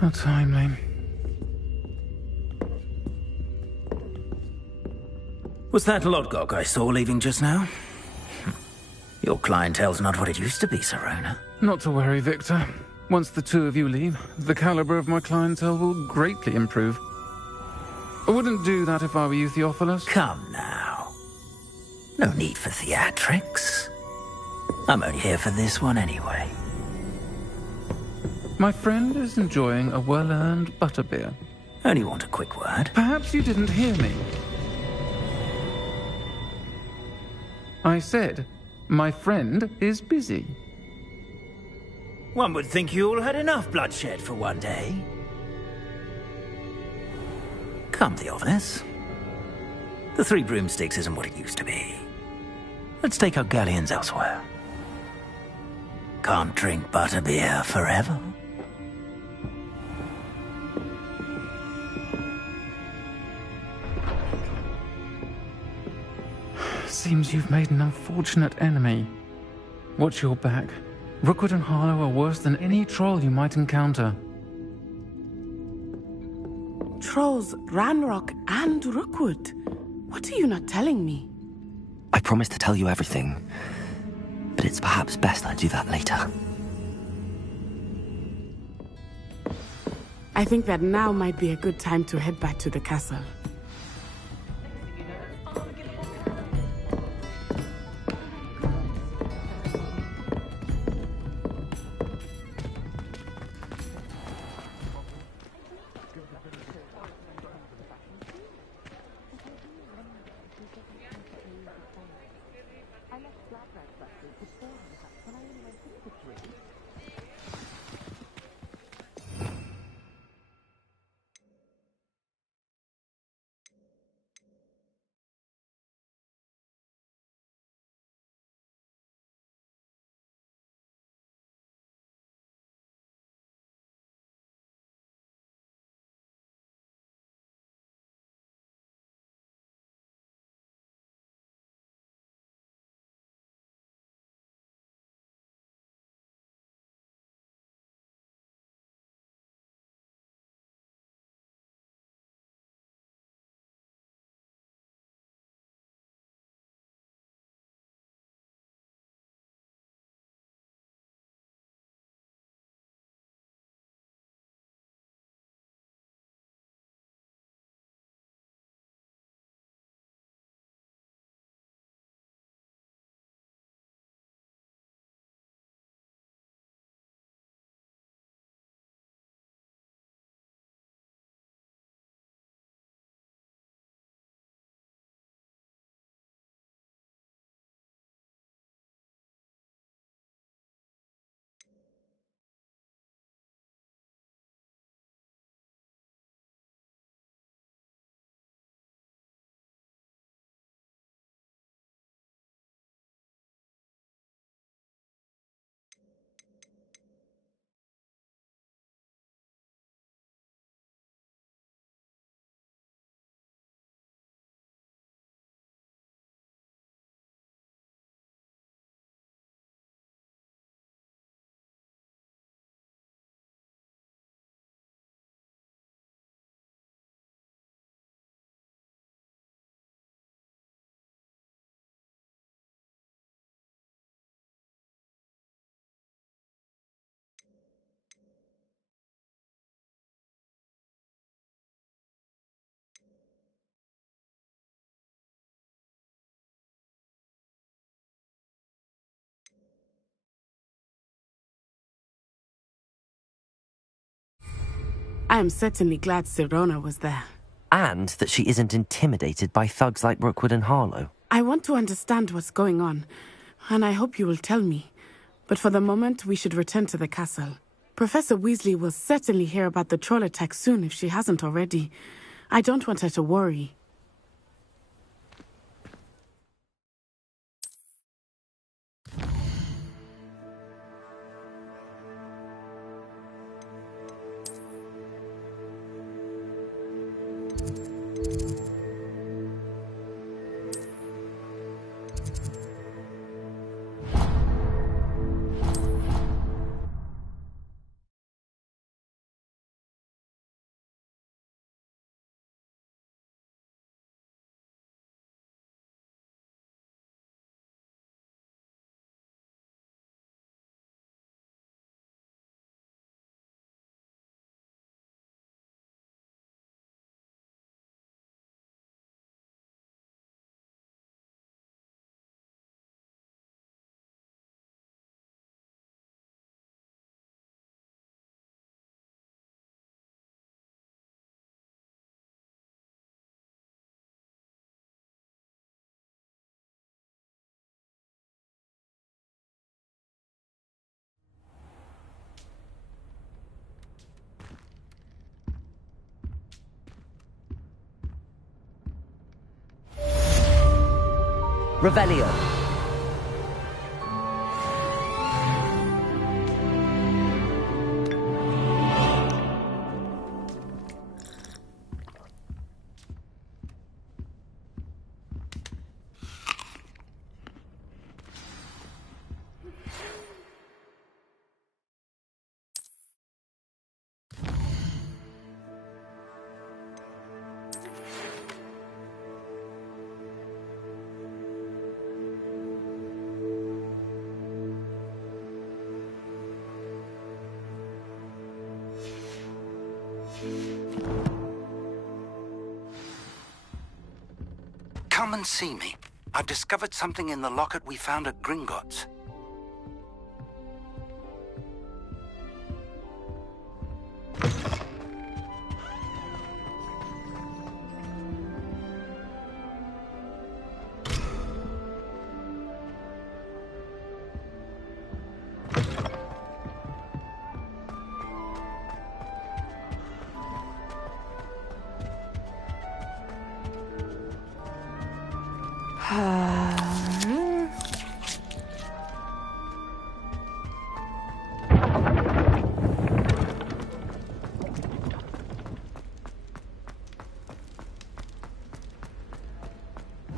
How timely. Was that Lodgok I saw leaving just now? Your clientele's not what it used to be, Serona. Not to worry, Victor. Once the two of you leave, the caliber of my clientele will greatly improve. I wouldn't do that if I were you, Theophilus. Come now. No need for theatrics. I'm only here for this one anyway. My friend is enjoying a well-earned butterbeer. Only want a quick word. Perhaps you didn't hear me. I said, my friend is busy. One would think you all had enough bloodshed for one day. Come, Theophilus. The Three Broomsticks isn't what it used to be. Let's take our galleons elsewhere. Can't drink butterbeer forever. Seems you've made an unfortunate enemy. Watch your back. Rookwood and Harlow are worse than any troll you might encounter. Trolls, Ranrock, and Rookwood. What are you not telling me? I promised to tell you everything, but it's perhaps best I do that later. I think that now might be a good time to head back to the castle. I am certainly glad Sirona was there. And that she isn't intimidated by thugs like Rookwood and Harlow. I want to understand what's going on, and I hope you will tell me. But for the moment, we should return to the castle. Professor Weasley will certainly hear about the troll attack soon if she hasn't already. I don't want her to worry. Revelio. Come and see me. I've discovered something in the locket we found at Gringotts.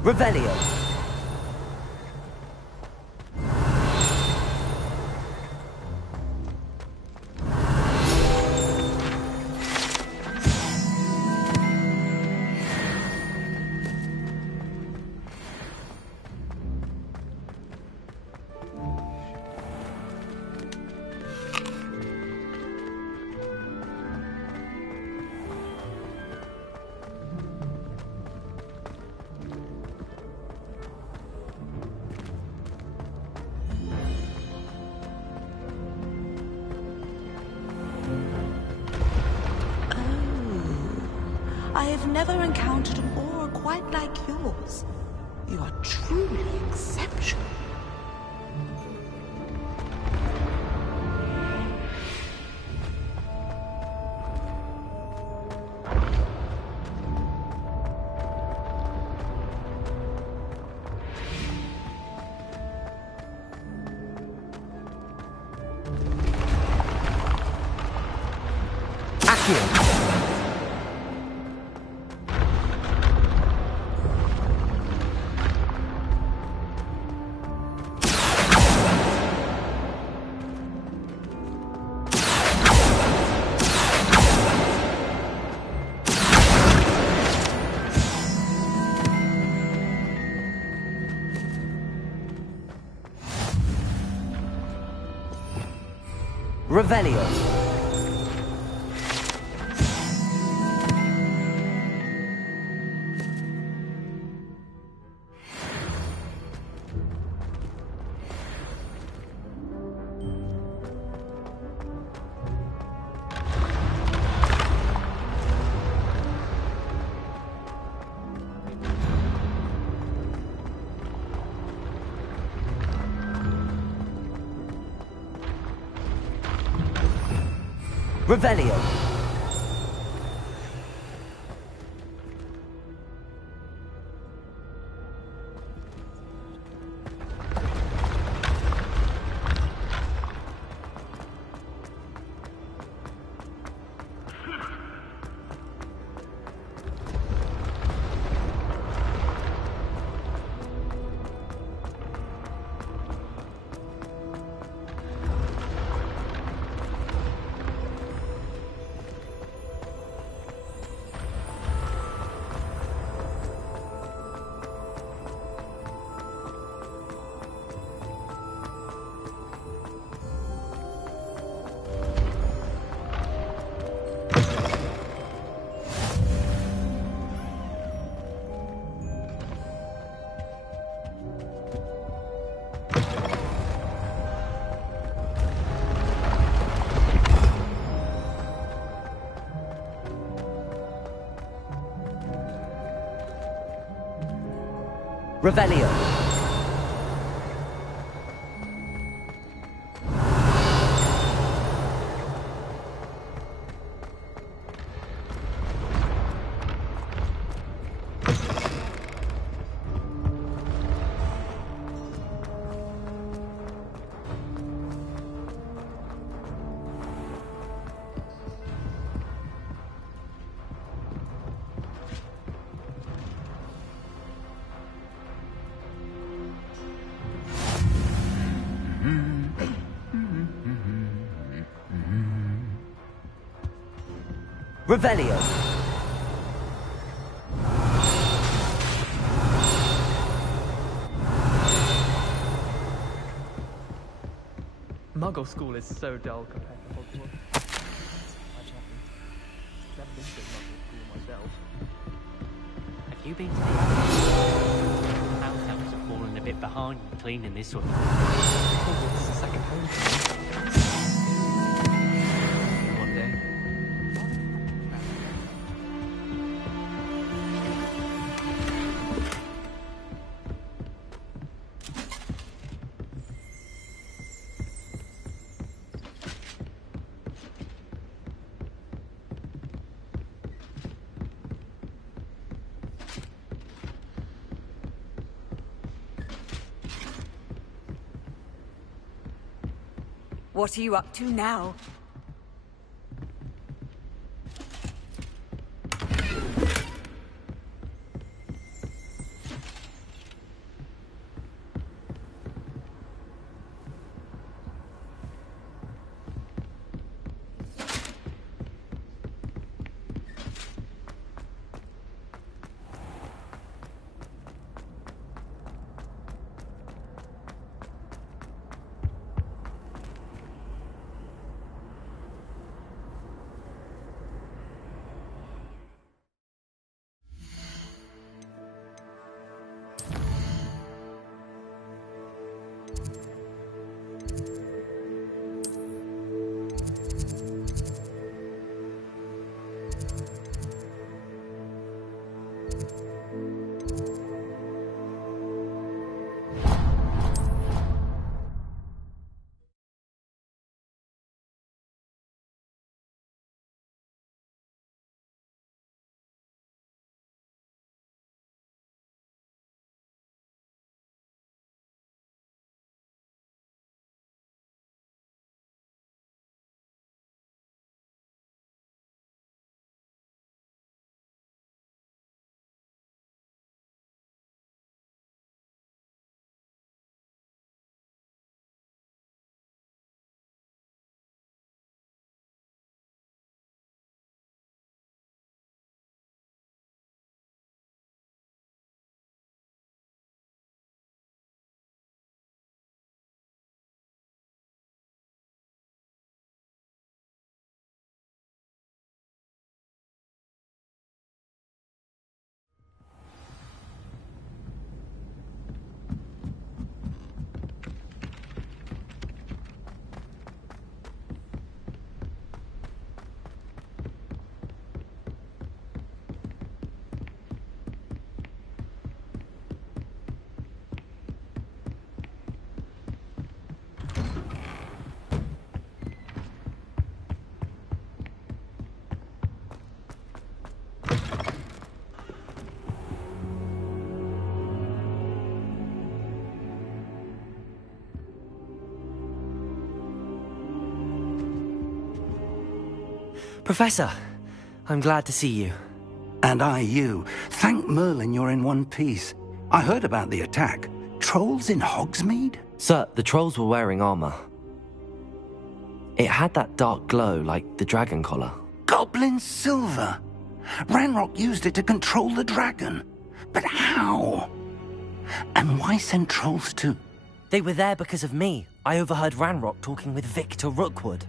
Revelio. I have never encountered an aura quite like yours. You are truly exceptional. Revelio. Revelio. Revelio. Revelio. Muggle school is so dull compared to Hogwarts. I've never been to a Muggle school myself. Have you been to the house elves have fallen a bit behind cleaning this one? Hogwarts is a second home to me. One day. What are you up to now? Professor, I'm glad to see you. And I you. Thank Merlin you're in one piece. I heard about the attack. Trolls in Hogsmeade? Sir, the trolls were wearing armor. It had that dark glow like the dragon collar. Goblin silver. Ranrock used it to control the dragon. But how? And why send trolls too? They were there because of me. I overheard Ranrock talking with Victor Rookwood.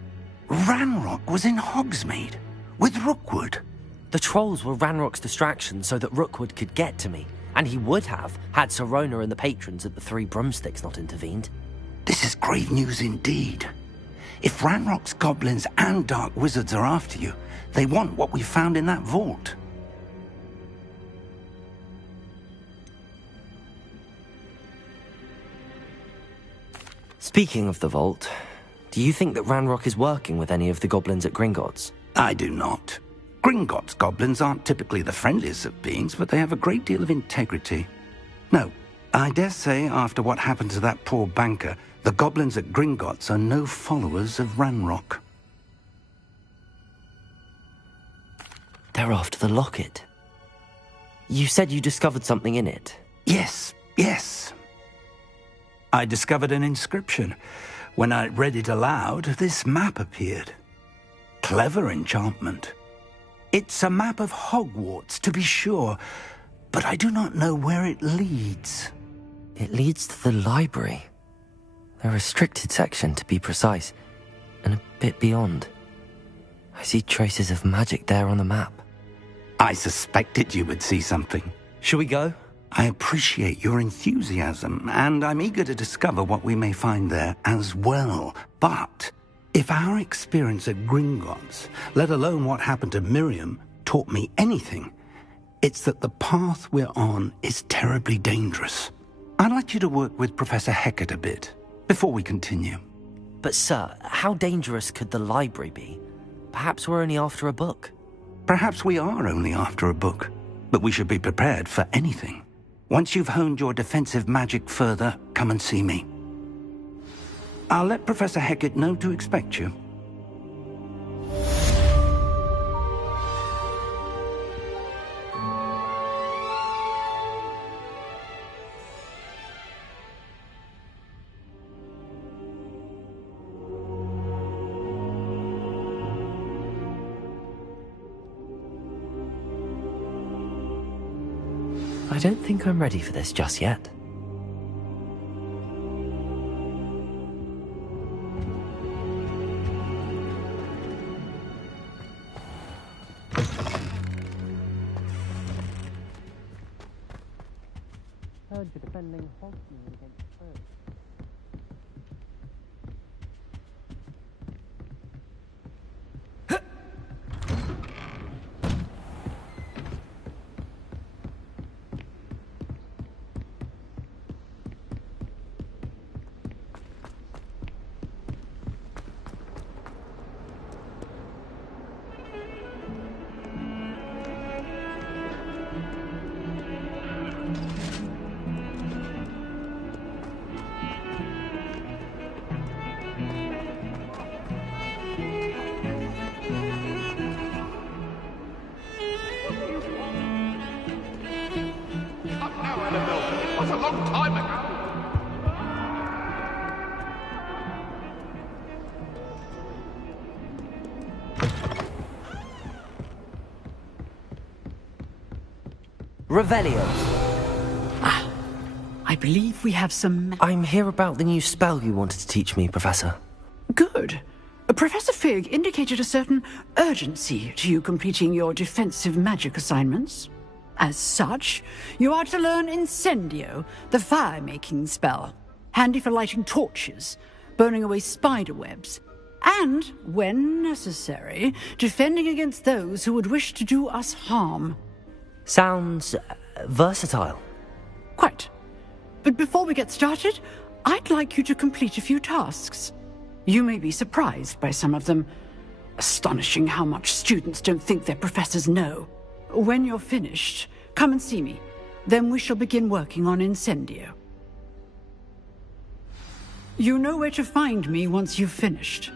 Ranrock was in Hogsmeade? With Rookwood? The trolls were Ranrock's distraction so that Rookwood could get to me. And he would have, had Sirona and the patrons at the Three Broomsticks not intervened. This is grave news indeed. If Ranrock's goblins and dark wizards are after you, they want what we found in that vault. Speaking of the vault, do you think that Ranrock is working with any of the goblins at Gringotts? I do not. Gringotts goblins aren't typically the friendliest of beings, but they have a great deal of integrity. No, I dare say after what happened to that poor banker, the goblins at Gringotts are no followers of Ranrock. They're after the locket. You said you discovered something in it. Yes. I discovered an inscription. When I read it aloud, this map appeared. Clever enchantment. It's a map of Hogwarts, to be sure, but I do not know where it leads. It leads to the library. The restricted section, to be precise, and a bit beyond. I see traces of magic there on the map. I suspected you would see something. Shall we go? I appreciate your enthusiasm, and I'm eager to discover what we may find there as well. But if our experience at Gringotts, let alone what happened to Miriam, taught me anything, it's that the path we're on is terribly dangerous. I'd like you to work with Professor Hecat a bit before we continue. But sir, how dangerous could the library be? Perhaps we're only after a book. Perhaps we are only after a book, but we should be prepared for anything. Once you've honed your defensive magic further, come and see me. I'll let Professor Hecat know to expect you. I don't think I'm ready for this just yet. Heard you're defending Hogsmeade against Spurs. It was a long time ago. Revelio. I believe we have some... I'm here about the new spell you wanted to teach me, Professor. Good. Professor Fig indicated a certain urgency to you completing your defensive magic assignments. As such, you are to learn Incendio, the fire-making spell, handy for lighting torches, burning away spider webs, and, when necessary, defending against those who would wish to do us harm. Sounds versatile. Quite. But before we get started, I'd like you to complete a few tasks. You may be surprised by some of them. Astonishing how much students don't think their professors know. When you're finished, come and see me. Then we shall begin working on Incendio. You know where to find me once you've finished.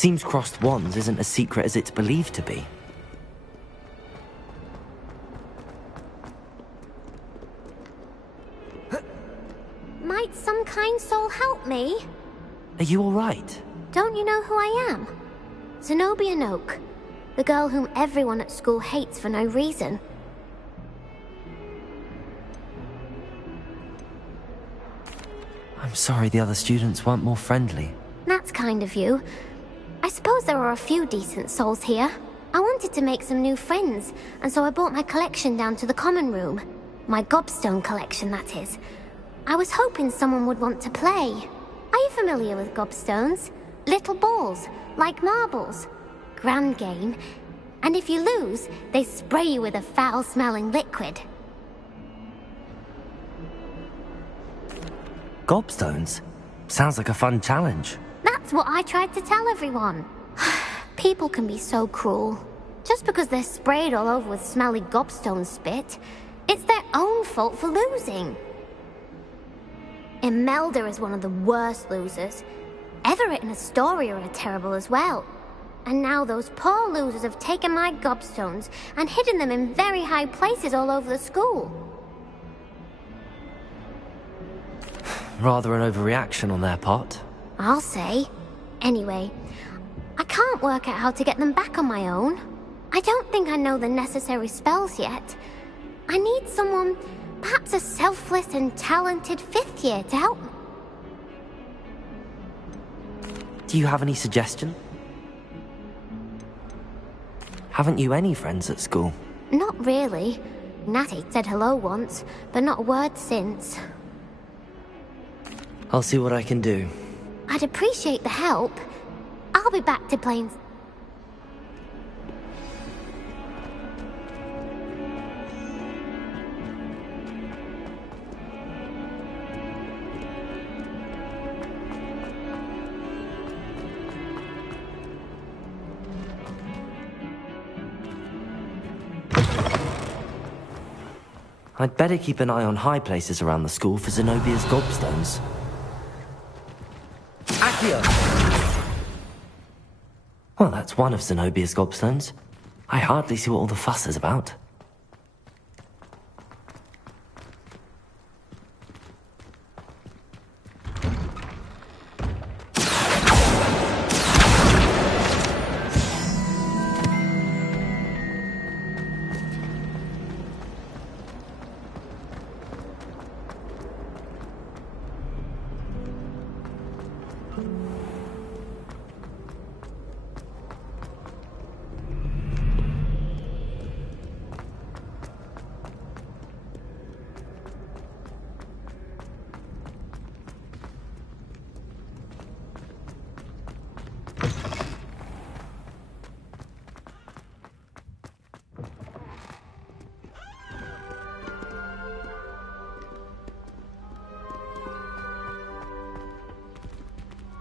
Seems crossed wands isn't as secret as it's believed to be. Might some kind soul help me? Are you all right? Don't you know who I am? Zenobia Noak, the girl whom everyone at school hates for no reason. I'm sorry the other students weren't more friendly. That's kind of you. I suppose there are a few decent souls here. I wanted to make some new friends, and so I brought my collection down to the common room. My gobstone collection, that is. I was hoping someone would want to play. Are you familiar with gobstones? Little balls, like marbles. Grand game. And if you lose, they spray you with a foul-smelling liquid. Gobstones? Sounds like a fun challenge. That's what I tried to tell everyone. People can be so cruel. Just because they're sprayed all over with smelly gobstone spit, it's their own fault for losing. Imelda is one of the worst losers. Everett and Astoria are terrible as well. And now those poor losers have taken my gobstones and hidden them in very high places all over the school. Rather an overreaction on their part. I'll say. Anyway, I can't work out how to get them back on my own. I don't think I know the necessary spells yet. I need someone, perhaps a selfless and talented fifth year to help me. Do you have any suggestion? Haven't you any friends at school? Not really. Natty said hello once, but not a word since. I'll see what I can do. I'd appreciate the help. I'll be back to playing... I'd better keep an eye on high places around the school for Zenobia's gobstones. Accio! Well, that's one of Zenobia's gobstones. I hardly see what all the fuss is about.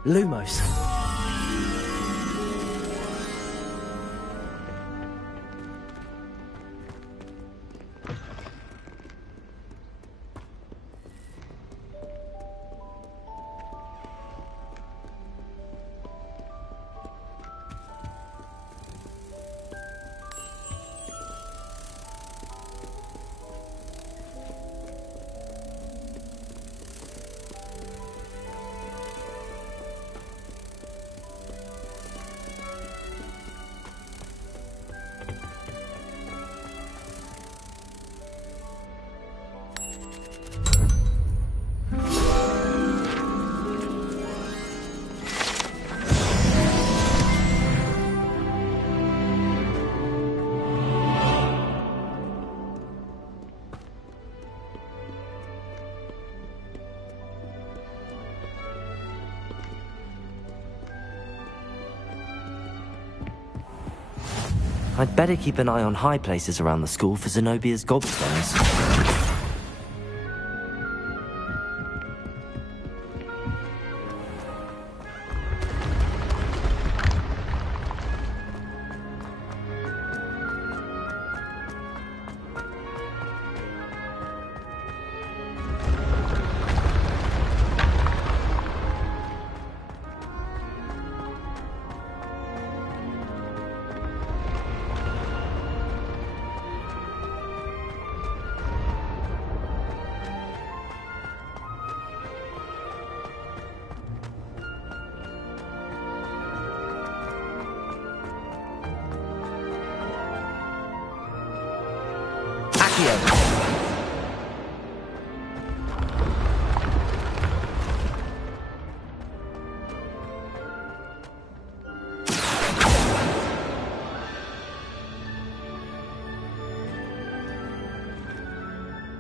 Lumos. I'd better keep an eye on high places around the school for Zenobia's gobstones.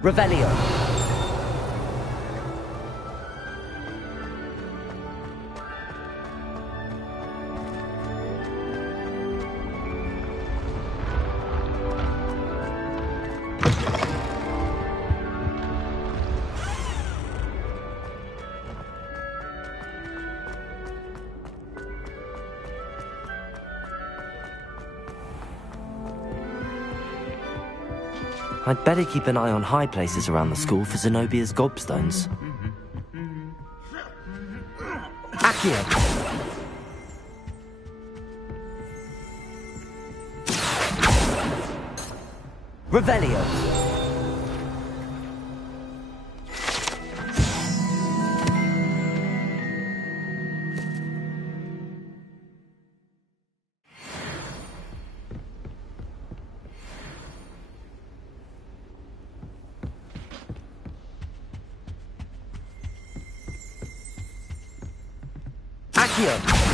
Revelio. I'd better keep an eye on high places around the school for Zenobia's gobstones. Accio! Revelio! Accio!